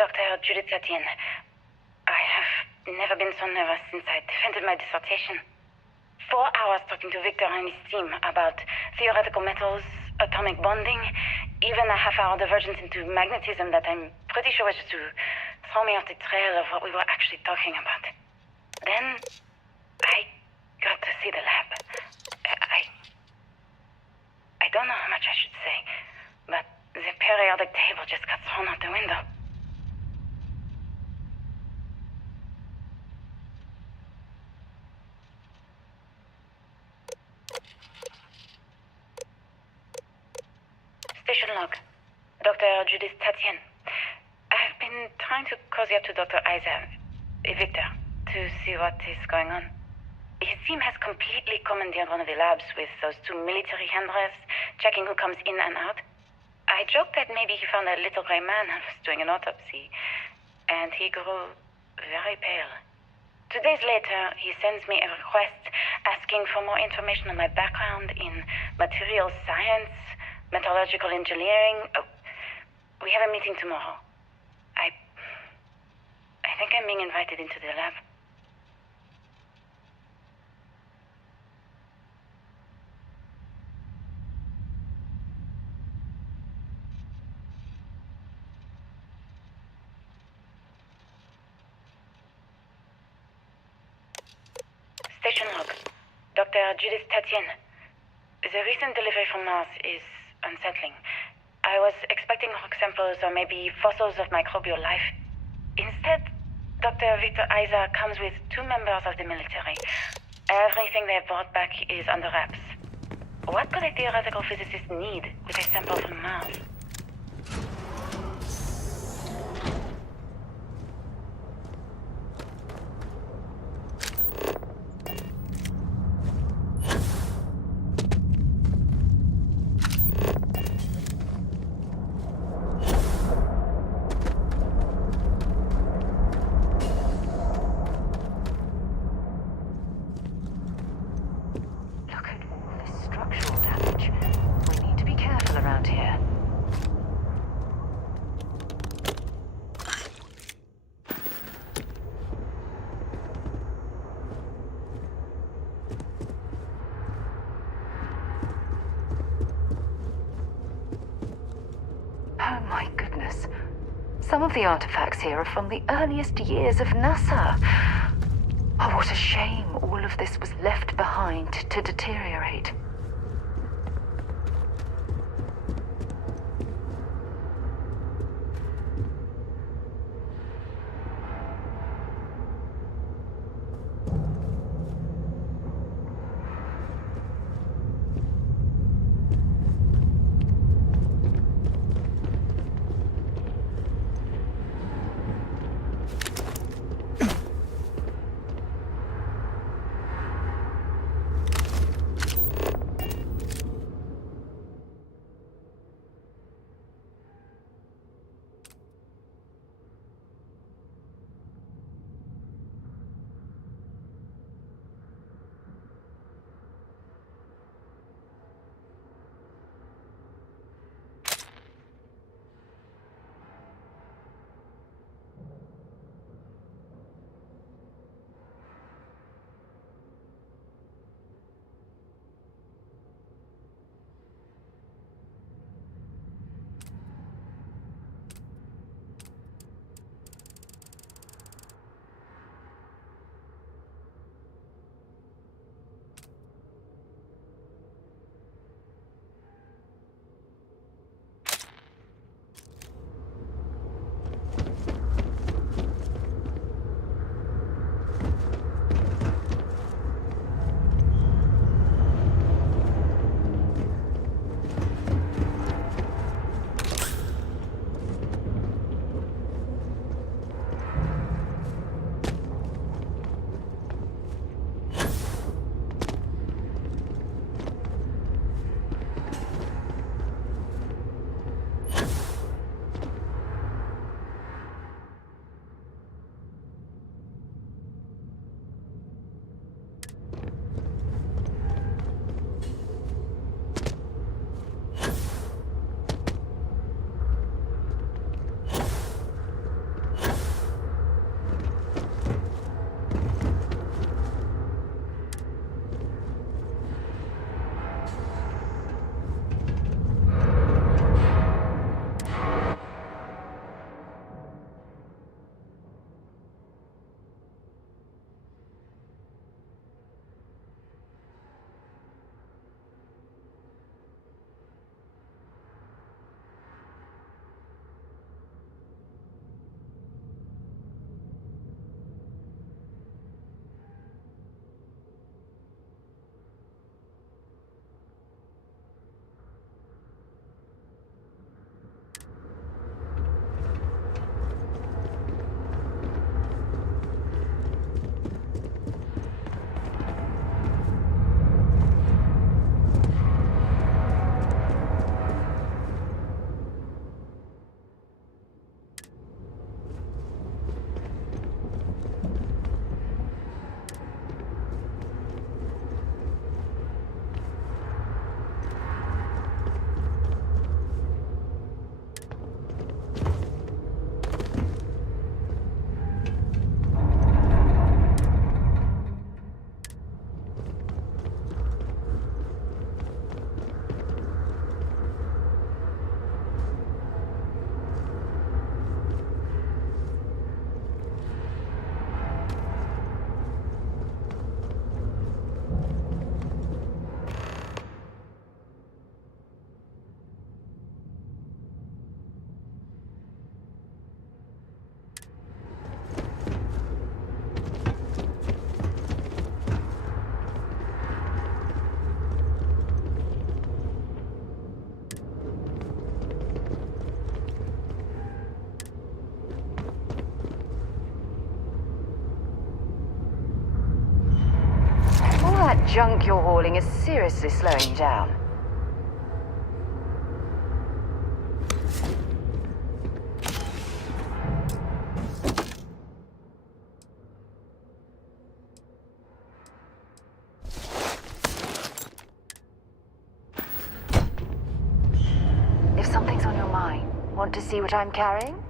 Dr. Judith Satien. I have never been so nervous since I defended my dissertation. 4 hours talking to Victor and his team about theoretical metals, atomic bonding, even a half-hour divergence into magnetism that I'm pretty sure was just to throw me off the trail of what we were actually talking about. Then, I got to see the lab. I don't know how much I should say, but the periodic table just got thrown out the window. Station log. Dr. Judith Tatien. I've been trying to cozy up to Dr. Victor, to see what is going on. His team has completely commandeered one of the labs with those 2 military handrails, checking who comes in and out. I joked that maybe he found a little gray man and was doing an autopsy, and he grew very pale. 2 days later, he sends me a request asking for more information on my background in materials science, metallurgical engineering. Oh, we have a meeting tomorrow. I think I'm being invited into the lab. Station log. Dr. Judith Tatien. The recent delivery from Mars is unsettling. I was expecting rock samples or maybe fossils of microbial life. Instead, Dr. Victor Isa comes with 2 members of the military. Everything they brought back is under wraps. What could a theoretical physicist need with a sample from Mars? Some of the artifacts here are from the earliest years of NASA. Oh, what a shame all of this was left behind to deteriorate. Junk you're hauling is seriously slowing you down. If something's on your mind, want to see what I'm carrying?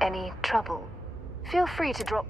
Any trouble? Feel free to drop...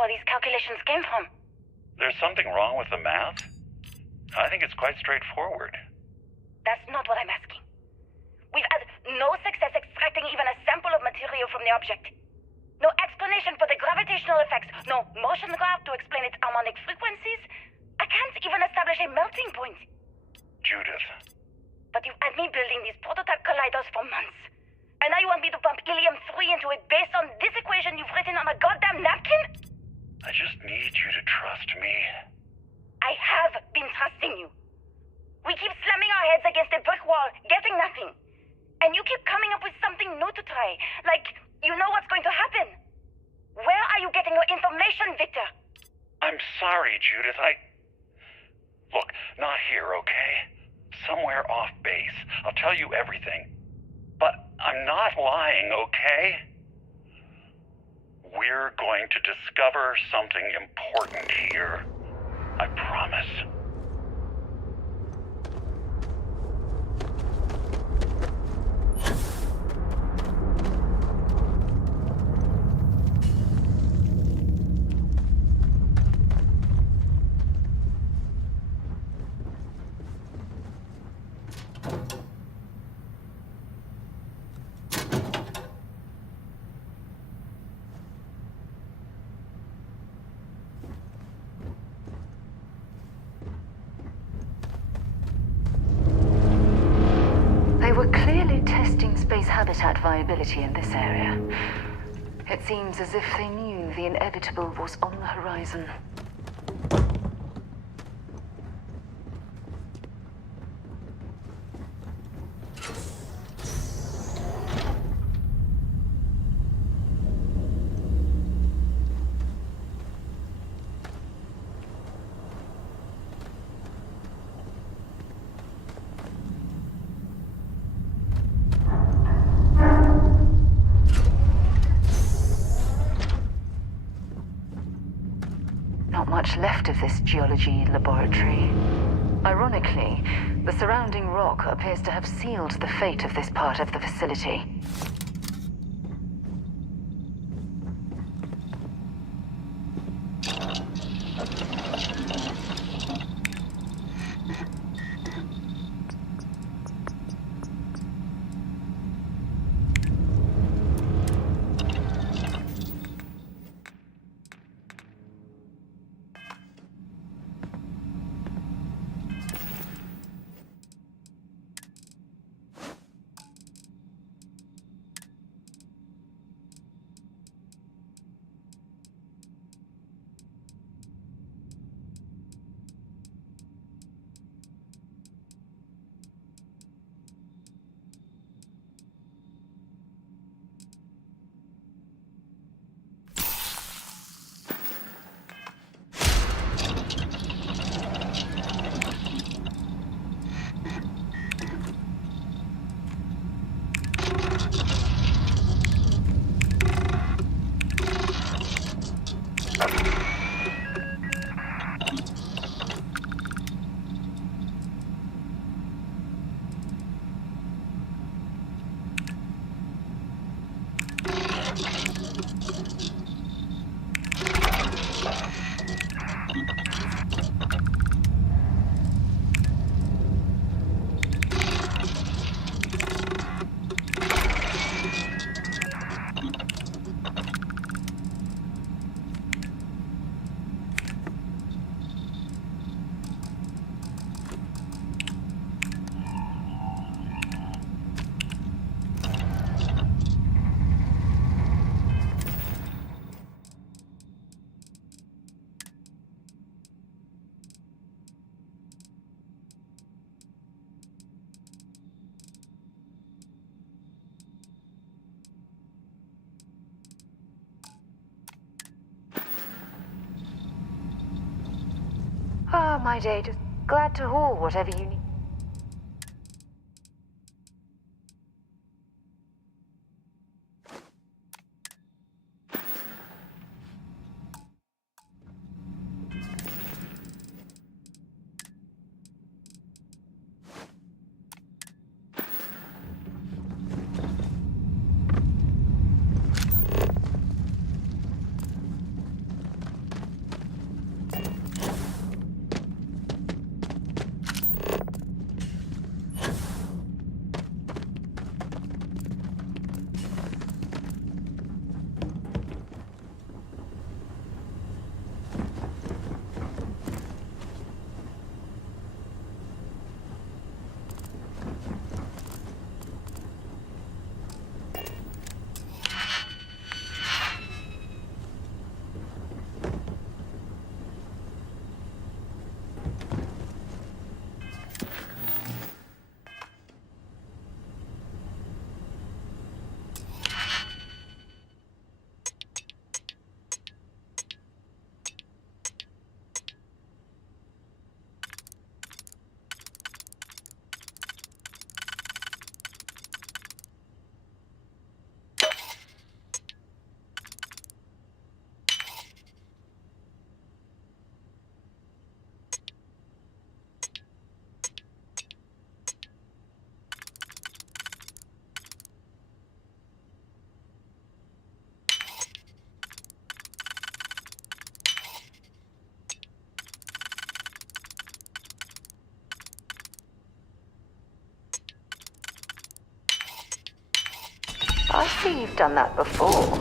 Where these calculations came from. There's something wrong with the math? I think it's quite straightforward. That's not what I'm asking. We've had no success extracting even a sample of material from the object. No explanation for the gravitational effects, no motion graph to explain its harmonic frequencies. I can't even establish a melting point. Judith. But you've had me building these prototype colliders for months. And now you want me to pump helium-3 into it based on this equation you've written on a goddamn napkin? I just need you to trust me. I have been trusting you. We keep slamming our heads against a brick wall, getting nothing. And you keep coming up with something new to try. Like, you know what's going to happen. Where are you getting your information, Victor? I'm sorry, Judith. Look, not here, okay? Somewhere off base. I'll tell you everything. But I'm not lying, okay? We're going to discover something important here. I promise. They were clearly testing space habitat viability in this area. It seems as if they knew the inevitable was on the horizon. Not much left of this geology laboratory. Ironically, the surrounding rock appears to have sealed the fate of this part of the facility. Ah, my day. Just glad to haul whatever you need. I see you've done that before.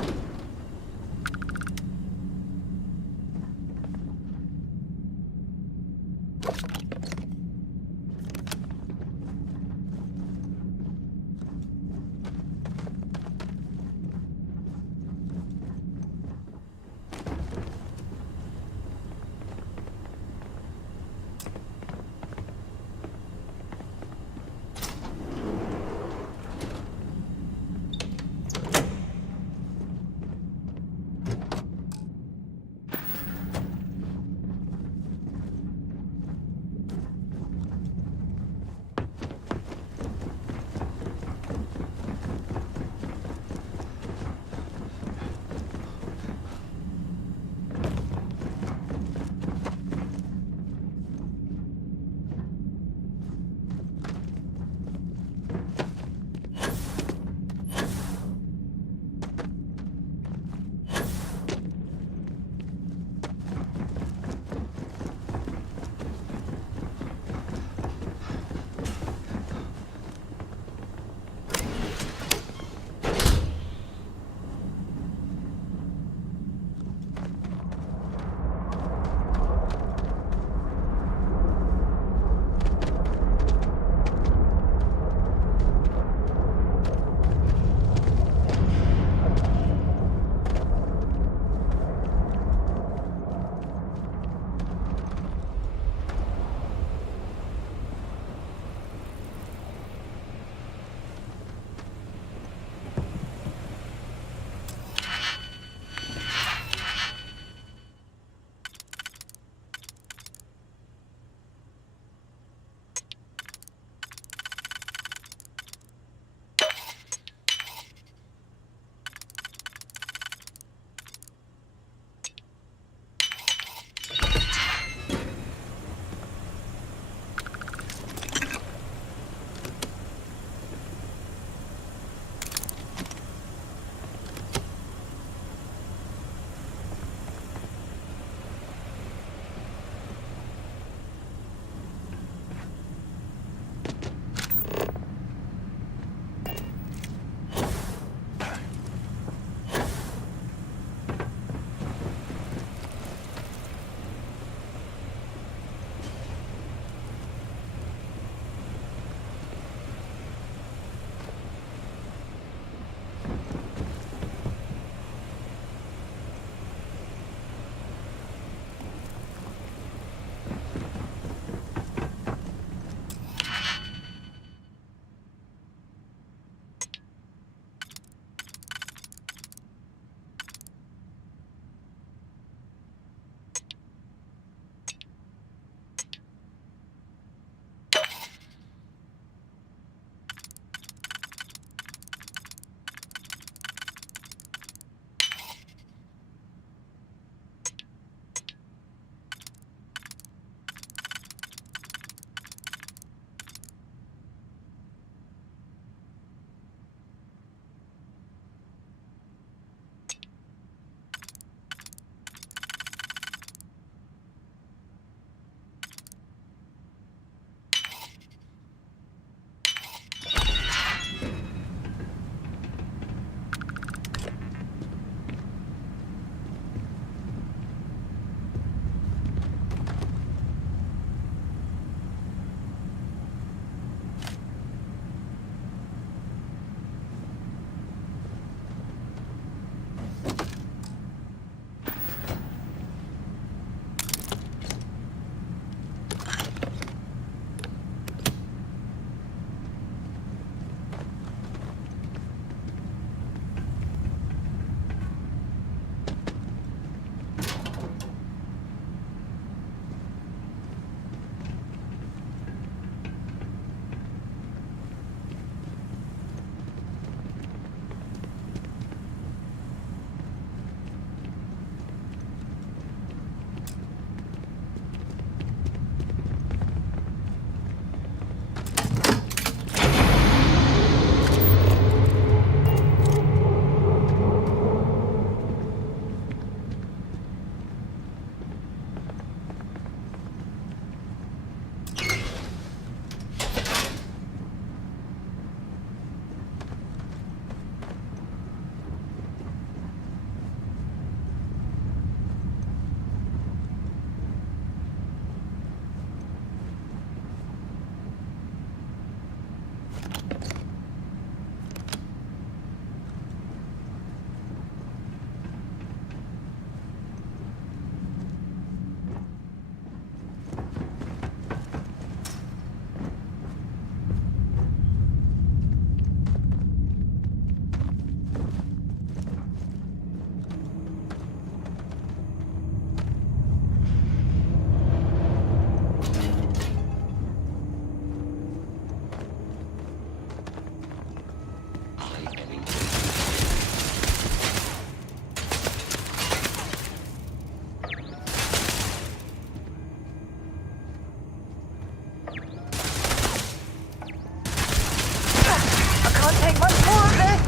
can't take much more of this!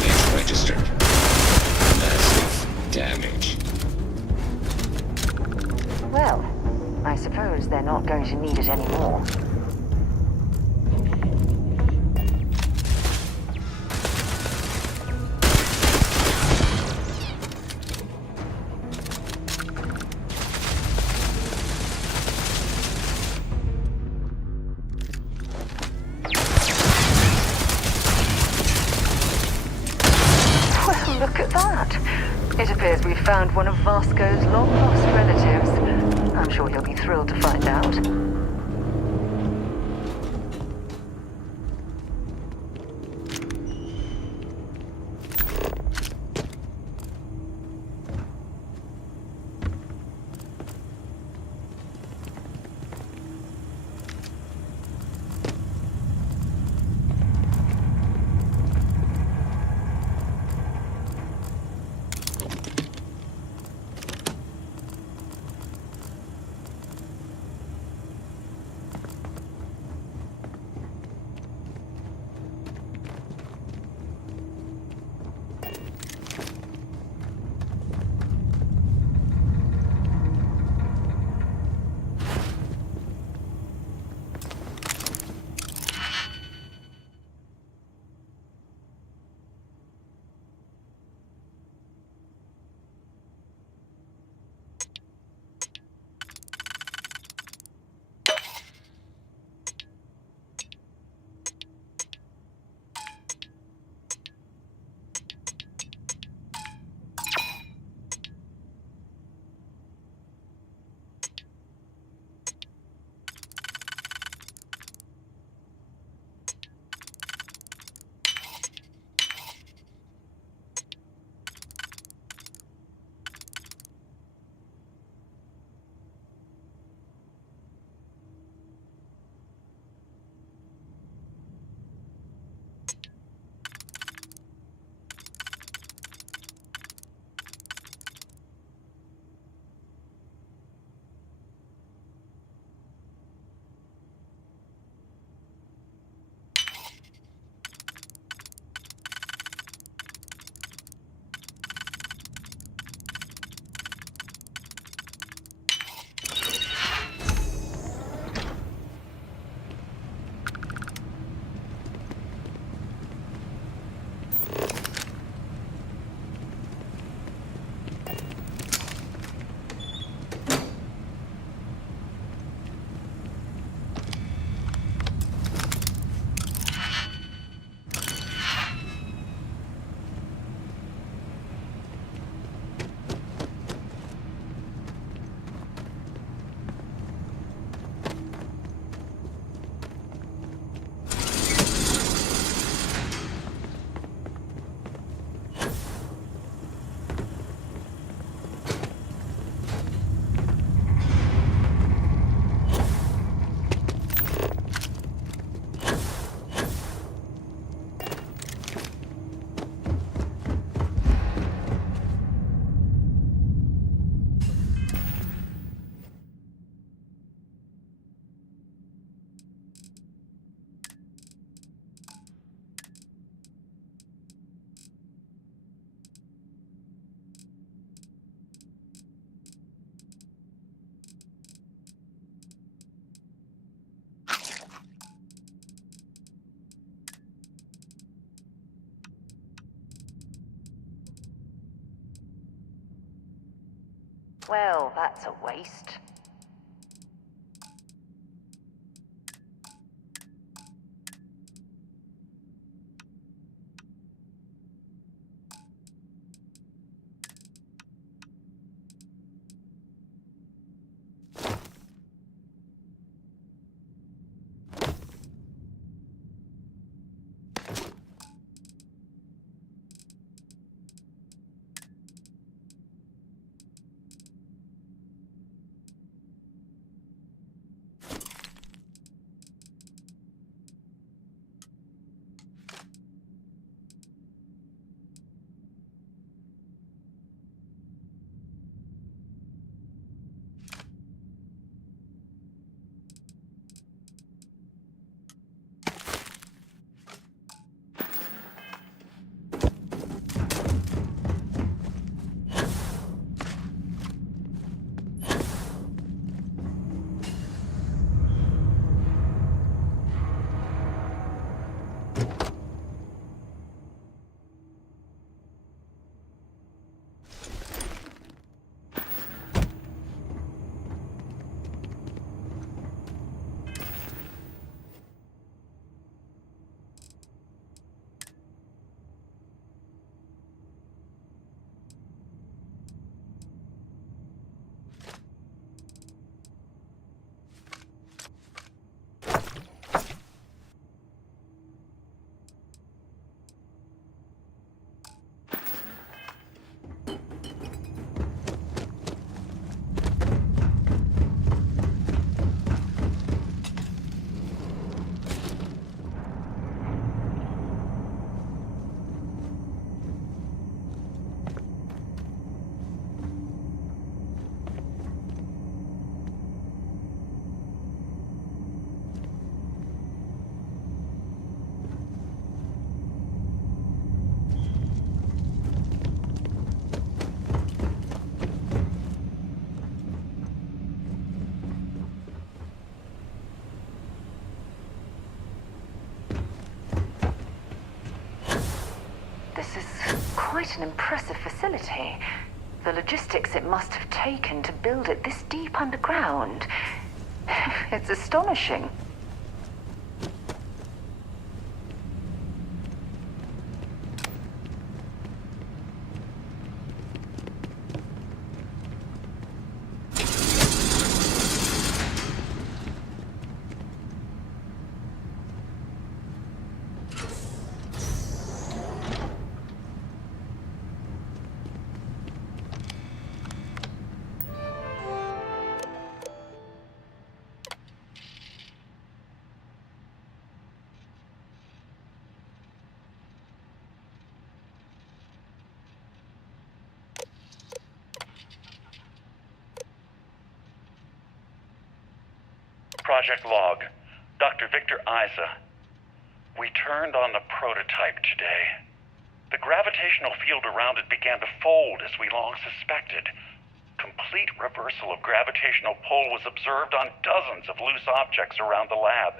Damage registered. Massive damage. Well, I suppose they're not going to need it anymore. Well, look at that. It appears we've found one of Vasco's long-lost relatives. I'm sure he'll be thrilled to find out. Well, that's a waste. quite an impressive facility. The logistics it must have taken to build it this deep underground. It's astonishing. Project Log, Dr. Victor Isa. We turned on the prototype today. The gravitational field around it began to fold as we long suspected. Complete reversal of gravitational pull was observed on dozens of loose objects around the lab.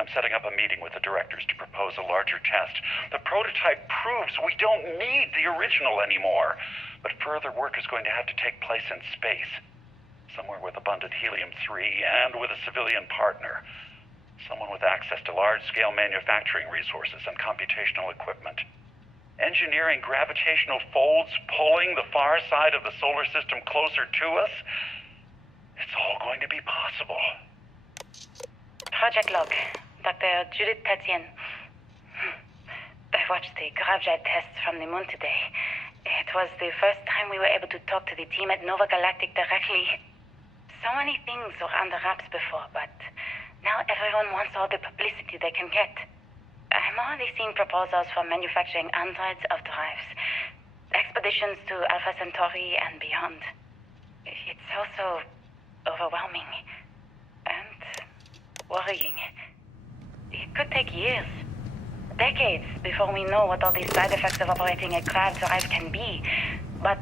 I'm setting up a meeting with the directors to propose a larger test. The prototype proves we don't need the original anymore, but further work is going to have to take place in space. Somewhere with abundant helium-3 and with a civilian partner. Someone with access to large-scale manufacturing resources and computational equipment. Engineering gravitational folds pulling the far side of the solar system closer to us? It's all going to be possible. Project Log, Dr. Judith Tatian. I watched the gravjet tests from the moon today. It was the first time we were able to talk to the team at Nova Galactic directly. So many things were under wraps before, but now everyone wants all the publicity they can get. I'm already seeing proposals for manufacturing androids of drives, expeditions to Alpha Centauri and beyond. It's also overwhelming and worrying. It could take years, decades, before we know what all the side effects of operating a grav drive can be, but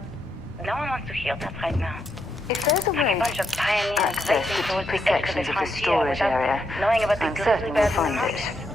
no one wants to hear that right now. If there's a way bunch of pioneers access racing to towards deeper the edge of sections the of the frontier storage without area, knowing about the I'm grizzly certain we'll bears and find monsters. it.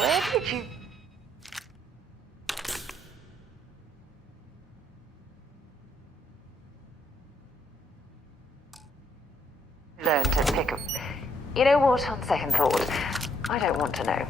Where did you... learn to pick up... You know what, on second thought, I don't want to know.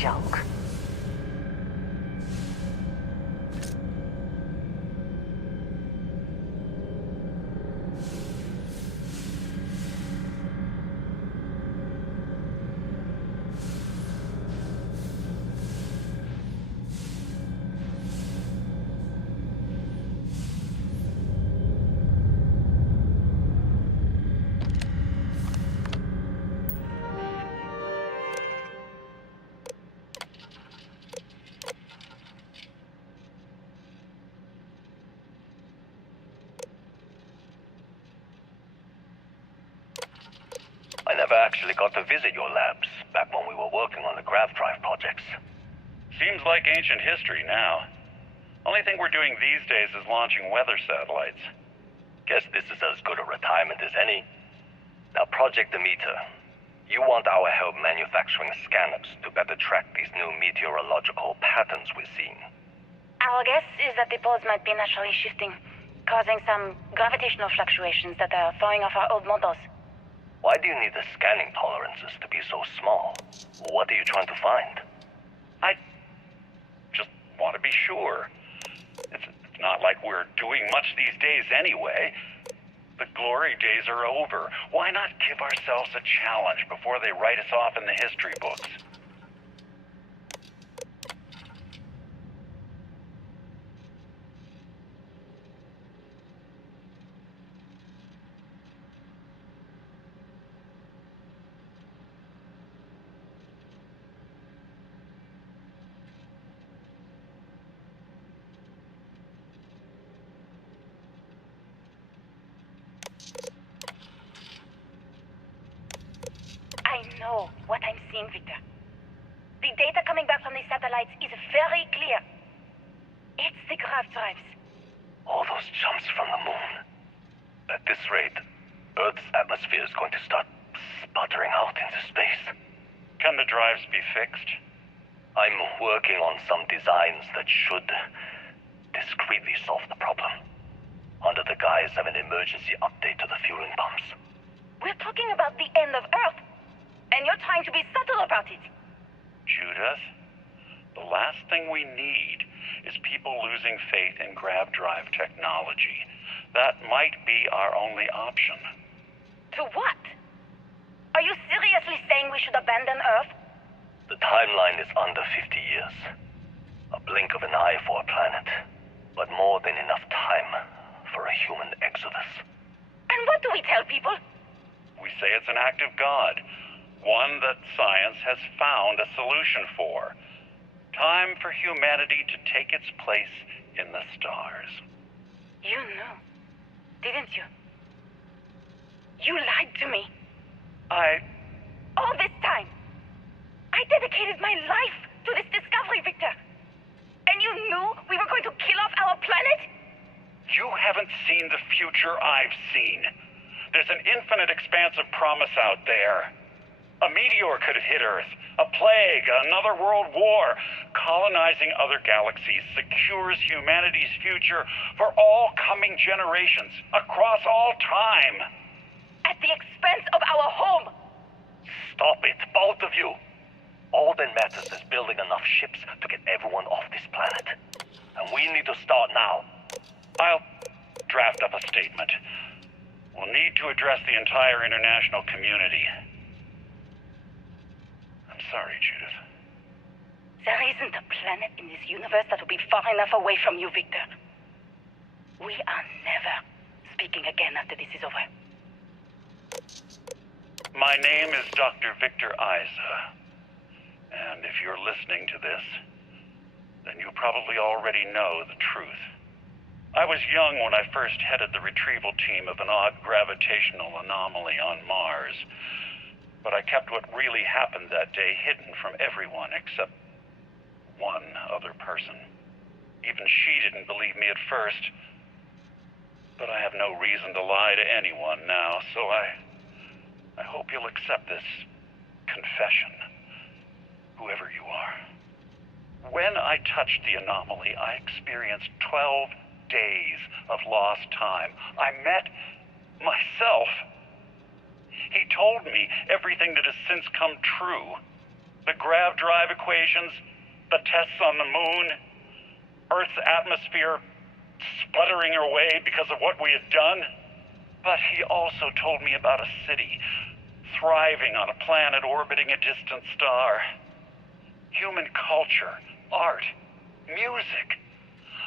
joke. I never actually got to visit your labs back when we were working on the grav drive projects. Seems like ancient history now. Only thing we're doing these days is launching weather satellites. Guess this is as good a retirement as any. Now, Project Demeter, you want our help manufacturing scanners to better track these new meteorological patterns we're seeing. Our guess is that the poles might be naturally shifting, causing some gravitational fluctuations that are throwing off our old models. Why do you need the scanning tolerances to be so small? What are you trying to find? I just want to be sure. It's not like we're doing much these days anyway. The glory days are over. Why not give ourselves a challenge before they write us off in the history books? I know what I'm seeing, Victor. The data coming back from the satellites is very clear. It's the grav drives. All those jumps from the moon. At this rate, Earth's atmosphere is going to start sputtering out into space. Can the drives be fixed? I'm working on some designs that should discreetly solve the problem, under the guise of an emergency update to the fueling pumps. We're talking about the end of Earth, and you're trying to be subtle about it. Judith, the last thing we need is people losing faith in grav drive technology. That might be our only option. To what? Are you seriously saying we should abandon Earth? The timeline is under 50 years. A blink of an eye for a planet, but more than enough time for a human exodus. And what do we tell people? We say it's an act of God, one that science has found a solution for. Time for humanity to take its place in the stars. You knew, didn't you? You lied to me. All this time, I dedicated my life to this discovery, Victor. And you knew we were going to kill off our planet? You haven't seen the future I've seen. There's an infinite expanse of promise out there. A meteor could have hit Earth, a plague, another world war. Colonizing other galaxies secures humanity's future for all coming generations, across all time. At the expense of our home. Stop it, both of you. All that matters is building enough ships to get everyone off this planet. And we need to start now. I'll draft up a statement. We'll need to address the entire international community. I'm sorry, Judith. There isn't a planet in this universe that will be far enough away from you, Victor. We are never speaking again after this is over. My name is Dr. Victor Isa. And if you're listening to this, then you probably already know the truth. I was young when I first headed the retrieval team of an odd gravitational anomaly on Mars. But I kept what really happened that day hidden from everyone except one other person. Even she didn't believe me at first. But I have no reason to lie to anyone now, so I hope you'll accept this confession, whoever you are. When I touched the anomaly, I experienced 12 days of lost time. I met myself. He told me everything that has since come true. The grav drive equations, the tests on the moon, Earth's atmosphere sputtering away because of what we had done. But he also told me about a city thriving on a planet orbiting a distant star. Human culture, art, music,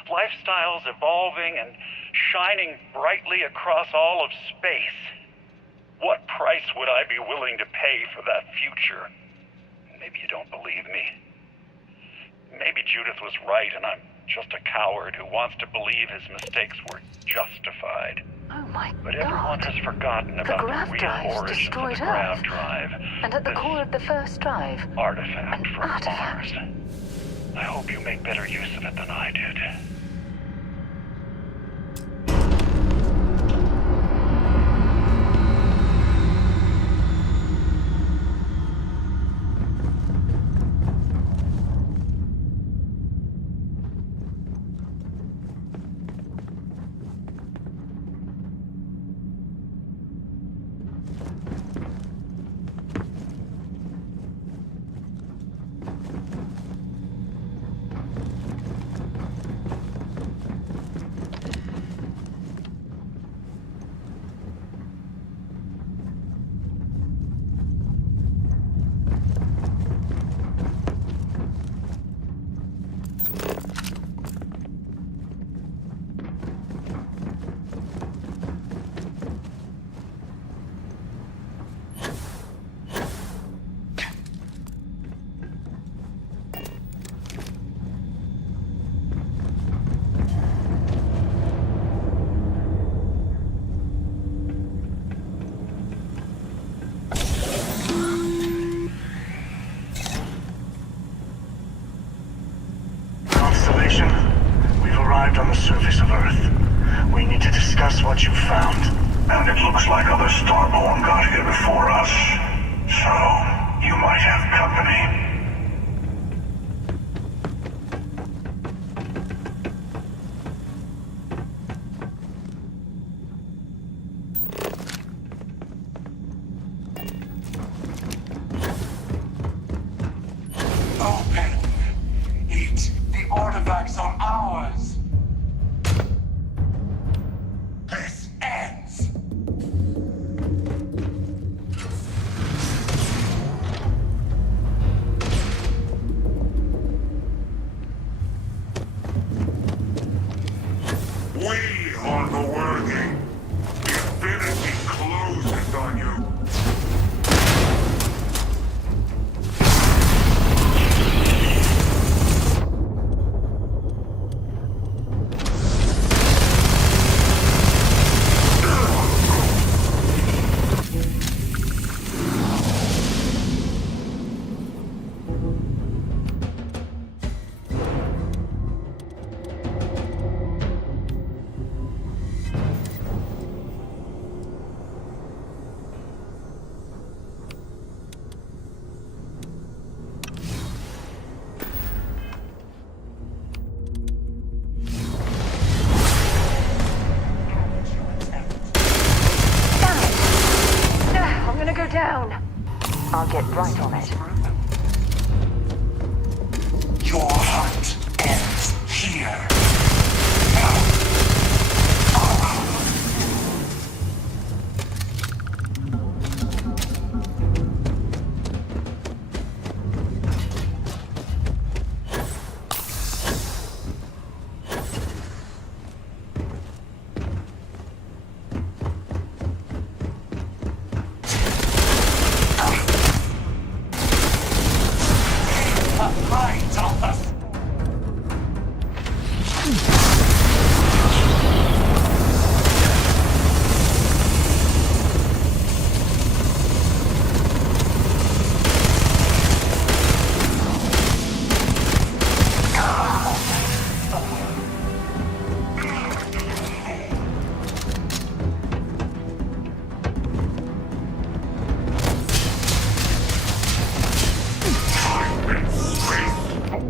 lifestyles evolving and shining brightly across all of space. What price would I be willing to pay for that future? Maybe you don't believe me. Maybe Judith was right and I'm just a coward who wants to believe his mistakes were justified. Oh my God. But everyone has forgotten about the grav real drive's origins of the destroyed grav Earth. drive. And at the core of the first drive, Artifact from artifact. Mars. I hope you make better use of it than I did. We've arrived on the surface of Earth. We need to discuss what you found. And it looks like other Starborn got here before us. So, you might have company. Open! Eat! The artifacts are ours! This ends! We are the worthy. Infinity closes on you. I'm gonna go down. I'll get right on it. Your hunt ends here. Right, Thomas. Time and space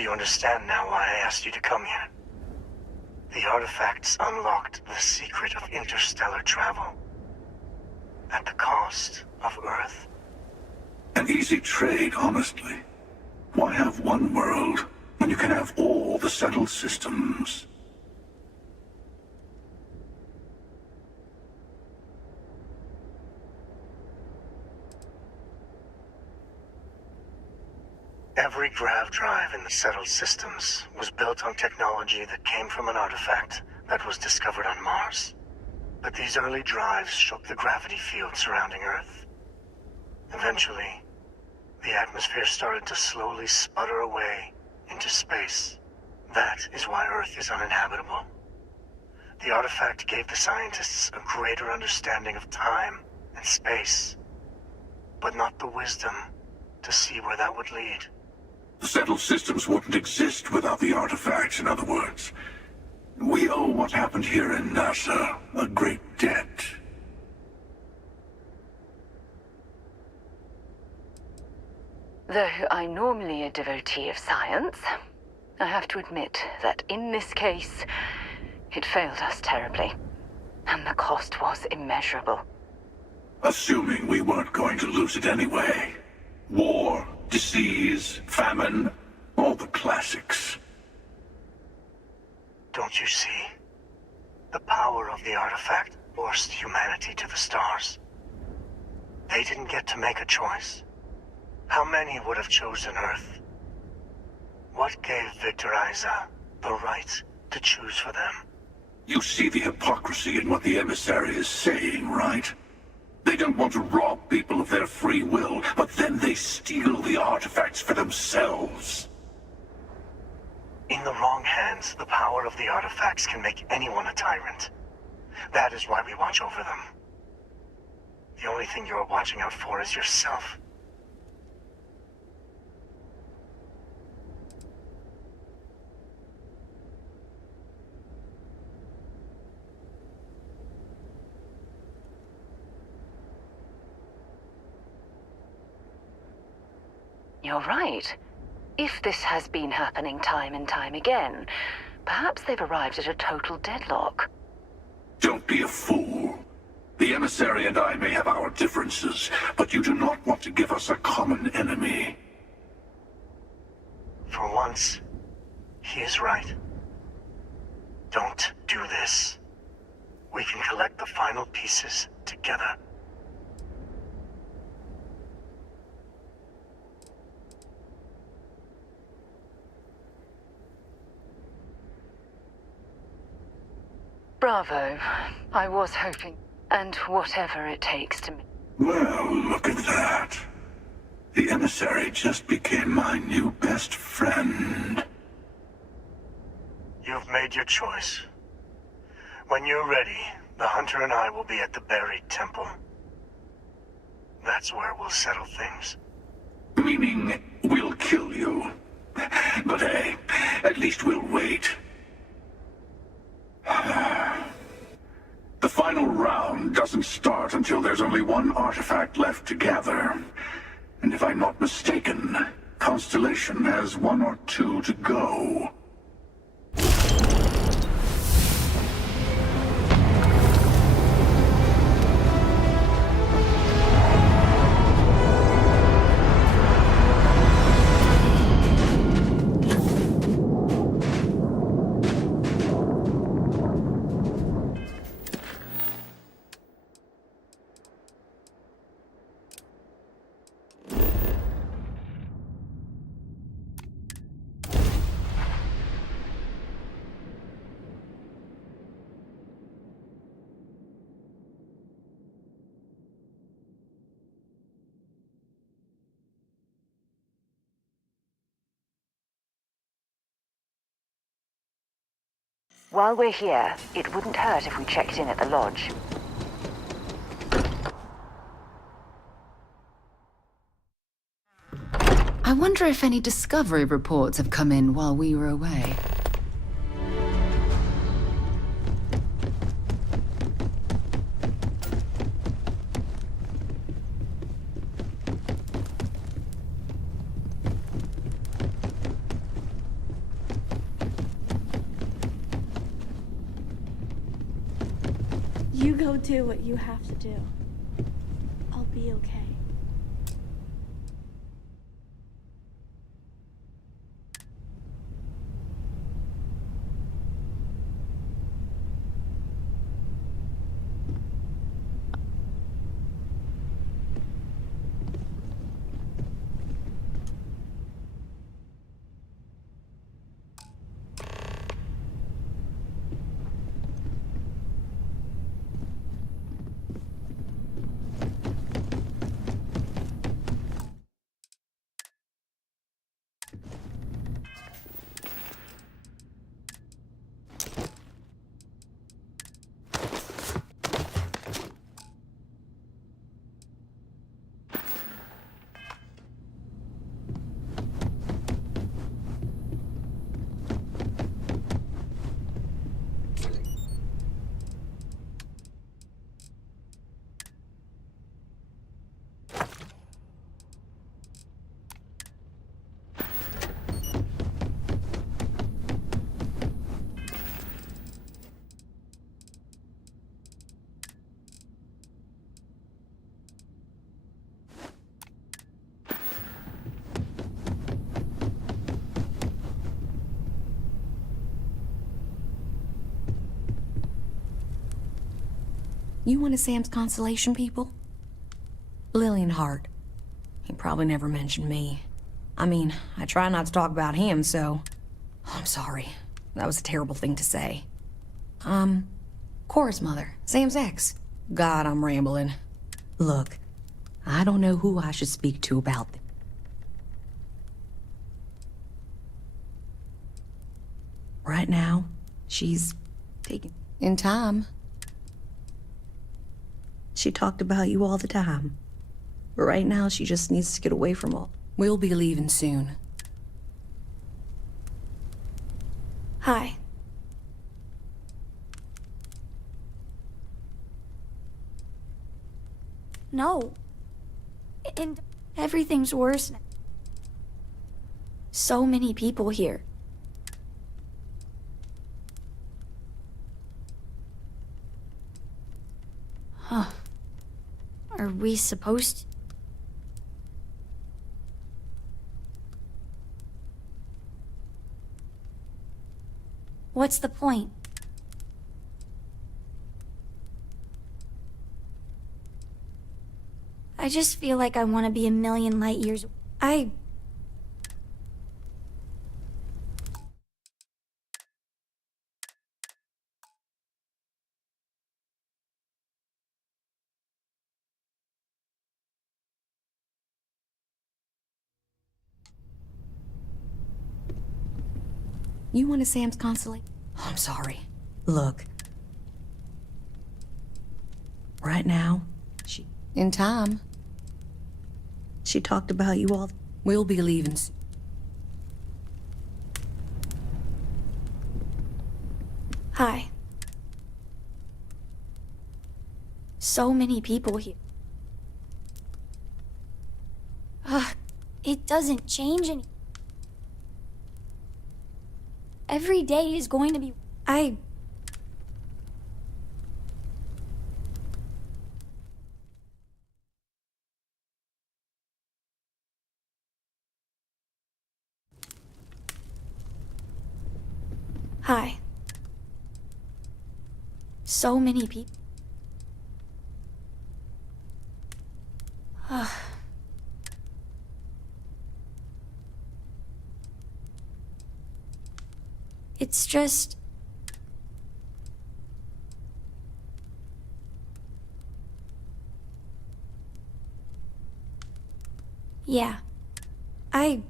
Do you understand now why I asked you to come here? The artifacts unlocked the secret of interstellar travel. At the cost of Earth. An easy trade, honestly. Why have one world when you can have all the settled systems? Every grav drive in the settled systems was built on technology that came from an artifact that was discovered on Mars. But these early drives shook the gravity field surrounding Earth. Eventually, the atmosphere started to slowly sputter away into space. That is why Earth is uninhabitable. The artifact gave the scientists a greater understanding of time and space, but not the wisdom to see where that would lead. The settled systems wouldn't exist without the artifacts, in other words. We owe what happened here in NASA a great debt. Though I'm normally a devotee of science, I have to admit that in this case, it failed us terribly. And the cost was immeasurable. Assuming we weren't going to lose it anyway. War, disease, famine, all the classics. Don't you see? The power of the artifact forced humanity to the stars. They didn't get to make a choice. How many would have chosen Earth? What gave Victor Isa the right to choose for them? You see the hypocrisy in what the emissary is saying, right? They don't want to rob people of their free will, but then they steal the artifacts for themselves. In the wrong hands, the power of the artifacts can make anyone a tyrant. That is why we watch over them. The only thing you're watching out for is yourself. You're right. If this has been happening time and time again, perhaps they've arrived at a total deadlock. Don't be a fool. The emissary and I may have our differences, but you do not want to give us a common enemy. For once, he is right. Don't do this. We can collect the final pieces together. Bravo. I was hoping. And whatever it takes to... Well, look at that. The emissary just became my new best friend. You've made your choice. When you're ready, the Hunter and I will be at the buried temple. That's where we'll settle things. Meaning, we'll kill you. But hey, at least we'll wait. The final round doesn't start until there's only one artifact left to gather. And if I'm not mistaken, Constellation has one or two to go. While we're here, it wouldn't hurt if we checked in at the lodge. I wonder if any discovery reports have come in while we were away. go do what you have to do. I'll be okay. You one of Sam's consolation people? Lillian Hart. He probably never mentioned me. I mean, I try not to talk about him, so... Oh, I'm sorry. That was a terrible thing to say. Cora's mother, Sam's ex. God, I'm rambling. Look, I don't know who I should speak to about this. Right now, she's taking... In time. She talked about you all the time. But right now, she just needs to get away from all. We'll be leaving soon. Hi. No. And everything's worse. So many people here. Huh. Are we supposed to? What's the point? I just feel like I want to be a million light years. You one of Sam's consolation? Oh, I'm sorry. Look. Right now, she... In time. She talked about you all... We'll be leaving soon. Hi. So many people here. Ugh, it doesn't change any... Every day is going to be... Hi. So many people. Ugh. It's just... Yeah. Hi.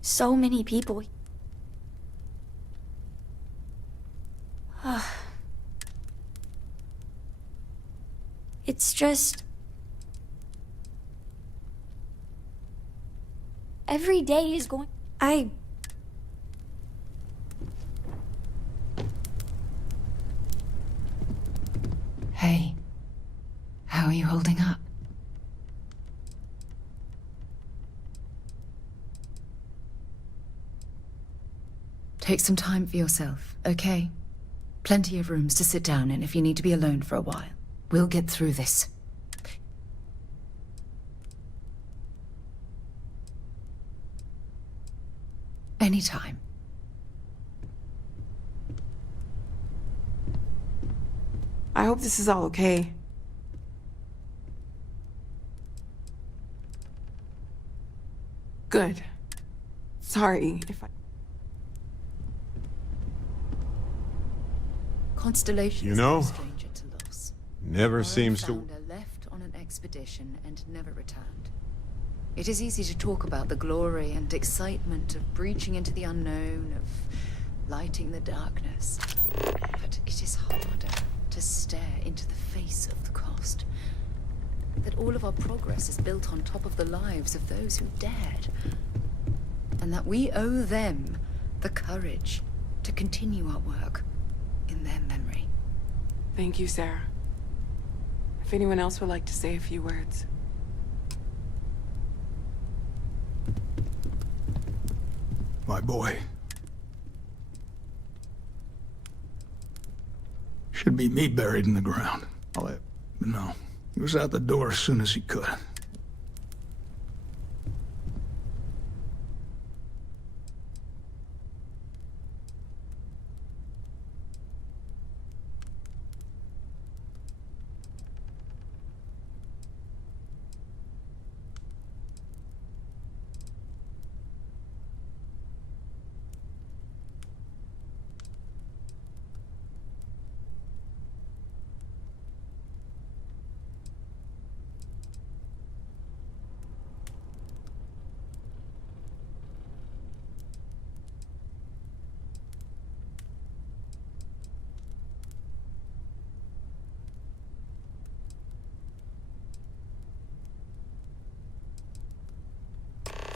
So many people. Ugh. It's just... Every day is going... Hey, how are you holding up? Take some time for yourself, okay? Plenty of rooms to sit down in if you need to be alone for a while. We'll get through this. Anytime. I hope this is all okay. Good. Sorry if I... Constellation You know, is no stranger to loss. never Our seems to... founder left on an expedition and never returned. It is easy to talk about the glory and excitement of breaching into the unknown, of lighting the darkness. But it is harder to stare into the face of the cost. That all of our progress is built on top of the lives of those who dared. And that we owe them the courage to continue our work in their memory. Thank you, Sarah. If anyone else would like to say a few words. My boy. Should be me buried in the ground. But no, he was out the door as soon as he could.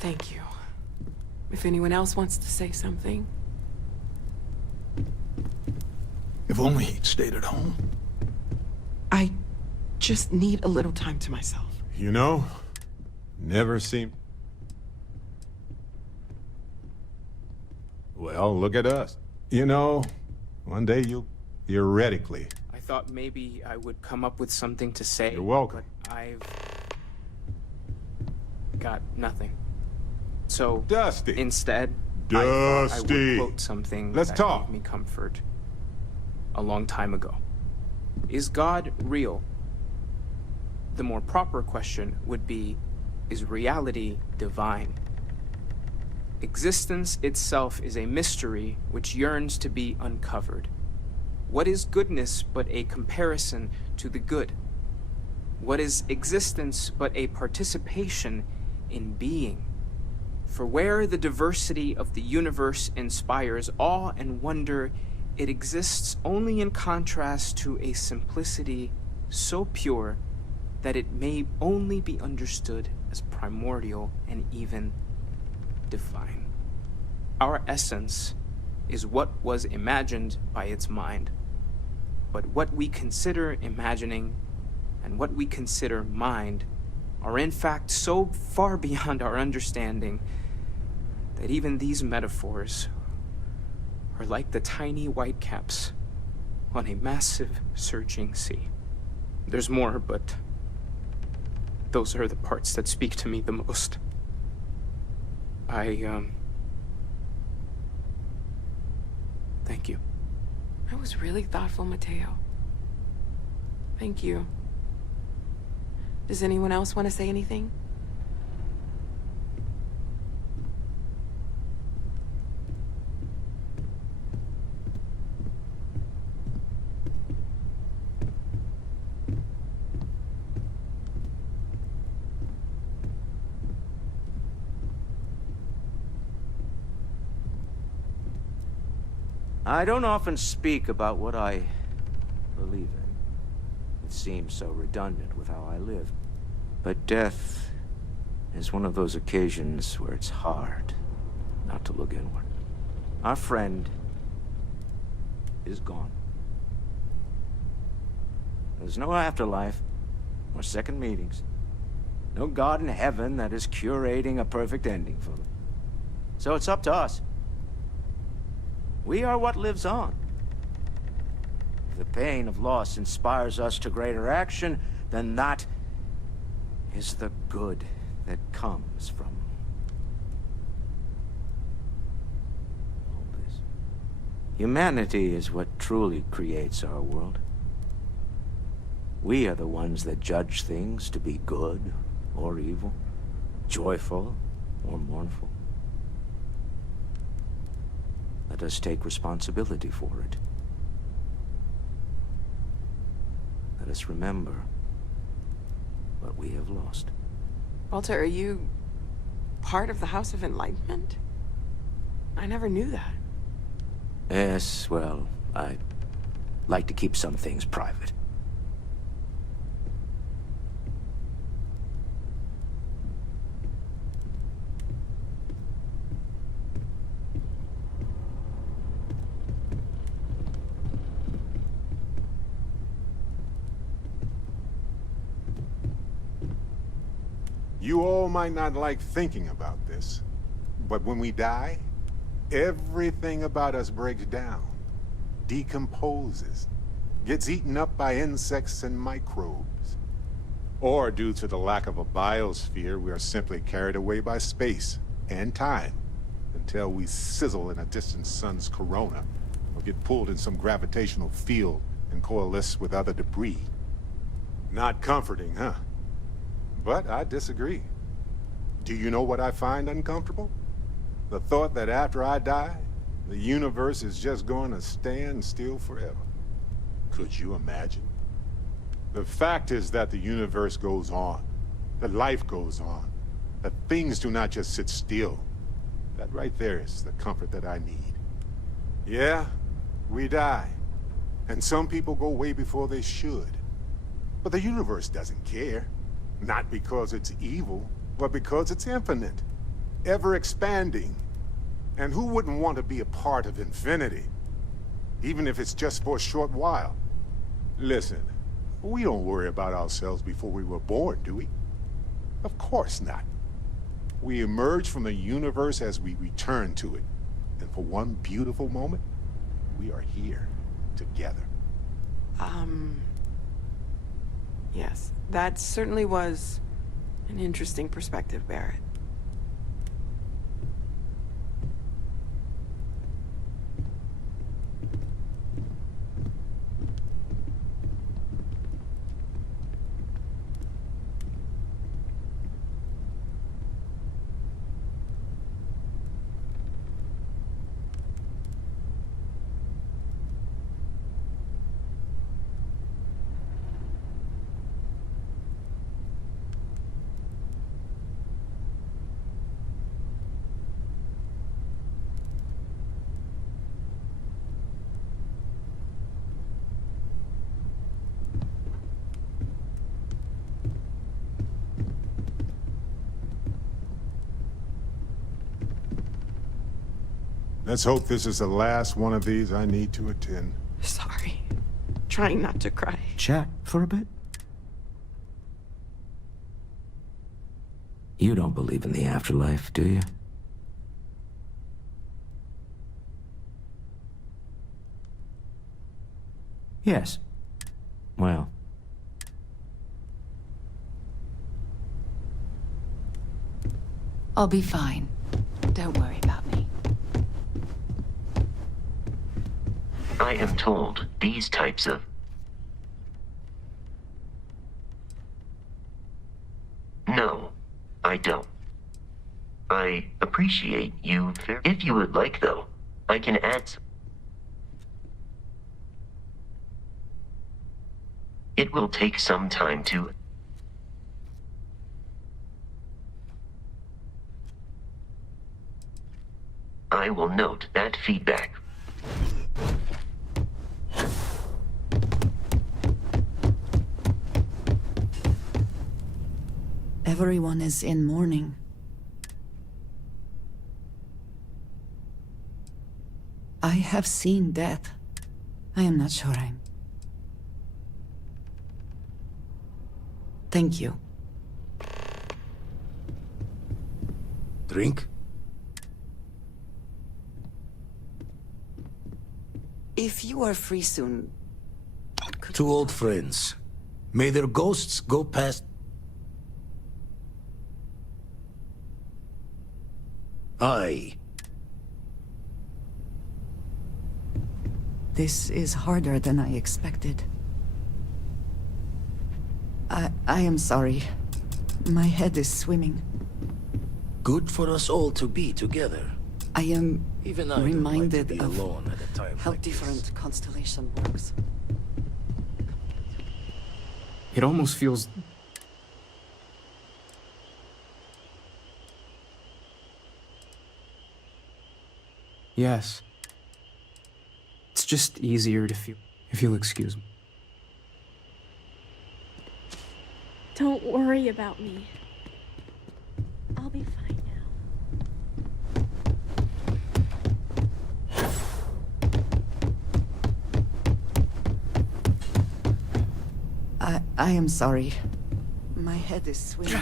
Thank you. If anyone else wants to say something. If only he'd stayed at home. I just need a little time to myself. You know, never seem... Well, look at us. You know, one day you'll, theoretically... I thought maybe I would come up with something to say. You're welcome. But I've... got nothing. So, Dusty. Instead, Dusty. I thought I would quote something Let's that talk. gave me comfort a long time ago. Is God real? The more proper question would be, is reality divine? Existence itself is a mystery which yearns to be uncovered. What is goodness but a comparison to the good? What is existence but a participation in being? For where the diversity of the universe inspires awe and wonder, it exists only in contrast to a simplicity so pure that it may only be understood as primordial and even divine. Our essence is what was imagined by its mind, but what we consider imagining and what we consider mind are in fact so far beyond our understanding that even these metaphors are like the tiny whitecaps on a massive surging sea. There's more, but those are the parts that speak to me the most. Thank you. That was really thoughtful, Mateo. Thank you. Does anyone else want to say anything? I don't often speak about what I believe in. It seems so redundant with how I live. But death is one of those occasions where it's hard not to look inward. Our friend is gone. There's no afterlife, or second meetings. No God in heaven that is curating a perfect ending for them. So it's up to us. We are what lives on. If the pain of loss inspires us to greater action, then that is the good that comes from all this. Humanity is what truly creates our world. We are the ones that judge things to be good or evil, joyful or mournful. Let us take responsibility for it. Let us remember what we have lost. Walter, are you part of the House of Enlightenment? I never knew that. Yes, well, I like to keep some things private. You all might not like thinking about this, but when we die, everything about us breaks down, decomposes, gets eaten up by insects and microbes. Or due to the lack of a biosphere, we are simply carried away by space and time until we sizzle in a distant sun's corona or get pulled in some gravitational field and coalesce with other debris. Not comforting, huh? But I disagree. Do you know what I find uncomfortable? The thought that after I die, the universe is just going to stand still forever. Could you imagine? The fact is that the universe goes on, that life goes on, that things do not just sit still. That right there is the comfort that I need. Yeah, we die, and some people go way before they should. But the universe doesn't care. Not because it's evil, but because it's infinite, ever-expanding. And who wouldn't want to be a part of infinity? Even if it's just for a short while. Listen, we don't worry about ourselves before we were born, do we? Of course not. We emerge from the universe as we return to it. And for one beautiful moment, we are here, together. Yes, that certainly was an interesting perspective, Barrett. Let's hope this is the last one of these I need to attend. Sorry. Trying not to cry. Chat for a bit? You don't believe in the afterlife, do you? Yes. Well. I'll be fine. Don't worry about me. I am told these types of... No, I don't. I appreciate you if you would like, though, I can add some... It will take some time to... I will note that feedback. Everyone is in mourning. I have seen death. I am not sure I'm... Thank you. Drink? If you are free soon... Two old friends. May their ghosts go past... Aye. This is harder than I expected. I am sorry. My head is swimming. Good for us all to be together. I am Even I reminded don't like to be of alone at a time how like different this. constellation works. It almost feels... Yes. It's just easier to feel, if you'll excuse me. Don't worry about me. I'll be fine now. I am sorry. My head is swimming.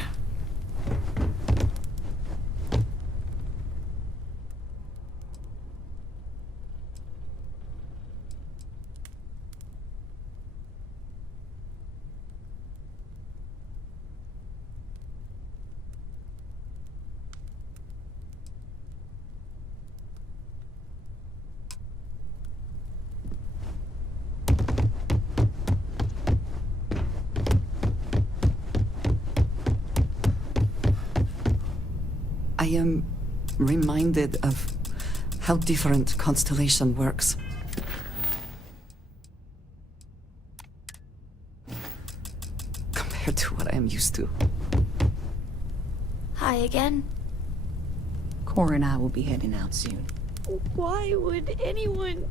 I am reminded of how different constellation works. Compared to what I am used to. Hi again. Cora and I will be heading out soon. Why would anyone...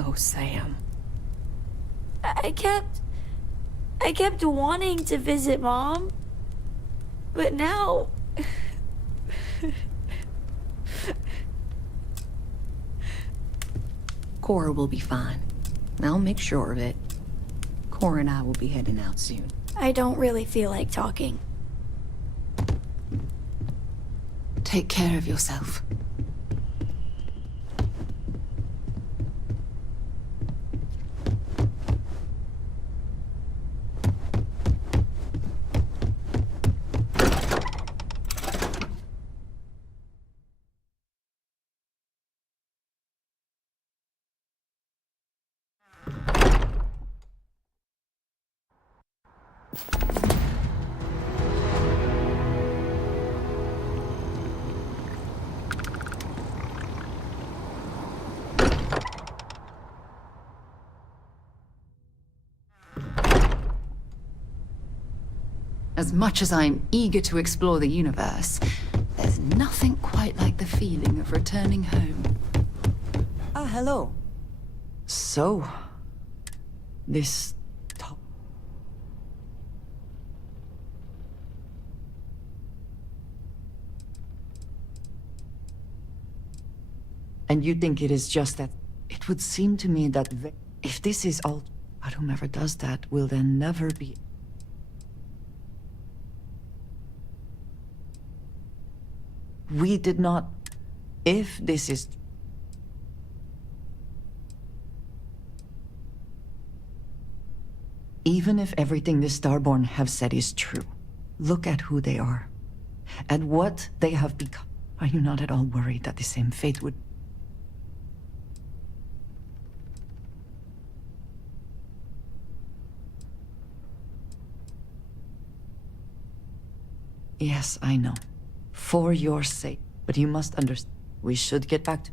Oh, Sam. I kept wanting to visit Mom, but now... Cora will be fine. I'll make sure of it. Cora and I will be heading out soon. I don't really feel like talking. Take care of yourself. As much as I'm eager to explore the universe, there's nothing quite like the feeling of returning home. Ah, hello. So, this top... And you think it is just that... It would seem to me that if this is all... But whomever does that will then never be... We did not... If this is... Even if everything the Starborn have said is true, look at who they are. And what they have become. Are you not at all worried that the same fate would... Yes, I know. For your sake. But you must understand. We should get back to...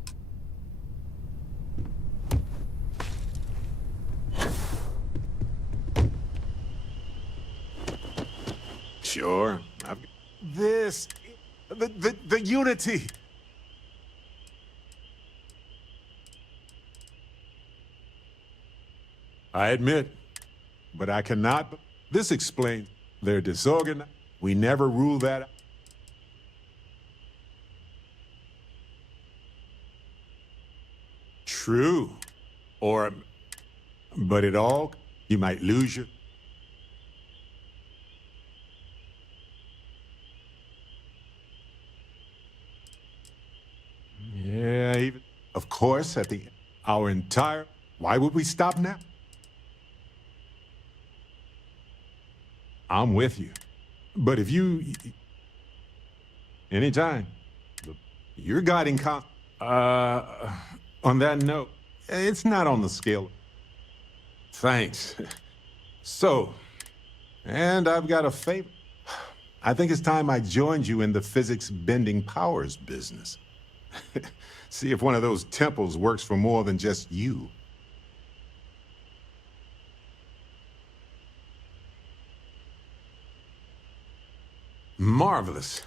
Sure. This... The unity! I admit, but I cannot... This explains their disorganized. We never rule that out. True. But it all, you might lose your... Yeah, even... Of course, at the... Our entire... Why would we stop now? I'm with you. But if you... Anytime. Your guiding on that note, it's not on the scale. Thanks. So, and I've got a favor. I think it's time I joined you in the physics bending powers business. See if one of those temples works for more than just you. Marvelous.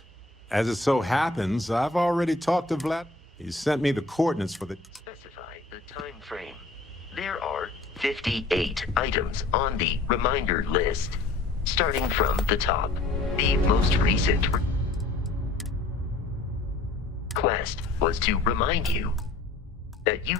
As it so happens, I've already talked to Vlad. He sent me the coordinates for the... Specify the time frame. There are 58 items on the reminder list. Starting from the top, the most recent request was to remind you that you